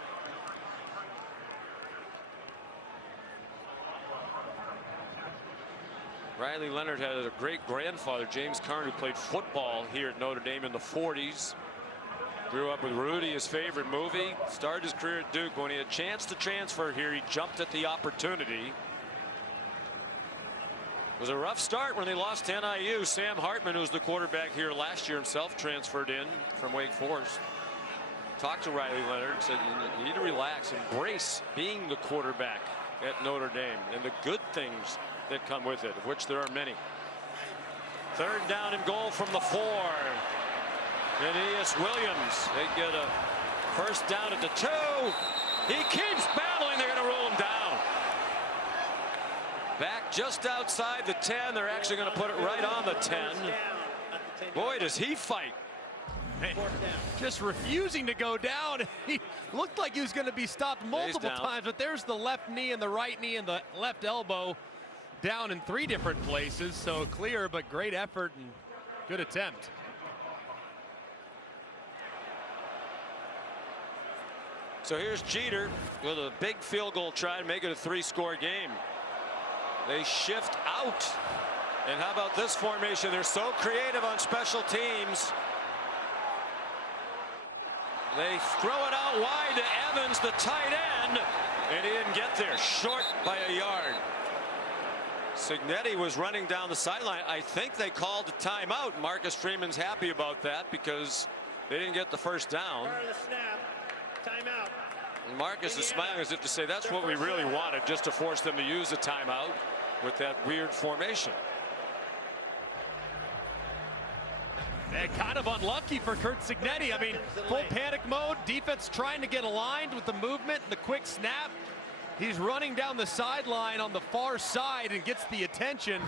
Riley Leonard had a great grandfather, James Carn, who played football here at Notre Dame in the 40s. Grew up with Rudy, his favorite movie. Started his career at Duke. When he had a chance to transfer here, he jumped at the opportunity. It was a rough start when they lost to NIU. Sam Hartman, who was the quarterback here last year, himself transferred in from Wake Forest. Talked to Riley Leonard, said you need to relax, embrace being the quarterback at Notre Dame and the good things that come with it, of which there are many. 3rd down and goal from the 4. Aeneas Williams, they get a 1st down at the 2. He keeps battling. They're going to roll him down. Back just outside the 10. They're actually going to put it right on the 10. Boy, does he fight. Just refusing to go down. He looked like he was going to be stopped multiple times, but there's the left knee and the right knee and the left elbow down in 3 different places. So clear, but great effort and good attempt. So here's Jeter with a big field goal try to make it a 3-score game. They shift out. And how about this formation? They're so creative on special teams. They throw it out wide to Evans, the tight end, and he didn't get there. Short by a yard. Cignetti was running down the sideline. I think they called a timeout. Marcus Freeman's happy about that because they didn't get the 1st down. Timeout. And Marcus is smiling as if to say that's what we really wanted, just to force them to use a timeout with that weird formation. And kind of unlucky for Curt Cignetti. I mean, full panic mode, defense trying to get aligned with the movement and the quick snap. He's running down the sideline on the far side and gets the attention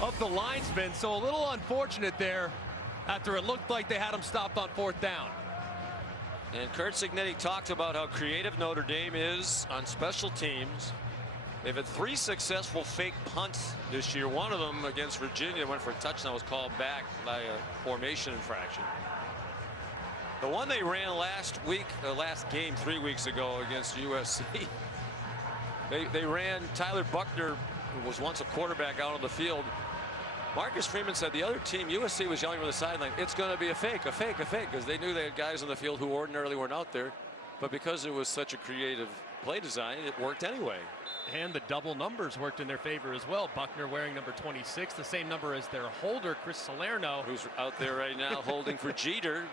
of the linesman. So a little unfortunate there after it looked like they had him stopped on 4th down. And Curt Cignetti talked about how creative Notre Dame is on special teams. They've had 3 successful fake punts this year. One of them against Virginia went for a touchdown, was called back by a formation infraction. The one they ran last game 3 weeks ago against USC. They ran Tyler Buckner, who was once a quarterback, out on the field. Marcus Freeman said the other team, USC, was yelling from the sideline, it's going to be a fake, a fake, a fake, because they knew they had guys on the field who ordinarily weren't out there. But because it was such a creative play design, it worked anyway. And the double numbers worked in their favor as well. Buckner wearing number 26, the same number as their holder, Chris Salerno. Who's out there right now holding for Jeter.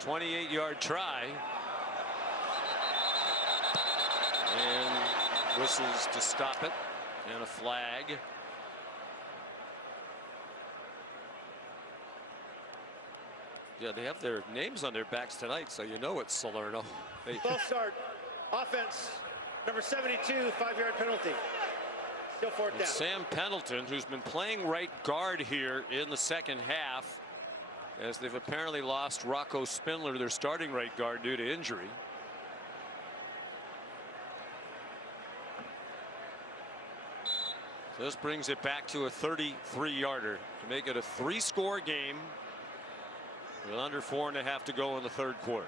28-yard try. And whistles to stop it. And a flag. Yeah, they have their names on their backs tonight, so you know it's Salerno. False start. Offense. Number 72, 5-yard penalty. Still 4th down. Sam Pendleton, who's been playing right guard here in the 2nd half, as they've apparently lost Rocco Spindler, their starting right guard, due to injury. So this brings it back to a 33-yarder to make it a 3-score game with under 4.5 to go in the 3rd quarter.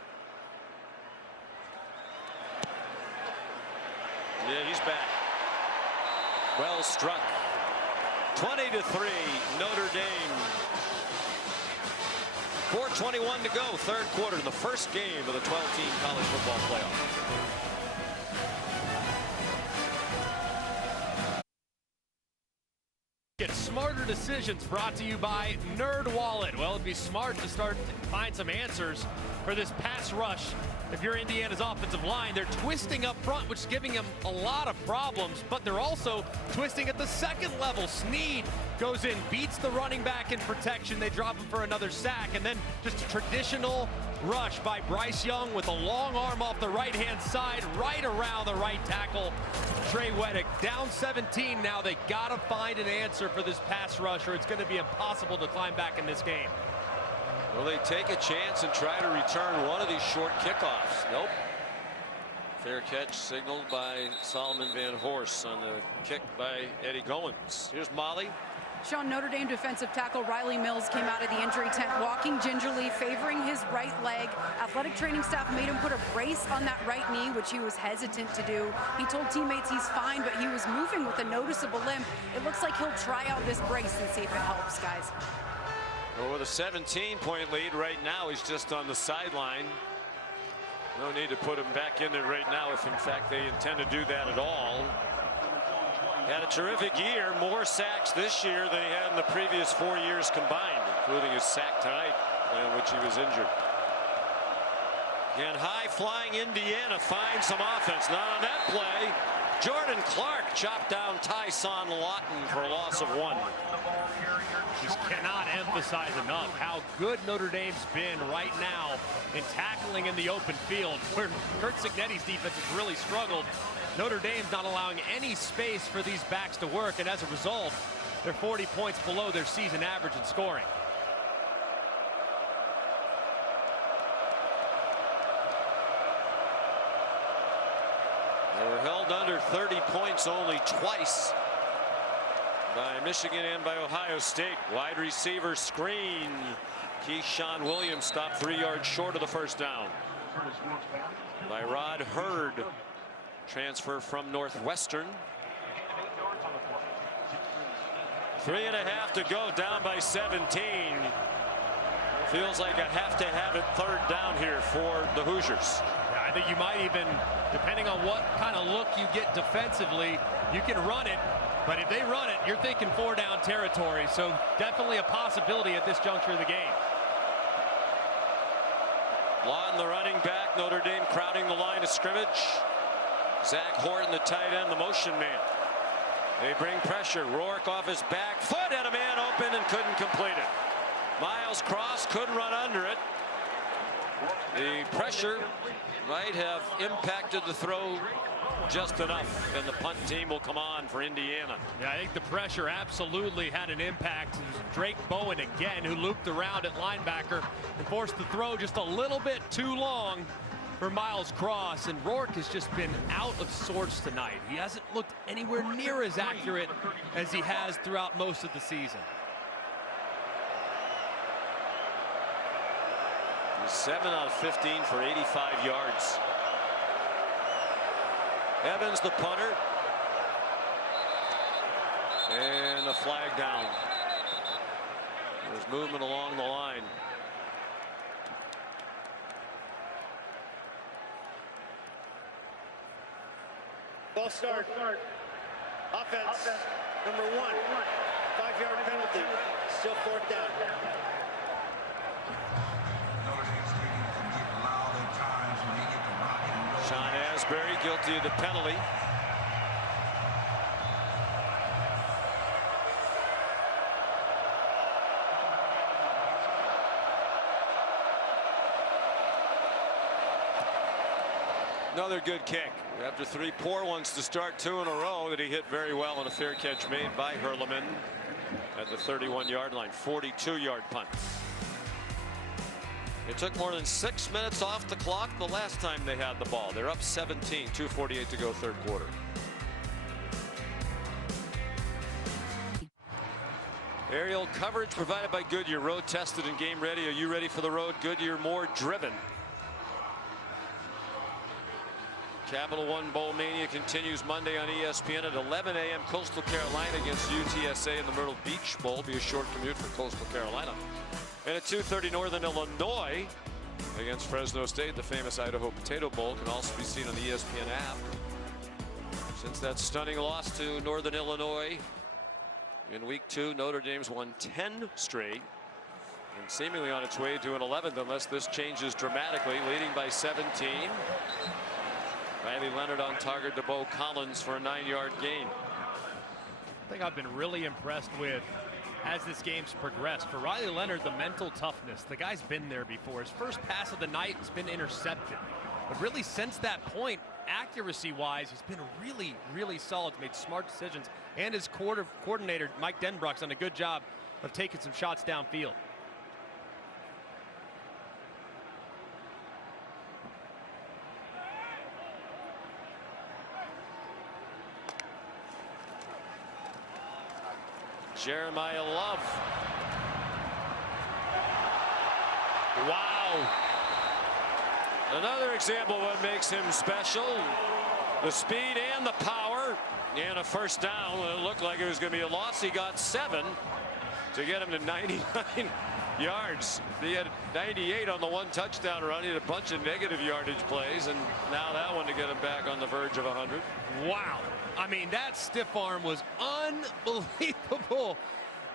Yeah, he's back. Well struck. 20-3, Notre Dame. 4:21 to go, 3rd quarter, the first game of the 12-team college football playoff. Get smarter decisions brought to you by NerdWallet. Well, it'd be smart to start to find some answers for this pass rush. If you're Indiana's offensive line, they're twisting up front, which is giving them a lot of problems, but they're also twisting at the 2nd level. Snead goes in, beats the running back in protection. They drop him for another sack, and then just a traditional rush by Bryce Young with a long arm off the right-hand side, right around the right tackle, Trey Weddick. Down 17 now. They got to find an answer for this pass rush, or it's going to be impossible to climb back in this game. Will they take a chance and try to return one of these short kickoffs? Nope. Fair catch signaled by Solomon Van Horst on the kick by Eddie Goins. Here's Molly. Sean, Notre Dame defensive tackle Riley Mills came out of the injury tent walking gingerly, favoring his right leg. Athletic training staff made him put a brace on that right knee, which he was hesitant to do. He told teammates he's fine, but he was moving with a noticeable limp. It looks like he'll try out this brace and see if it helps, guys. Well, with a 17-point lead right now, he's just on the sideline. No need to put him back in there right now if, in fact, they intend to do that at all. Had a terrific year, more sacks this year than he had in the previous 4 years combined, including his sack tonight, in which he was injured. And high-flying Indiana finds some offense. Not on that play. Jordan Clark chopped down Tyson Lawton for a loss of 1. Just cannot emphasize enough how good Notre Dame's been right now in tackling in the open field, where Kurt Cignetti's defense has really struggled. Notre Dame's not allowing any space for these backs to work, and as a result, they're 40 points below their season average in scoring. They were held under 30 points only twice by Michigan and by Ohio State. Wide receiver screen. Keyshawn Williams stopped 3 yards short of the first down by Rod Hurd, transfer from Northwestern. 3.5 to go, down by 17. Feels like a have-to-have-it third down here for the Hoosiers. Yeah, I think you might even, depending on what kind of look you get defensively, you can run it. But if they run it, you're thinking 4-down territory. So definitely a possibility at this juncture of the game. Lawton, the running back. Notre Dame crowding the line of scrimmage. Zach Horton, the tight end, the motion man. They bring pressure. Rourke off his back foot, had a man open and couldn't complete it. Miles Cross couldn't run under it. The pressure might have impacted the throw just enough, and the punt team will come on for Indiana. Yeah, I think the pressure absolutely had an impact. It was Drake Bowen again who looped around at linebacker and forced the throw just a little bit too long for Miles Cross, and Rourke has just been out of sorts tonight. He hasn't looked anywhere near as accurate as he has throughout most of the season. He's 7 out of 15 for 85 yards. Evans, the punter, and a flag down. There's movement along the line. Ball start. Offense. Number 1. 5-yard penalty. Still 4th down. Sean Asbury guilty of the penalty. Another good kick after 3 poor ones to start, 2 in a row that he hit very well on a fair catch made by Hurleman at the 31-yard line. 42-yard punt. It took more than 6 minutes off the clock the last time they had the ball. They're up 17, 2:48 to go, third quarter. Aerial coverage provided by Goodyear. Road tested and game ready. Are you ready for the road? Goodyear, more driven. Capital One Bowl Mania continues Monday on ESPN at 11 a.m. Coastal Carolina against UTSA in the Myrtle Beach Bowl. Be a short commute for Coastal Carolina. And at 2:30, Northern Illinois against Fresno State. The famous Idaho Potato Bowl can also be seen on the ESPN app. Since that stunning loss to Northern Illinois in week 2, Notre Dame's won 10 straight and seemingly on its way to an 11th unless this changes dramatically, leading by 17. Riley Leonard on target to Bo Collins for a 9-yard gain. I think I've been really impressed with, as this game's progressed, for Riley Leonard, the mental toughness. The guy's been there before. His first pass of the night has been intercepted. But really since that point, accuracy-wise, he's been really, really solid. He's made smart decisions. And his coordinator, Mike Denbrock's done a good job of taking some shots downfield. Jeremiah Love. Wow. Another example of what makes him special. The speed and the power. And a first down. It looked like it was going to be a loss. He got 7 to get him to 99 yards. He had 98 on the 1 touchdown run. He had a bunch of negative yardage plays, and now that one to get him back on the verge of 100. Wow. I mean, that stiff arm was unbelievable.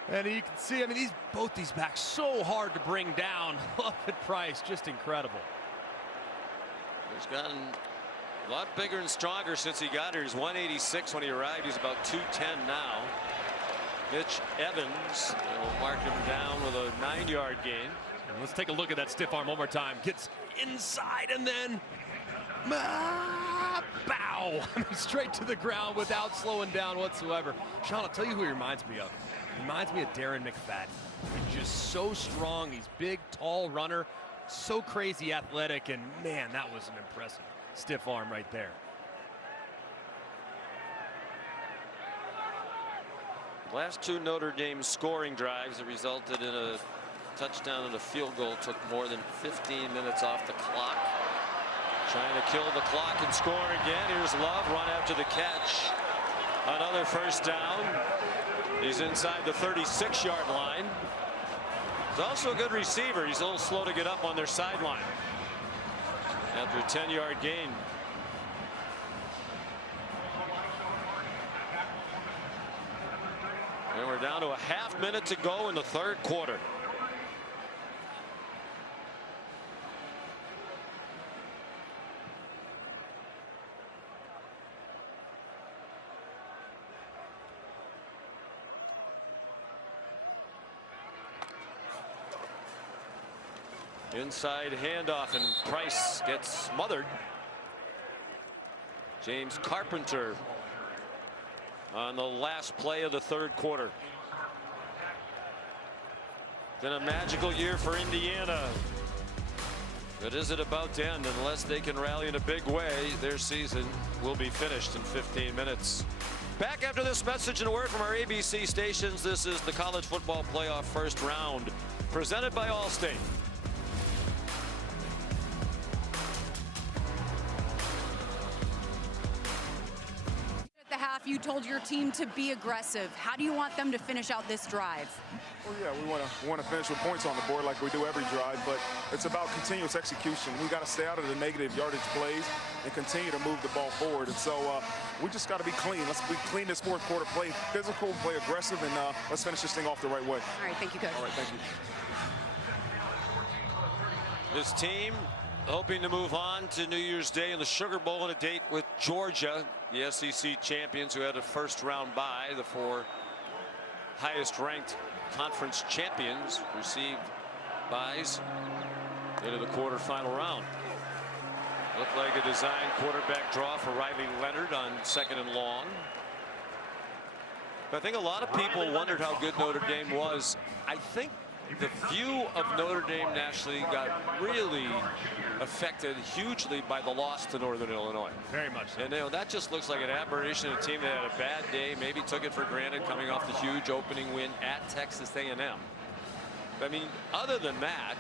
And you can see, I mean, both these backs so hard to bring down. Love and Price, just incredible. He's gotten a lot bigger and stronger since he got here. He's 186 when he arrived. He's about 210 now. Mitch Evans will mark him down with a 9-yard gain. And let's take a look at that stiff arm one more time. Gets inside and then bow. I mean, straight to the ground without slowing down whatsoever. Sean, I'll tell you who he reminds me of. He reminds me of Darren McFadden. He's just so strong. He's big, tall runner, so crazy athletic, and man, that was an impressive stiff arm right there. Last 2 Notre Dame scoring drives that resulted in a touchdown and a field goal took more than 15 minutes off the clock. Trying to kill the clock and score again. Here's Love, run after the catch. Another first down. He's inside the 36-yard line. He's also a good receiver. He's a little slow to get up on their sideline after a 10-yard gain. And we're down to a half minute to go in the 3rd quarter. Inside handoff, and Price gets smothered. James Carpenter on the last play of the 3rd quarter. Been a magical year for Indiana. But is it about to end? Unless they can rally in a big way, their season will be finished in 15 minutes. Back after this message and a word from our ABC stations. This is the College Football Playoff first round, presented by Allstate. You told your team to be aggressive. How do you want them to finish out this drive? Well, yeah, we want to finish with points on the board like we do every drive, but it's about continuous execution. We got to stay out of the negative yardage plays and continue to move the ball forward. And so we just got to be clean. Let's be clean this 4th quarter. Play physical, play aggressive, and let's finish this thing off the right way. All right, thank you, Coach. All right, thank you. This team hoping to move on to New Year's Day in the Sugar Bowl and a date with Georgia, the SEC champions who had a first-round bye. The 4 highest-ranked conference champions received byes into the quarterfinal round. Looked like a design quarterback draw for Riley Leonard on 2nd and long. But I think a lot of people wondered how good Notre Dame was. I think the view of Notre Dame nationally got really affected hugely by the loss to Northern Illinois. Very much so. And that just looks like an aberration. A team that had a bad day, maybe took it for granted coming off the huge opening win at Texas A&M. I mean, other than that,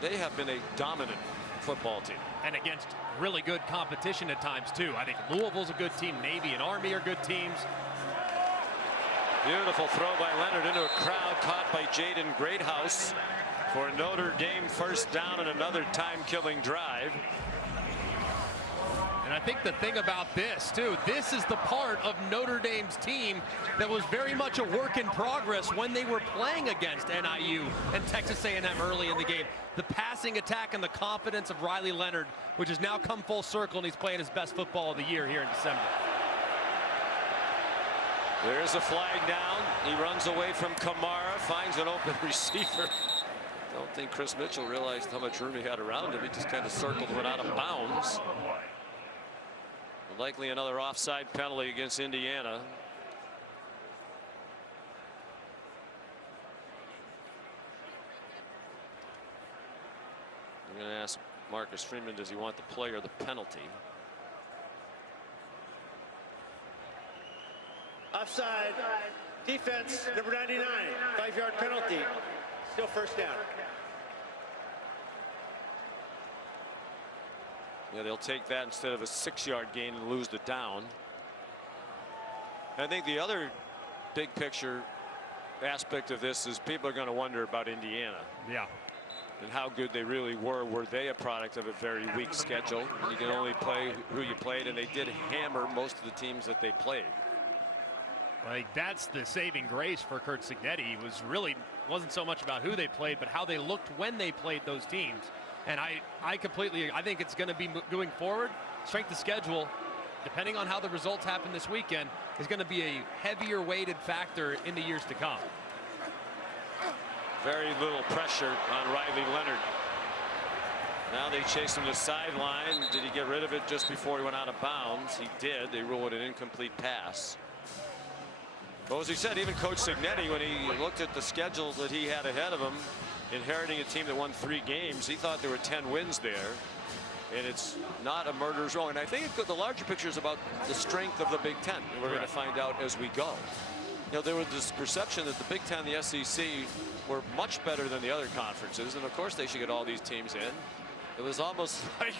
they have been a dominant football team. And against really good competition at times, too. I think Louisville's a good team. Navy and Army are good teams. Beautiful throw by Leonard into a crowd, caught by Jaden Greathouse for Notre Dame first down and another time-killing drive. And I think the thing about this, too, this is the part of Notre Dame's team that was very much a work in progress when they were playing against NIU and Texas A&M early in the game. The passing attack and the confidence of Riley Leonard, which has now come full circle, and he's playing his best football of the year here in December. There's a flag down. He runs away from Kamara, finds an open receiver. Don't think Chris Mitchell realized how much room he had around him. He just kind of circled, went out of bounds. Likely another offside penalty against Indiana. I'm going to ask Marcus Freeman, does he want the play or the penalty? Offside. Defense, number 99, 5-yard penalty. Still first down. Yeah, they'll take that instead of a 6-yard gain and lose the down. I think the other big picture aspect of this is people are going to wonder about Indiana. Yeah. And how good they really were. Were they a product of a very weak schedule? You can only play who you played, and they did hammer most of the teams that they played. Like, that's the saving grace for Curt Cignetti. It wasn't so much about who they played, but how they looked when they played those teams. And I think it's going to be going forward. Strength of schedule, depending on how the results happen this weekend, is going to be a heavier weighted factor in the years to come. Very little pressure on Riley Leonard. Now they chase him to the sideline. Did he get rid of it just before he went out of bounds? He did. They ruled it an incomplete pass. But as he said, even Coach Cignetti, when he looked at the schedule that he had ahead of him, inheriting a team that won 3 games, he thought there were 10 wins there. And it's not a murderer's row. And I think the larger picture is about the strength of the Big Ten. And we're going to find out as we go. You know, there was this perception that the Big Ten and the SEC were much better than the other conferences. And of course they should get all these teams in. It was almost like,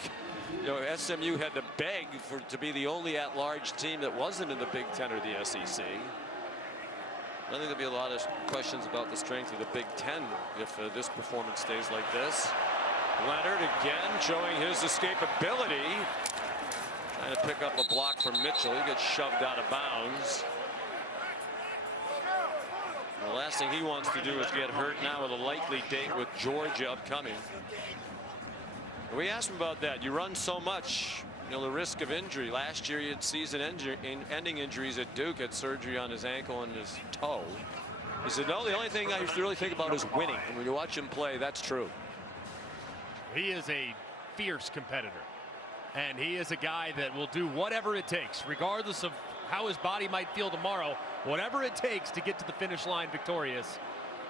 you know, SMU had to beg to be the only at-large team that wasn't in the Big Ten or the SEC. I think there'll be a lot of questions about the strength of the Big Ten if this performance stays like this. Leonard again showing his escapability. Trying to pick up a block from Mitchell. He gets shoved out of bounds. The last thing he wants to do is get hurt now with a likely date with Georgia upcoming. We asked him about that. You run so much, you know, the risk of injury. Last year he had season-ending injuries at Duke, had surgery on his ankle and his toe. He said, no, the only thing I really think about is winning. And when you watch him play, that's true. He is a fierce competitor. And he is a guy that will do whatever it takes, regardless of how his body might feel tomorrow, whatever it takes to get to the finish line victorious.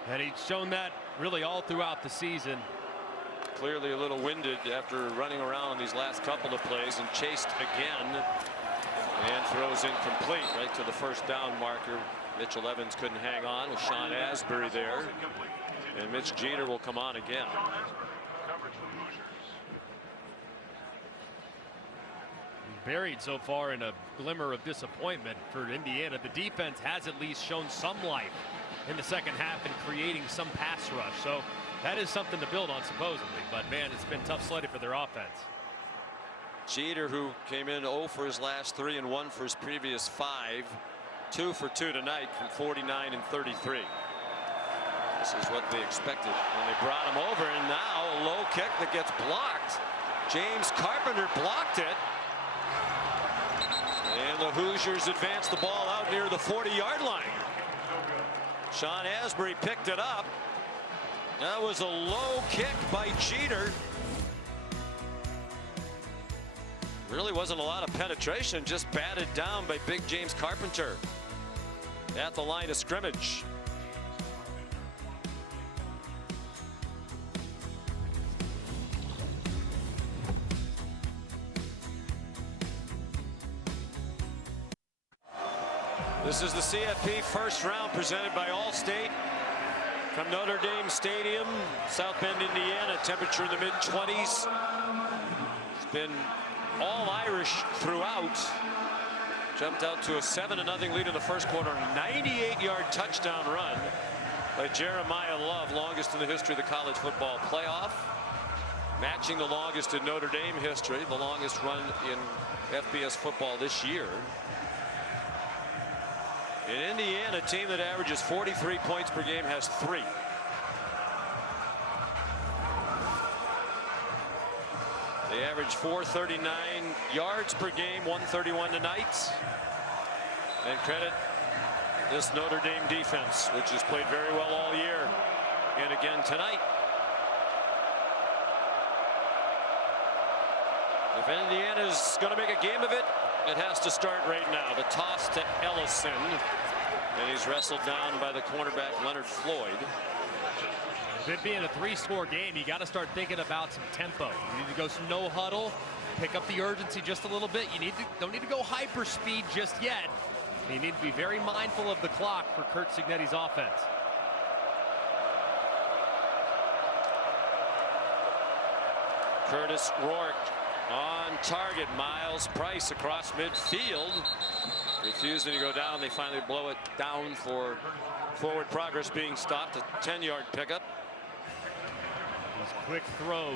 And he's shown that really all throughout the season. Clearly a little winded after running around these last couple of plays, and chased again and throws incomplete right to the first down marker. Mitchell Evans couldn't hang on with Sean Asbury there, and Mitch Jeter will come on again. Buried so far in a glimmer of disappointment for Indiana. The defense has at least shown some life in the second half in creating some pass rush. So that is something to build on, supposedly. But, man, it's been tough sledding for their offense. Jeter, who came in 0 for his last 3 and 1 for his previous 5. 2 for 2 tonight from 49 and 33. This is what they expected when they brought him over. And now a low kick that gets blocked. James Carpenter blocked it. And the Hoosiers advance the ball out near the 40-yard line. Sean Asbury picked it up. That was a low kick by Jeter. Really wasn't a lot of penetration, just batted down by big James Carpenter at the line of scrimmage. This is the CFP first round presented by Allstate from Notre Dame Stadium, South Bend, Indiana. Temperature in the mid-20s. It's been all Irish throughout. Jumped out to a 7-0 lead in the first quarter. 98-yard touchdown run by Jeremiah Love, longest in the history of the college football playoff. Matching the longest in Notre Dame history, the longest run in FBS football this year. In Indiana, a team that averages 43 points per game has 3. They average 439 yards per game, 131 tonight. And credit this Notre Dame defense, which has played very well all year, and again tonight. If Indiana's going to make a game of it, it has to start right now. The toss to Ellison, and he's wrestled down by the cornerback Leonard Floyd. With it being a 3-score game, you got to start thinking about some tempo. You need to go some no huddle, pick up the urgency just a little bit. Don't need to go hyper speed just yet. You need to be very mindful of the clock for Curt Cignetti's offense. Curtis Rourke on target. Miles Price across midfield. Refusing to go down. They finally blow it down for forward progress being stopped. A 10-yard pickup. These quick throws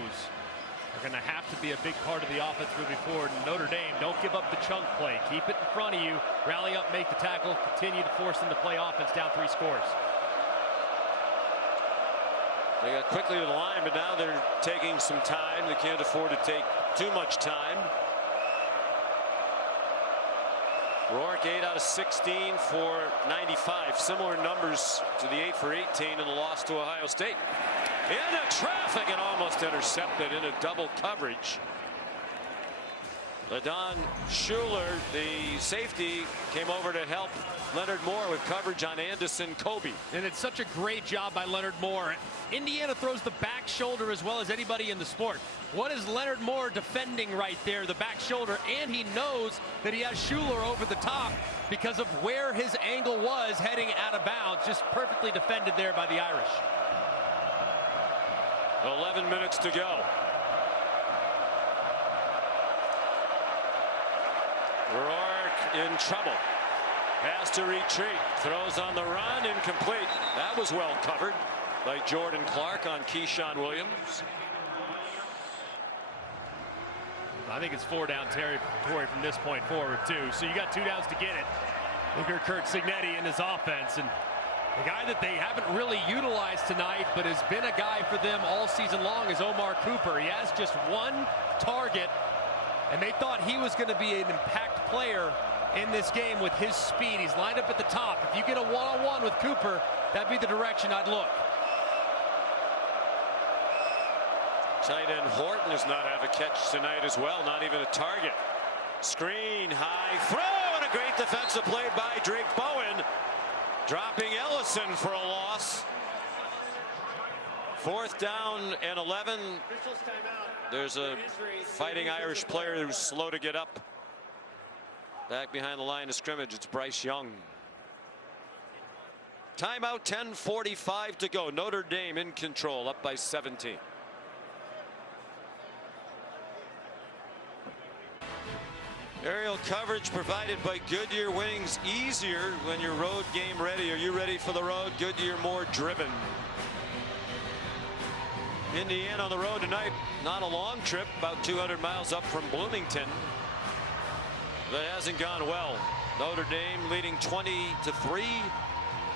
are going to have to be a big part of the offense moving forward. And Notre Dame, don't give up the chunk play. Keep it in front of you. Rally up, make the tackle. Continue to force them to play offense down 3 scores. They got quickly to the line, but now they're taking some time. They can't afford to take too much time. Rourke 8 out of 16 for 95. Similar numbers to the 8 for 18 in the loss to Ohio State. Into traffic and almost intercepted into double coverage. LaDon Schuler, the safety, came over to help Leonard Moore with coverage on Anderson Kobe. And it's such a great job by Leonard Moore. Indiana throws the back shoulder as well as anybody in the sport. What is Leonard Moore defending right there? The back shoulder, and he knows that he has Schuler over the top because of where his angle was heading out of bounds. Just perfectly defended there by the Irish. 11 minutes to go. Rourke in trouble. Has to retreat. Throws on the run. Incomplete. That was well covered by Jordan Clark on Keyshawn Williams. I think it's 4 down territory from this point forward, too. So you got 2 downs to get it. If you're Curt Cignetti in his offense. And the guy that they haven't really utilized tonight, but has been a guy for them all season long, is Omar Cooper. He has just 1 target, and they thought he was going to be an impact player in this game with his speed. He's lined up at the top. If you get a one-on-one with Cooper, that'd be the direction I'd look. Tight end Horton does not have a catch tonight as well, not even a target. Screen, high throw, and a great defensive play by Drake Bowen, dropping Ellison for a loss. 4th down and 11. There's a Fighting Irish player who's slow to get up. Back behind the line of scrimmage, it's Bryce Young. Timeout, 10:45 to go. Notre Dame in control, up by 17. Aerial coverage provided by Goodyear. Winning's easier when you're road game ready. Are you ready for the road? Goodyear, more driven. Indiana on the road tonight. Not a long trip, about 200 miles up from Bloomington. That hasn't gone well. Notre Dame leading 20-3.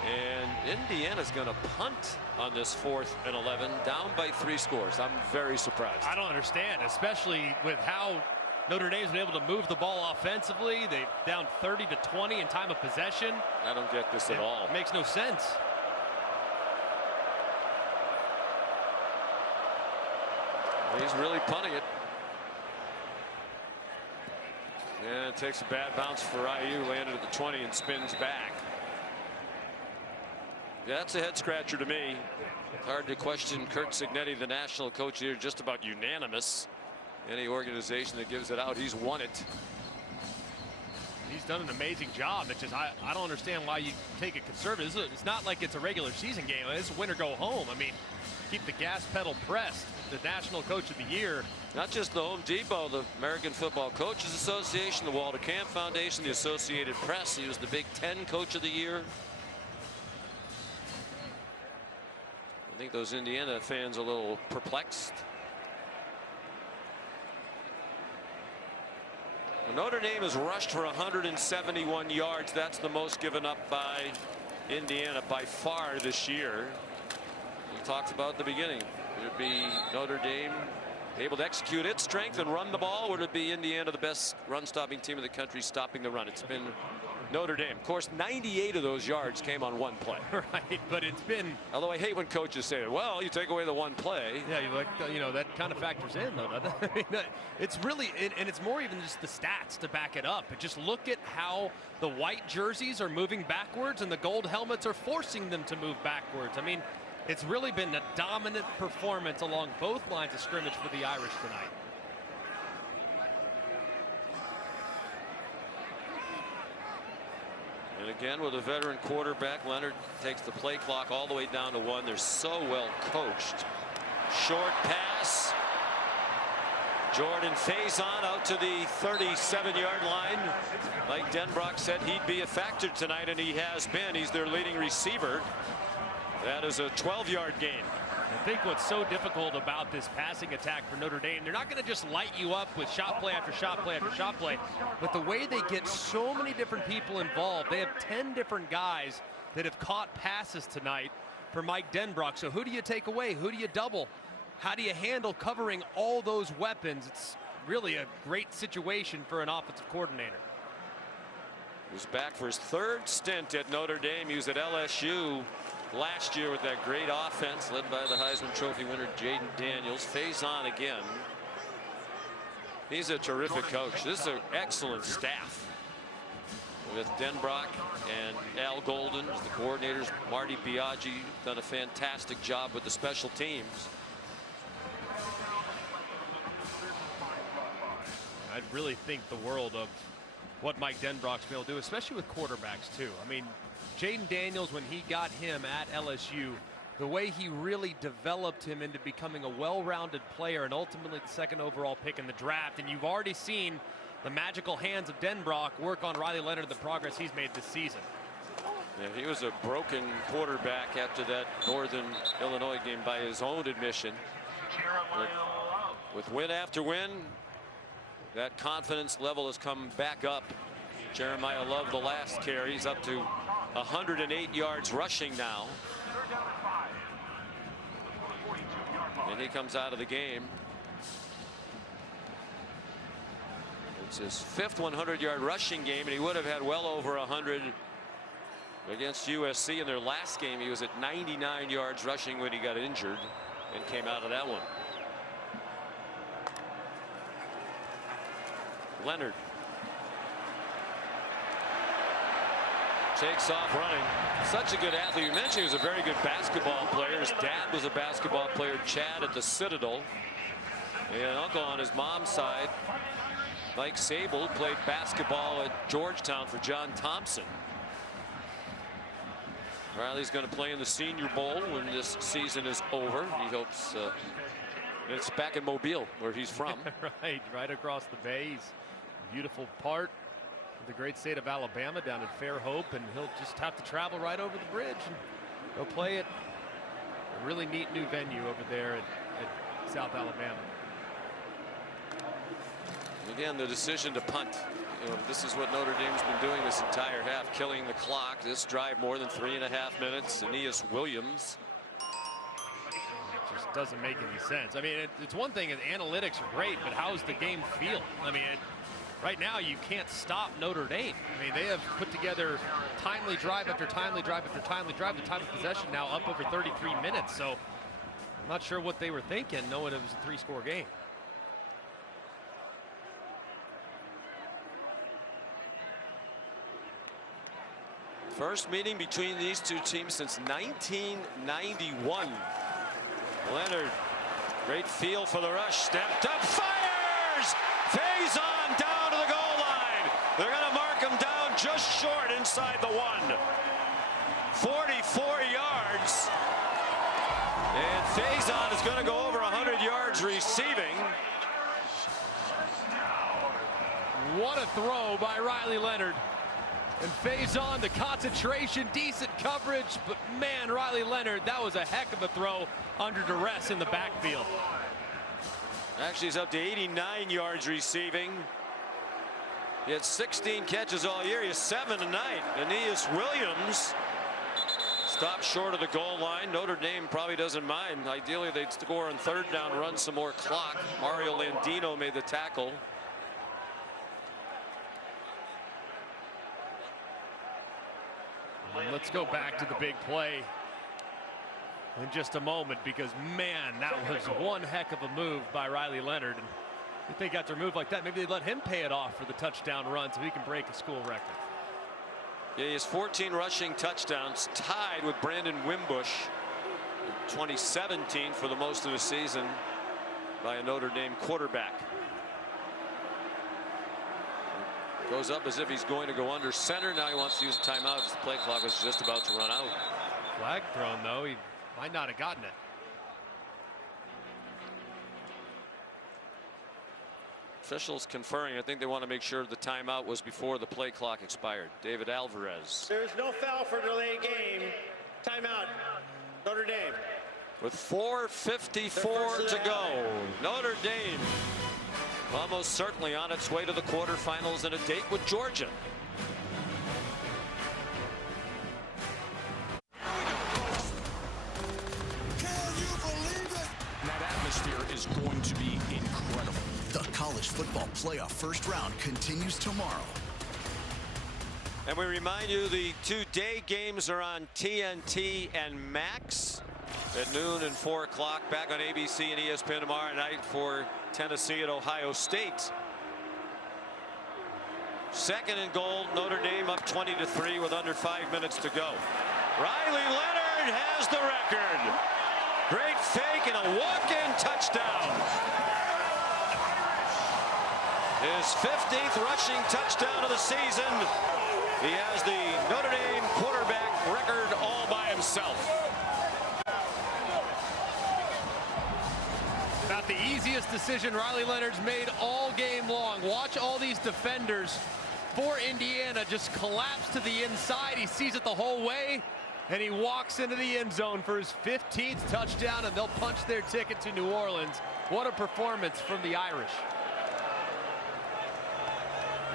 And Indiana's going to punt on this 4th and 11, down by 3 scores. I'm very surprised. I don't understand, especially with how Notre Dame's been able to move the ball offensively. They're down 30-20 in time of possession. I don't get this at all. It makes no sense. He's really punting it. Yeah, it takes a bad bounce for IU, landed at the 20 and spins back. Yeah, that's a head scratcher to me. Hard to question Curt Cignetti, the national coach here, just about unanimous. Any organization that gives it out, he's won it. He's done an amazing job. It's just I don't understand why you take it conservative. It's not like it's a regular season game. It's win or go home. I mean, keep the gas pedal pressed. The national coach of the year. Not just the Home Depot, the American Football Coaches Association, the Walter Camp Foundation, the Associated Press. He was the Big Ten Coach of the Year. I think those Indiana fans are a little perplexed. Notre Dame has rushed for 171 yards. That's the most given up by Indiana by far this year. We talked about at the beginning. Would it be Notre Dame able to execute its strength and run the ball? Would it be Indiana, the best run-stopping team in the country, stopping the run? It's been Notre Dame. Of course, 98 of those yards came on 1 play. Right, but it's been. Although I hate when coaches say that. Well, you take away the 1 play. Yeah, you know that kind of factors in, though. I mean, it's really, and it's more even just the stats to back it up. But just look at how the white jerseys are moving backwards, and the gold helmets are forcing them to move backwards. I mean, it's really been a dominant performance along both lines of scrimmage for the Irish tonight. And again, with a veteran quarterback, Leonard takes the play clock all the way down to 1. They're so well coached. Short pass. Jordan Faison out to the 37-yard line. Mike Denbrock said he'd be a factor tonight, and he has been. He's their leading receiver. That is a 12-yard gain. I think what's so difficult about this passing attack for Notre Dame, they're not going to just light you up with shot play after shot play after shot play, but the way they get so many different people involved. They have 10 different guys that have caught passes tonight for Mike Denbrock. So who do you take away? Who do you double? How do you handle covering all those weapons? It's really a great situation for an offensive coordinator. He's back for his 3rd stint at Notre Dame. He was at LSU last year with that great offense led by the Heisman Trophy winner Jaden Daniels. Faison again. He's a terrific coach. This is an excellent staff with Denbrock and Al Golden as the coordinators. Marty Biaggi done a fantastic job with the special teams. I'd really think the world of what Mike Denbrock's been able to do, especially with quarterbacks too. I mean, Jaden Daniels, when he got him at LSU, the way he really developed him into becoming a well-rounded player and ultimately the 2nd overall pick in the draft. And you've already seen the magical hands of Denbrock work on Riley Leonard, the progress he's made this season. Yeah, he was a broken quarterback after that Northern Illinois game by his own admission. But with win after win, that confidence level has come back up. Jeremiah Love, the last carry, he's up to 108 yards rushing now. And he comes out of the game. It's his 5th 100-yard rushing game, and he would have had well over 100 against USC in their last game. He was at 99 yards rushing when he got injured and came out of that one. Leonard takes off running. Such a good athlete. You mentioned he was a very good basketball player. His dad was a basketball player, Chad, at the Citadel. And uncle on his mom's side, Mike Sable, played basketball at Georgetown for John Thompson. Riley's going to play in the Senior Bowl when this season is over. He hopes it's back in Mobile, where he's from. right across the bay. He's a beautiful part of the great state of Alabama down at Fairhope, and he'll just have to travel right over the bridge and go play at a really neat new venue over there at South Alabama. Again, the decision to punt. You know, this is what Notre Dame's been doing this entire half, killing the clock. This drive more than 3.5 minutes. Aeneas Williams. It just doesn't make any sense. I mean, it's one thing, analytics are great, but how's the game feel? I mean, right now you can't stop Notre Dame. I mean, they have put together timely drive after timely drive after timely drive. The time of possession now up over 33 minutes. So I'm not sure what they were thinking, knowing it was a 3-score game. First meeting between these two teams since 1991. Leonard, great feel for the rush, stepped up, fires! Faison down to the goal line. They're going to mark him down just short inside the 1. 44 yards. And Faison is going to go over 100 yards receiving. What a throw by Riley Leonard. And Faison, the concentration, decent coverage, but man, Riley Leonard, that was a heck of a throw under duress in the backfield. Actually, he's up to 89 yards receiving. He had 16 catches all year. He has 7 tonight. Aeneas Williams stopped short of the goal line. Notre Dame probably doesn't mind. Ideally, they'd score on 3rd down, run some more clock. Mario Landino made the tackle. Let's go back to the big play in just a moment, because man, that was one heck of a move by Riley Leonard. And if they got their move like that, maybe they'd let him pay it off for the touchdown run so he can break a school record. Yeah, he has 14 rushing touchdowns, tied with Brandon Wimbush in 2017 for the most of the season by a Notre Dame quarterback. Goes up as if he's going to go under center. Now he wants to use a timeout as the play clock was just about to run out. Flag thrown, though. He might not have gotten it. Officials conferring. I think they want to make sure the timeout was before the play clock expired. David Alvarez. There is no foul for delay game. Timeout, Notre Dame. With 4:54 to go, Notre Dame almost certainly on its way to the quarterfinals and a date with Georgia. That atmosphere is going to be incredible. The college football playoff first round continues tomorrow. And we remind you the 2 day games are on TNT and Max at noon and 4 o'clock. Back on ABC and ESPN tomorrow night for Tennessee at Ohio State. Second and goal, Notre Dame up 20-3 with under 5 minutes to go. Riley Leonard has the record. Great fake and a walk-in touchdown. His 15th rushing touchdown of the season. He has the Notre Dame quarterback record all by himself. About the easiest decision Riley Leonard's made all game long. Watch all these defenders for Indiana just collapse to the inside. He sees it the whole way, and he walks into the end zone for his 15th touchdown, and they'll punch their ticket to New Orleans. What a performance from the Irish.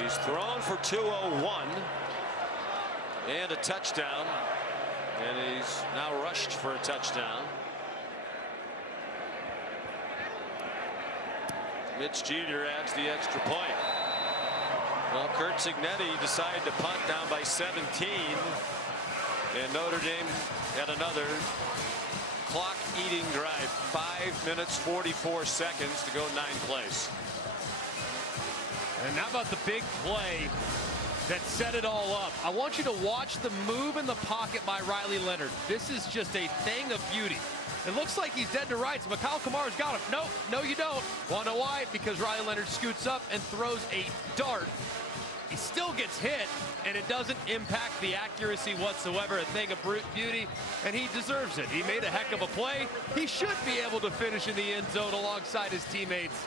He's thrown for 201 and a touchdown, and he's now rushed for a touchdown. Mitch Jeter adds the extra point. Well, Curt Cignetti decided to punt down by 17, and Notre Dame had another clock-eating drive. 5 minutes 44 seconds to go 9 plays. And how about the big play that set it all up? I want you to watch the move in the pocket by Riley Leonard. This is just a thing of beauty. It looks like he's dead to rights. Mikhail Kamar's got him. Nope, no you don't. Want to know why? Because Riley Leonard scoots up and throws a dart. He still gets hit, and it doesn't impact the accuracy whatsoever. A thing of beauty, and he deserves it. He made a heck of a play. He should be able to finish in the end zone alongside his teammates.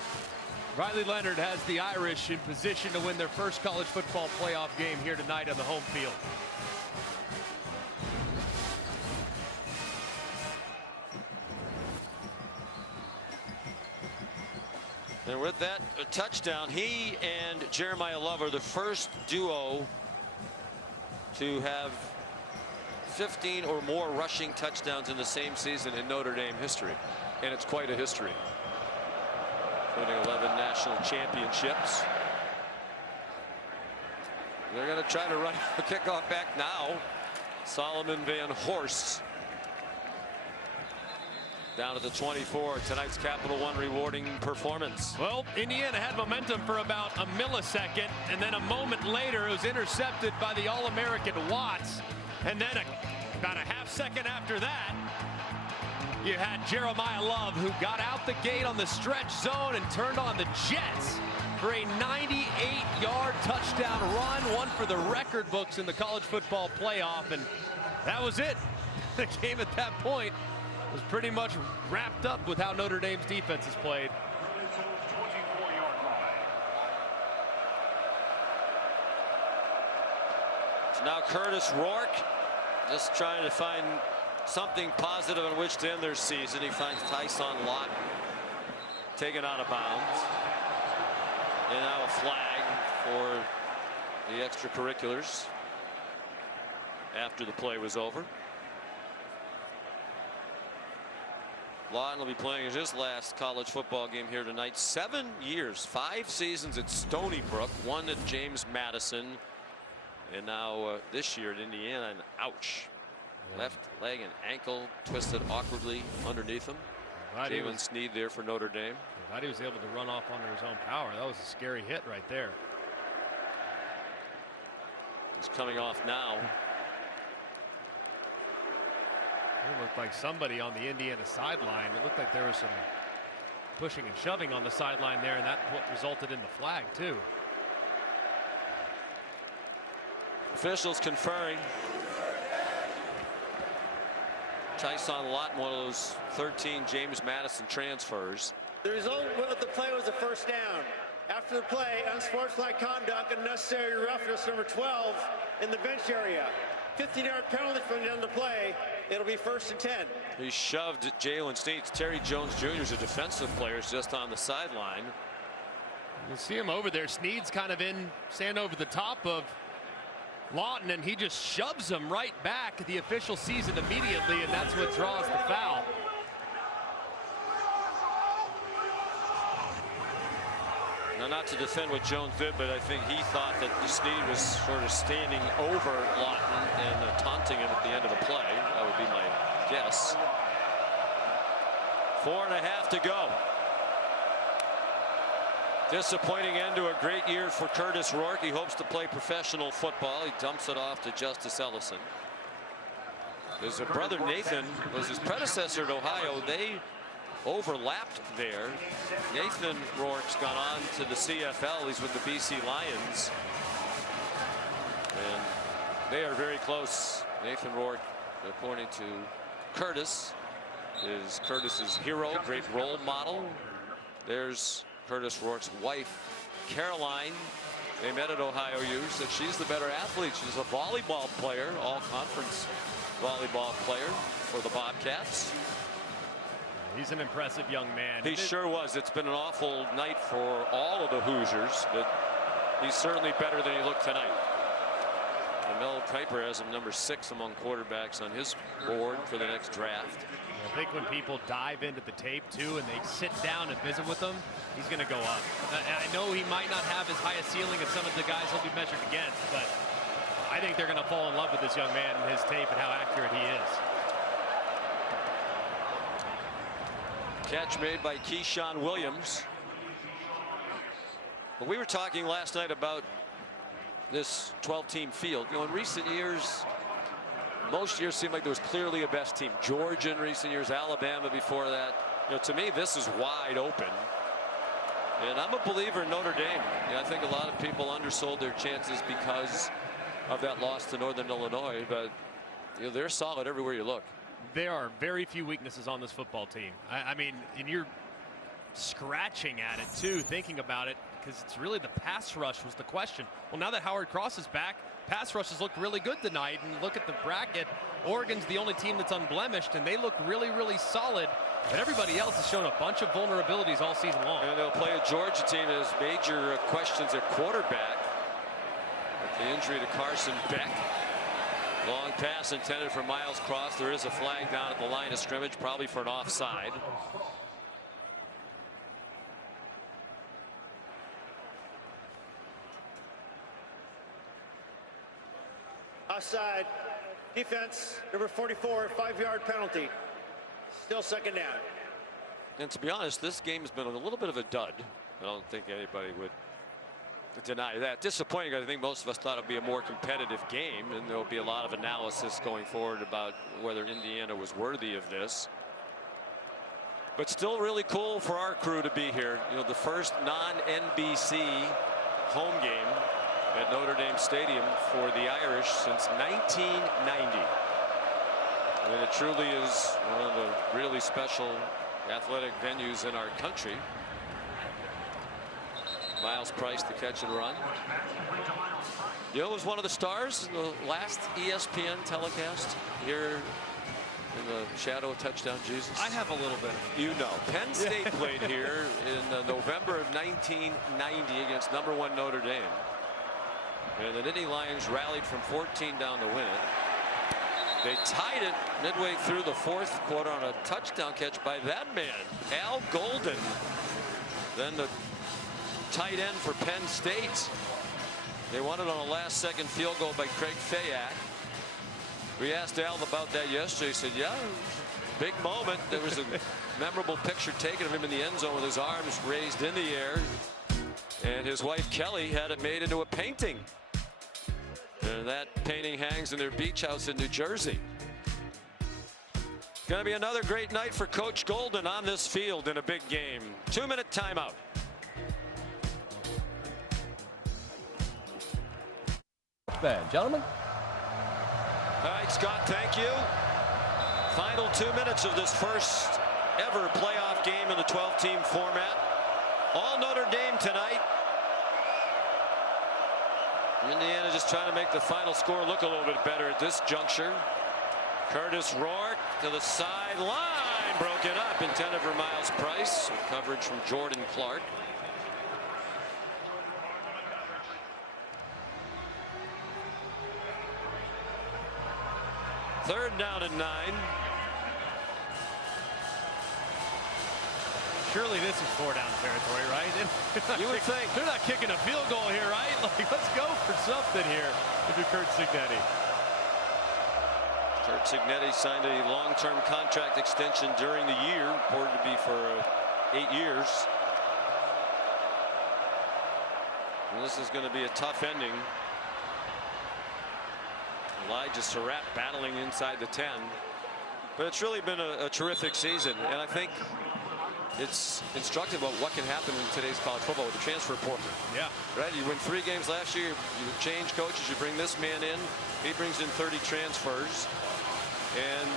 Riley Leonard has the Irish in position to win their first college football playoff game here tonight on the home field. And with that touchdown, he and Jeremiah Love are the first duo to have 15 or more rushing touchdowns in the same season in Notre Dame history. And it's quite a history. Including 11 national championships. They're going to try to run a kickoff back now. Solomon Van Horst down at the 24. Tonight's Capital One rewarding performance. Well, Indiana had momentum for about a millisecond, and then a moment later it was intercepted by the All-American Watts. And then about a half second after that, you had Jeremiah Love, who got out the gate on the stretch zone and turned on the Jets for a 98-yard touchdown run, one for the record books in the college football playoff. And that was it. The game at that point was pretty much wrapped up with how Notre Dame's defense has played. So now Curtis Rourke just trying to find something positive on which to end their season. He finds Tyson Lott taken out of bounds. And now a flag for the extracurriculars after the play was over. Lawton will be playing his last college football game here tonight. 7 years, 5 seasons at Stony Brook, 1 at James Madison, and now this year at Indiana. And ouch. Left leg and ankle twisted awkwardly underneath him. Jalen Sneed there for Notre Dame. Glad he was able to run off under his own power. That was a scary hit right there. He's coming off now. It looked like somebody on the Indiana sideline. It looked like there was some pushing and shoving on the sideline there, and that's what resulted in the flag too. Officials conferring. Tyson Lawton, one of those 13 James Madison transfers. The result of the play was a first down. After the play, unsportsmanlike conduct and unnecessary roughness, number 12 in the bench area. 15-yard penalty from the end of the play. It'll be 1st and 10. He shoved Jalen Snead. Terry Jones Jr. is a defensive player, just on the sideline. You see him over there. Snead's kind of stand over the top of Lawton, and he just shoves him right back. The official sees it immediately, and that's what draws the foul. Now, not to defend what Jones did, but I think he thought that Snead was sort of standing over Lawton and taunting him at the end of the play. That would be my guess. 4.5 to go. Disappointing end to a great year for Curtis Rourke. He hopes to play professional football. He dumps it off to Justice Ellison. His brother Nathan was his predecessor at Ohio. They overlapped there. Nathan Rourke's gone on to the CFL. He's with the BC Lions. And they are very close. Nathan Rourke, according to Curtis, is Curtis's hero, great role model. There's Curtis Rourke's wife, Caroline. They met at Ohio U. Said she's the better athlete. She's a volleyball player, all-conference volleyball player for the Bobcats. He's an impressive young man. He sure was. It's been an awful night for all of the Hoosiers, but he's certainly better than he looked tonight. And Mel Kiper has him number 6 among quarterbacks on his board for the next draft. I think when people dive into the tape too and they sit down and visit with him, he's going to go up. I know he might not have as high a ceiling as some of the guys he'll be measured against, but I think they're going to fall in love with this young man and his tape and how accurate he is. Catch made by Keyshawn Williams. But we were talking last night about this 12-team field. You know, in recent years, most years seemed like there was clearly a best team. Georgia in recent years, Alabama before that. You know, to me, this is wide open. And I'm a believer in Notre Dame. You know, I think a lot of people undersold their chances because of that loss to Northern Illinois, but you know, they're solid everywhere you look. There are very few weaknesses on this football team. I mean, and you're scratching at it too, thinking about it, because it's really the pass rush was the question. Well, now that Howard Cross is back, pass rushes look really good tonight. And look at the bracket. Oregon's the only team that's unblemished, and they look really, really solid. But everybody else has shown a bunch of vulnerabilities all season long. And they'll play a Georgia team that has major questions at quarterback. With the injury to Carson Beck. Long pass intended for Miles Cross. There is a flag down at the line of scrimmage, probably for an offside. Offside. Defense, number 44, 5-yard penalty. Still 2nd down. And to be honest, this game has been a little bit of a dud. I don't think anybody would deny that. Disappointing. I think most of us thought it would be a more competitive game, and there will be a lot of analysis going forward about whether Indiana was worthy of this. But still really cool for our crew to be here. You know, the first non-NBC home game at Notre Dame Stadium for the Irish since 1990. And it truly is one of the really special athletic venues in our country. Miles Price, the catch and run. You know, was one of the stars in the last ESPN telecast here in the shadow of Touchdown Jesus. I have a little bit. You know, Penn State played here in November of 1990 against #1 Notre Dame. And the Nittany Lions rallied from 14 down to win it. They tied it midway through the 4th quarter on a touchdown catch by that man, Al Golden. Then the tight end for Penn State. They won it on a last-second field goal by Craig Fayak. We asked Al about that yesterday. He said, yeah, big moment. There was a memorable picture taken of him in the end zone with his arms raised in the air. And his wife, Kelly, had it made into a painting. And that painting hangs in their beach house in New Jersey. Going to be another great night for Coach Golden on this field in a big game. 2-minute timeout. Sports Band. Gentlemen. All right, Scott, thank you. Final 2 minutes of this first ever playoff game in the 12-team format. All Notre Dame tonight. Indiana just trying to make the final score look a little bit better at this juncture. Curtis Rourke to the sideline, broken up, intended for Miles Price. Coverage from Jordan Clark. Third down and 9. Surely this is 4-down territory, right? You would think. They're not kicking a field goal here, right? Like, let's go for something here if you're Curt Cignetti. Curt Cignetti signed a long-term contract extension during the year, reported to be for 8 years. And this is going to be a tough ending. Elijah Surratt battling inside the 10. But it's really been a terrific season, and I think it's instructive about what can happen in today's college football with the transfer portal. Yeah. Right? You win 3 games last year, you change coaches, you bring this man in, he brings in 30 transfers, and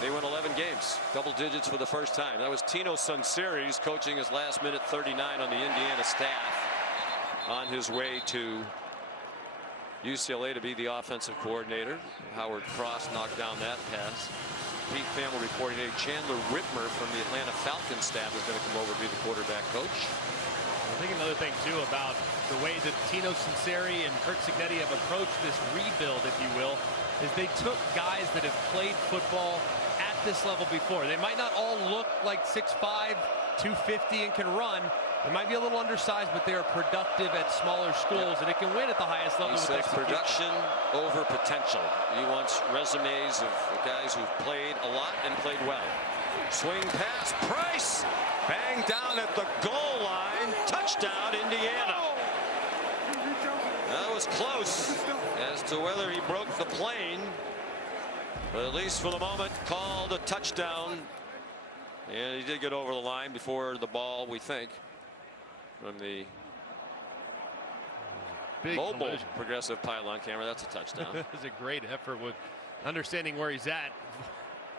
they win 11 games, double digits for the first time. That was Tino Sunseri's coaching his last minute 39 on the Indiana staff on his way to UCLA to be the offensive coordinator. Howard Cross knocked down that pass. Pete Thamel reporting today. Chandler Whitmer from the Atlanta Falcons staff is going to come over to be the quarterback coach. I think another thing too about the way that Tino Sunseri and Curt Cignetti have approached this rebuild, if you will, is they took guys that have played football at this level before. They might not all look like 6'5", 250 and can run. They might be a little undersized, but they are productive at smaller schools, and it can win at the highest level. He says production over potential. He wants resumes of guys who've played a lot and played well. Swing pass, Price, bang down at the goal line, touchdown Indiana. That was close as to whether he broke the plane, but at least for the moment called a touchdown, and he did get over the line before the ball, we think, from the big mobile collision. Progressive pylon camera. That's a touchdown. That was a great effort with understanding where he's at.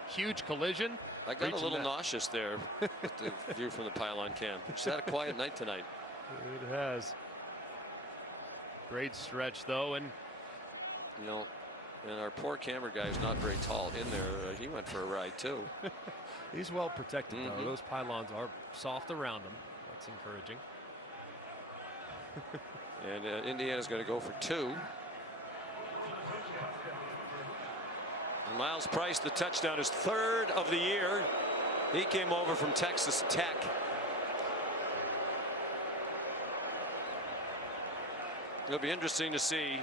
Huge collision. I got a little nauseous there with the view from the pylon cam. Just had a quiet night tonight. It has. Great stretch though, and you know, and our poor camera guy is not very tall in there. He went for a ride too. He's well protected though. Those pylons are soft around him. That's encouraging. And Indiana's going to go for 2. And Miles Price, the touchdown, is 3rd of the year. He came over from Texas Tech. It'll be interesting to see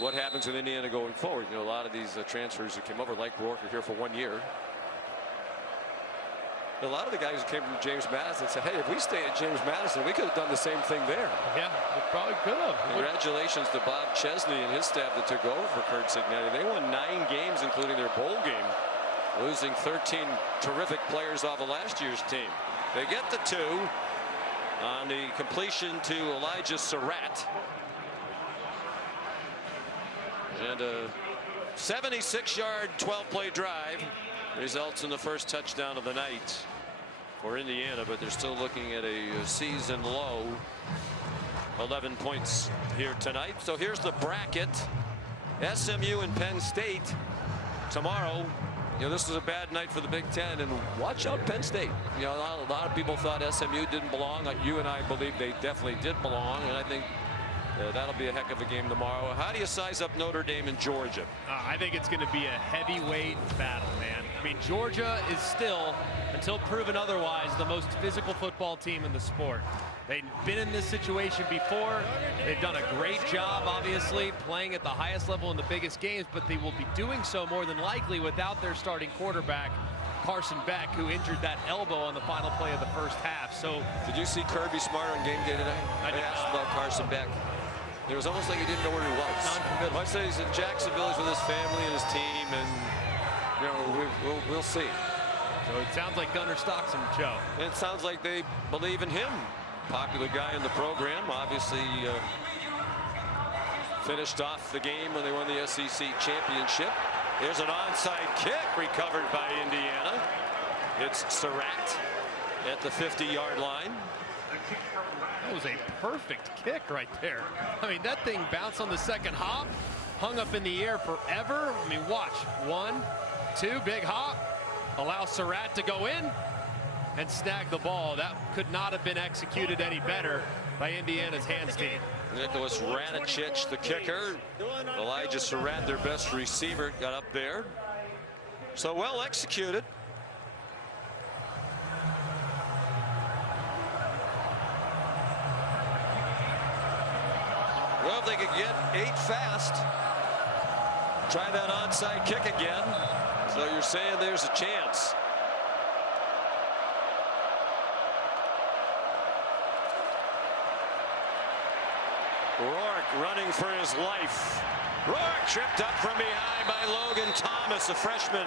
what happens with Indiana going forward. You know, a lot of these transfers who came over, like Rourke, are here for 1 year. A lot of the guys who came from James Madison said, hey, if we stayed at James Madison, we could have done the same thing there. Yeah, we probably could have. Congratulations to Bob Chesney and his staff that took over for Curt Cignetti. They won 9 games, including their bowl game, losing 13 terrific players off of last year's team. They get the 2 on the completion to Elijah Surratt. And a 76-yard, 12-play drive results in the first touchdown of the night for Indiana, but they're still looking at a season low 11 points here tonight. So here's the bracket. SMU and Penn State tomorrow. You know, this is a bad night for the Big Ten, and watch out Penn State. You know, a lot of people thought SMU didn't belong. You and I believe they definitely did belong, and I think that'll be a heck of a game tomorrow. How do you size up Notre Dame and Georgia? I think it's going to be a heavyweight battle, man. I mean, Georgia is still, until proven otherwise, the most physical football team in the sport. They've been in this situation before. They've done a great job, obviously, playing at the highest level in the biggest games, but they will be doing so more than likely without their starting quarterback, Carson Beck, who injured that elbow on the final play of the first half. So, did you see Kirby Smart on game day tonight? I asked about Carson Beck. It was almost like he didn't know where he was. Non-committal. I say he's in Jacksonville, he's with his family and his team, and you know, we'll see. So it sounds like Gunnar Stockton, Joe. And it sounds like they believe in him. Popular guy in the program, obviously finished off the game when they won the SEC championship. There's an onside kick recovered by Indiana. It's Surratt at the 50-yard line. That was a perfect kick right there. I mean, that thing bounced on the second hop, hung up in the air forever. I mean, watch. 1, 2, big hop. Allow Surratt to go in and snag the ball. That could not have been executed any better by Indiana's hands team. Nicholas Radicic, the kicker. Elijah Surratt, their best receiver, got up there. So well executed. Well, if they could get 8 fast, try that onside kick again. So you're saying there's a chance. Rourke running for his life. Rourke tripped up from behind by Logan Thomas, a freshman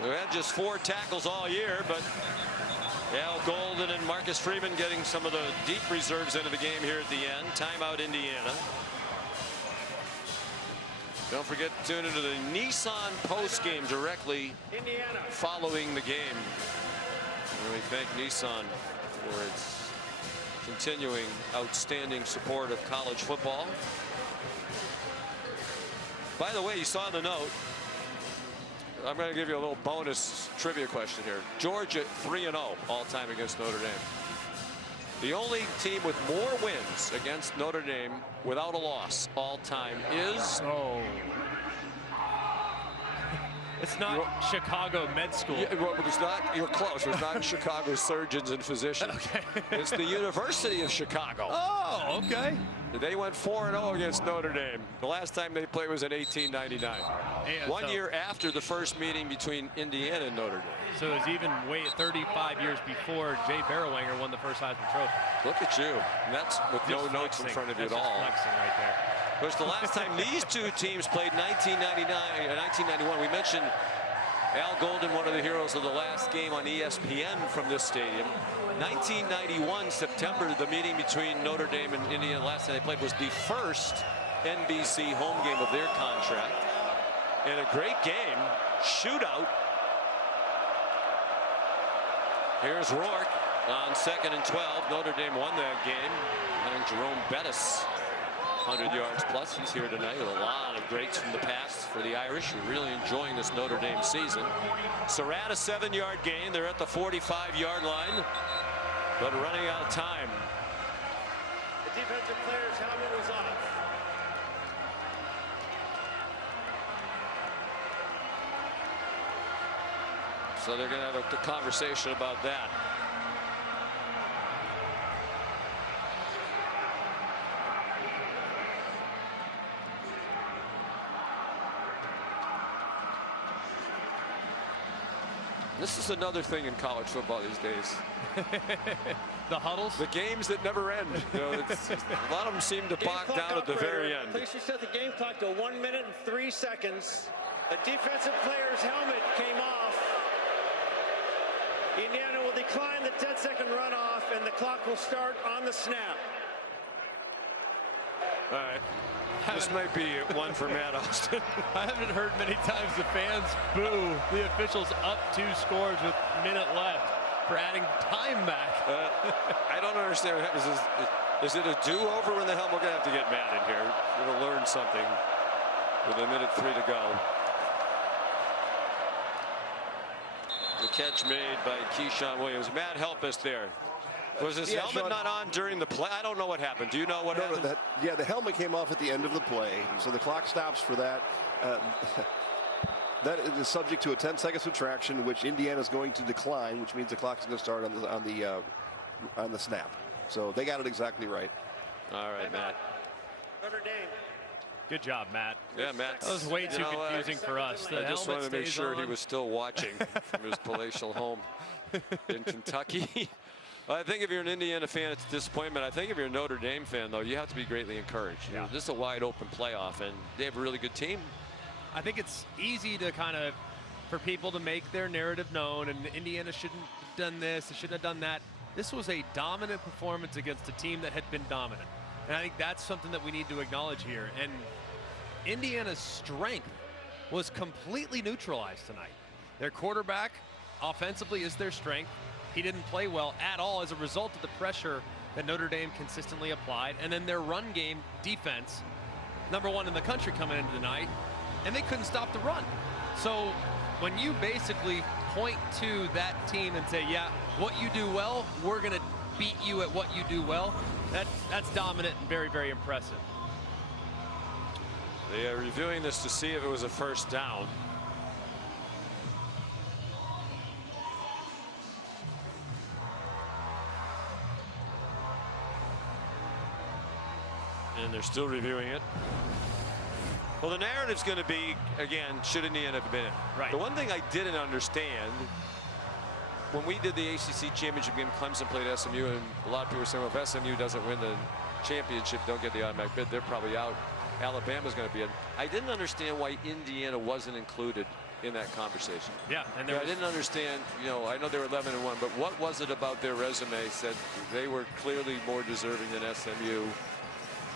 who had just 4 tackles all year, but Al Golden and Marcus Freeman getting some of the deep reserves into the game here at the end. Timeout, Indiana. Don't forget to tune into the Nissan post game directly following the game. And we thank Nissan for its continuing outstanding support of college football. By the way, you saw the note. I'm going to give you a little bonus trivia question here. Georgia 3-0 all time against Notre Dame. The only team with more wins against Notre Dame without a loss all time is. Oh. It's not Chicago Med School. Yeah, well, it's not. You're close. It's not Chicago Surgeons and Physicians. Okay. It's the University of Chicago. Oh, okay. They went 4-0 against Notre Dame. The last time they played was in 1899. Yeah, 1 year after the first meeting between Indiana and Notre Dame. So it was even 35 years before Jay Barrowanger won the first Heisman Trophy. Look at you. And that's with Just no notes in front of you at just all. Flexing right there. It was the last time these two teams played 1999 and 1991. We mentioned Al Golden, one of the heroes of the last game on ESPN from this stadium. 1991 September, the meeting between Notre Dame and Indiana last time they played was the first NBC home game of their contract. And a great game, shootout. Here's Rourke on 2nd and 12. Notre Dame won that game. And Jerome Bettis, 100 yards plus. He's here tonight with a lot of greats from the past for the Irish. We're really enjoying this Notre Dame season. Surratt, a 7-yard gain. They're at the 45-yard line, but running out of time. The defensive player's helmet was off. So they're going to have a conversation about that. This is another thing in college football these days. The huddles? The games that never end. You know, a lot of them seem to bog down at the very end. Please reset the game clock to 1 minute and 3 seconds. The defensive player's helmet came off. Indiana will decline the 10-second runoff, and the clock will start on the snap. All right. This might be one for Matt Austin. I haven't heard many times the fans boo the officials up 2 scores with a minute left for adding time back. I don't understand what happens. Is it a do-over when the hell we're going to have to get Matt in here? We're going to learn something with 1:03 to go. The catch made by Keyshawn Williams. Matt, help us there. Was his helmet Sean, not on during the play? I don't know what happened. Do you know what happened? Yeah, the helmet came off at the end of the play, so the clock stops for that. That is subject to a 10-second subtraction, which Indiana's going to decline, which means the clock's going to start on the snap. So they got it exactly right. All right, Matt. Notre Dame. Good job, Matt. Yeah, Matt. That was way too confusing for us. I just wanted to make sure he was still watching from his palatial home in Kentucky. I think if you're an Indiana fan, it's a disappointment. I think if you're a Notre Dame fan, though, you have to be greatly encouraged. Yeah. This is a wide open playoff, and they have a really good team. I think it's easy to for people to make their narrative known, and Indiana shouldn't have done this, they shouldn't have done that. This was a dominant performance against a team that had been dominant. And I think that's something that we need to acknowledge here. And Indiana's strength was completely neutralized tonight. Their quarterback offensively is their strength. He didn't play well at all as a result of the pressure that Notre Dame consistently applied. And then their run game defense, #1 in the country coming into tonight, and they couldn't stop the run. So when you basically point to that team and say, yeah, what you do well, we're going to beat you at what you do well, that's dominant and very, very impressive. They are reviewing this to see if it was a first down. And they're still reviewing it. Well, the narrative's going to be, again, should Indiana have been in? Right. The one thing I didn't understand, when we did the ACC championship game, Clemson played SMU, and a lot of people were saying, well, if SMU doesn't win the championship, don't get the automatic bid, they're probably out. Alabama's going to be in. I didn't understand why Indiana wasn't included in that conversation. Yeah, and I didn't understand, you know, I know they were 11-1, but what was it about their resume said they were clearly more deserving than SMU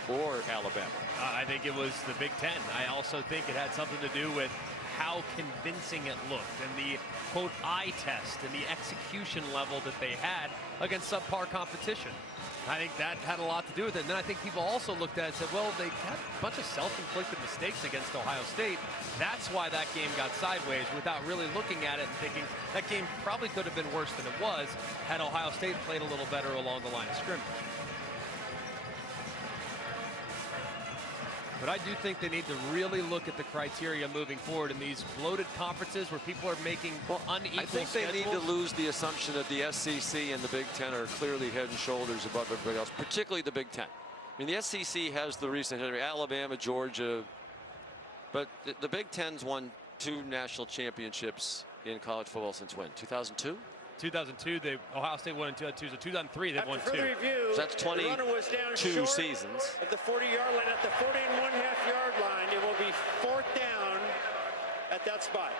or Alabama? I think it was the Big Ten. I also think it had something to do with how convincing it looked and the quote eye test and the execution level that they had against subpar competition. I think that had a lot to do with it. And then I think people also looked at it and said, well, they had a bunch of self-inflicted mistakes against Ohio State. That's why that game got sideways, without really looking at it and thinking that game probably could have been worse than it was had Ohio State played a little better along the line of scrimmage. But I do think they need to really look at the criteria moving forward in these bloated conferences where people are making unequal I think schedules. they need to lose the assumption that the SEC and the Big Ten are clearly head and shoulders above everybody else, particularly the Big Ten. I mean, the SEC has the recent history, Alabama, Georgia, but the Big Ten's won 2 national championships in college football since when? 2002? 2002, Ohio State won in 2002, so 2003 they've won 2. Review, so that's 22 seasons. At the 40-yard line, at the 40.5-yard line, it will be 4th down at that spot.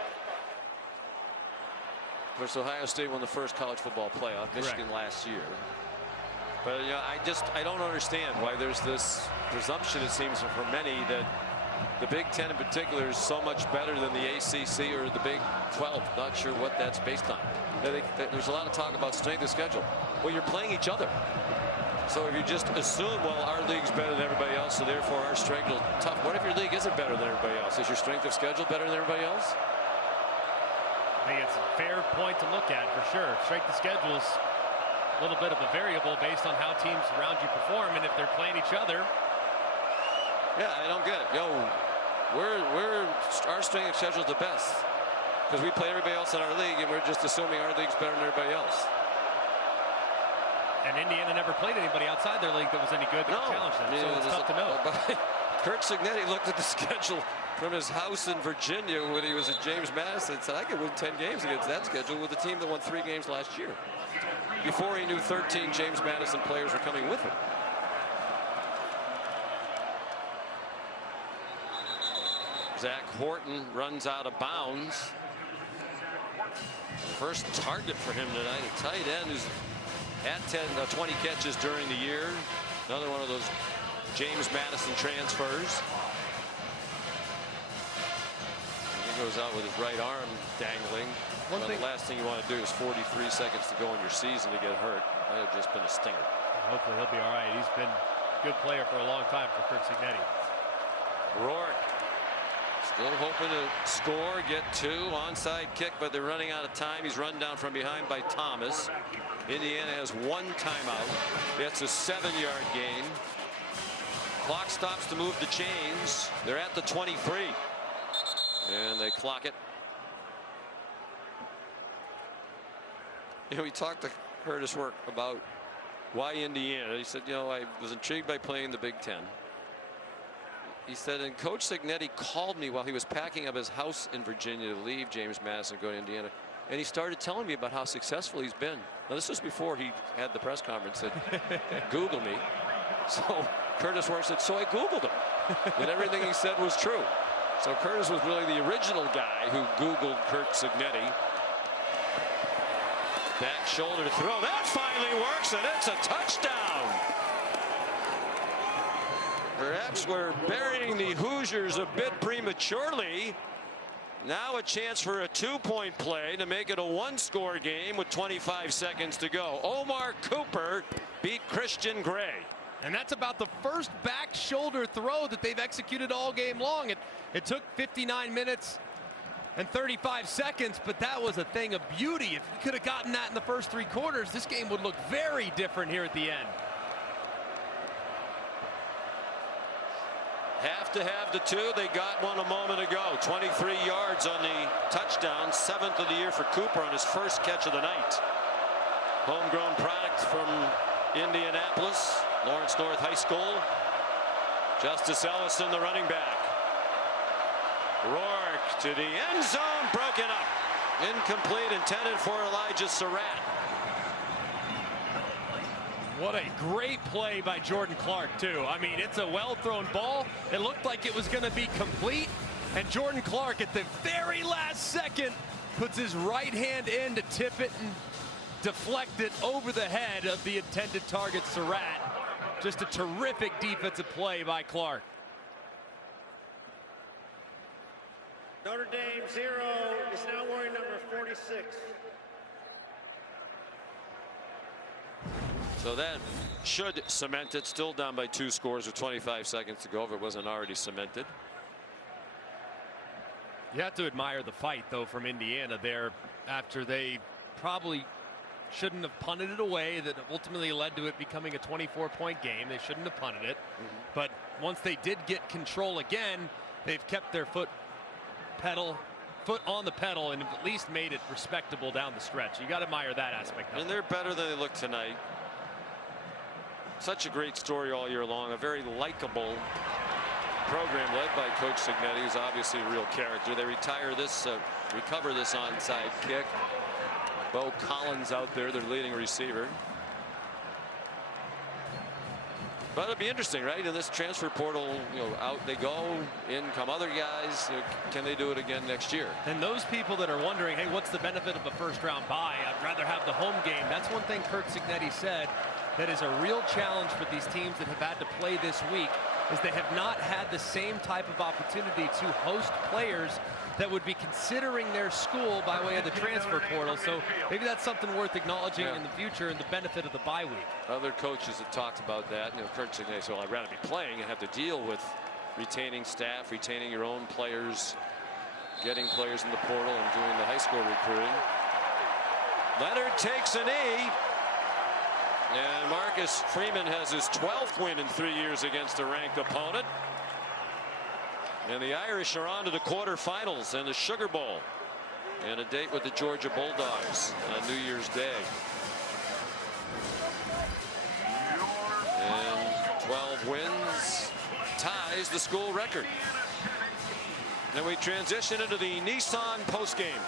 Of course, Ohio State won the first college football playoff, Michigan last year. But you know, I don't understand why there's this presumption, it seems, for many that the Big Ten in particular is so much better than the ACC or the Big 12. Not sure what that's based on. There's a lot of talk about strength of schedule. Well, you're playing each other. So if you just assume, well, our league's better than everybody else, so therefore our strength is tough. What if your league isn't better than everybody else? Is your strength of schedule better than everybody else? I think it's a fair point to look at for sure. Strength of schedule is a little bit of a variable based on how teams around you perform, and if they're playing each other. Yeah, I don't get it. Yo, our strength of schedule is the best because we play everybody else in our league, and we're just assuming our league's better than everybody else. And Indiana never played anybody outside their league that was any good that could challenge them, so it's tough to know. Kurt Cignetti looked at the schedule from his house in Virginia when he was at James Madison and said, I could win 10 games against that schedule with a team that won 3 games last year. Before he knew 13 James Madison players were coming with him. Zach Horton runs out of bounds. First target for him tonight, a tight end who's had 20 catches during the year. Another one of those James Madison transfers. He goes out with his right arm dangling. Well, the last thing you want to do is 43 seconds to go in your season to get hurt. That would have just been a stinger. Hopefully he'll be all right. He's been a good player for a long time for Kurt Cignetti. Rourke still hoping to score, get 2, onside kick, but they're running out of time. He's run down from behind by Thomas. Indiana has 1 timeout. That's a 7-yard gain. Clock stops to move the chains. They're at the 23. And they clock it. You know, we talked to Curtis Work about why Indiana. He said, you know, I was intrigued by playing the Big Ten. He said, and Coach Cignetti called me while he was packing up his house in Virginia to leave James Madison and go to Indiana. And he started telling me about how successful he's been. Now, this was before he had the press conference that Google me. So Curtis Work said, so I Googled him. And everything he said was true. So Curtis was really the original guy who Googled Kurt Cignetti. Back shoulder throw. That finally works, and it's a touchdown. Perhaps we're burying the Hoosiers a bit prematurely. Now a chance for a 2-point play to make it a 1-score game with 25 seconds to go. Omar Cooper beat Christian Gray. And that's about the first back shoulder throw that they've executed all game long. It took 59 minutes and 35 seconds, but that was a thing of beauty. If you could have gotten that in the first 3 quarters, this game would look very different here at the end. Have to have the 2. They got one a moment ago. 23 yards on the touchdown. 7th of the year for Cooper on his first catch of the night. Homegrown product from Indianapolis, Lawrence North High School. Justice Ellison, the running back. Rourke to the end zone, broken up. Incomplete, intended for Elijah Surratt. What a great play by Jordan Clark, too. I mean, it's a well-thrown ball. It looked like it was going to be complete. And Jordan Clark, at the very last second, puts his right hand in to tip it and deflect it over the head of the intended target, Surratt. Just a terrific defensive play by Clark. Notre Dame 0 is now wearing number 46. So that should cement it. Still down by 2 scores with 25 seconds to go if it wasn't already cemented. You have to admire the fight, though, from Indiana there after they probably shouldn't have punted it away. That ultimately led to it becoming a 24-point game. They shouldn't have punted it. But once they did get control again, they've kept their foot on the pedal and at least made it respectable down the stretch. You got to admire that aspect of it. And they're better than they look tonight. Such a great story all year long. A very likable program led by Coach Cignetti, who's obviously a real character. They recover this onside kick. Bo Collins out there, their leading receiver. But it'll be interesting, right? In this transfer portal, out they go, in come other guys. Can they do it again next year? And those people that are wondering, hey, what's the benefit of a first-round bye? I'd rather have the home game. That's one thing Kurt Cignetti said that is a real challenge for these teams that have had to play this week, is they have not had the same type of opportunity to host players that would be considering their school by way of the transfer portal. So maybe that's something worth acknowledging in the future, and the benefit of the bye week. Other coaches have talked about that. Kurt Cignetti said, well, I'd rather be playing and have to deal with retaining staff, retaining your own players, getting players in the portal, and doing the high school recruiting. Leonard takes a knee. And Marcus Freeman has his 12th win in 3 years against a ranked opponent. And the Irish are on to the quarterfinals and the Sugar Bowl, and a date with the Georgia Bulldogs on New Year's Day. And 12 wins ties the school record. Then we transition into the Nissan postgame.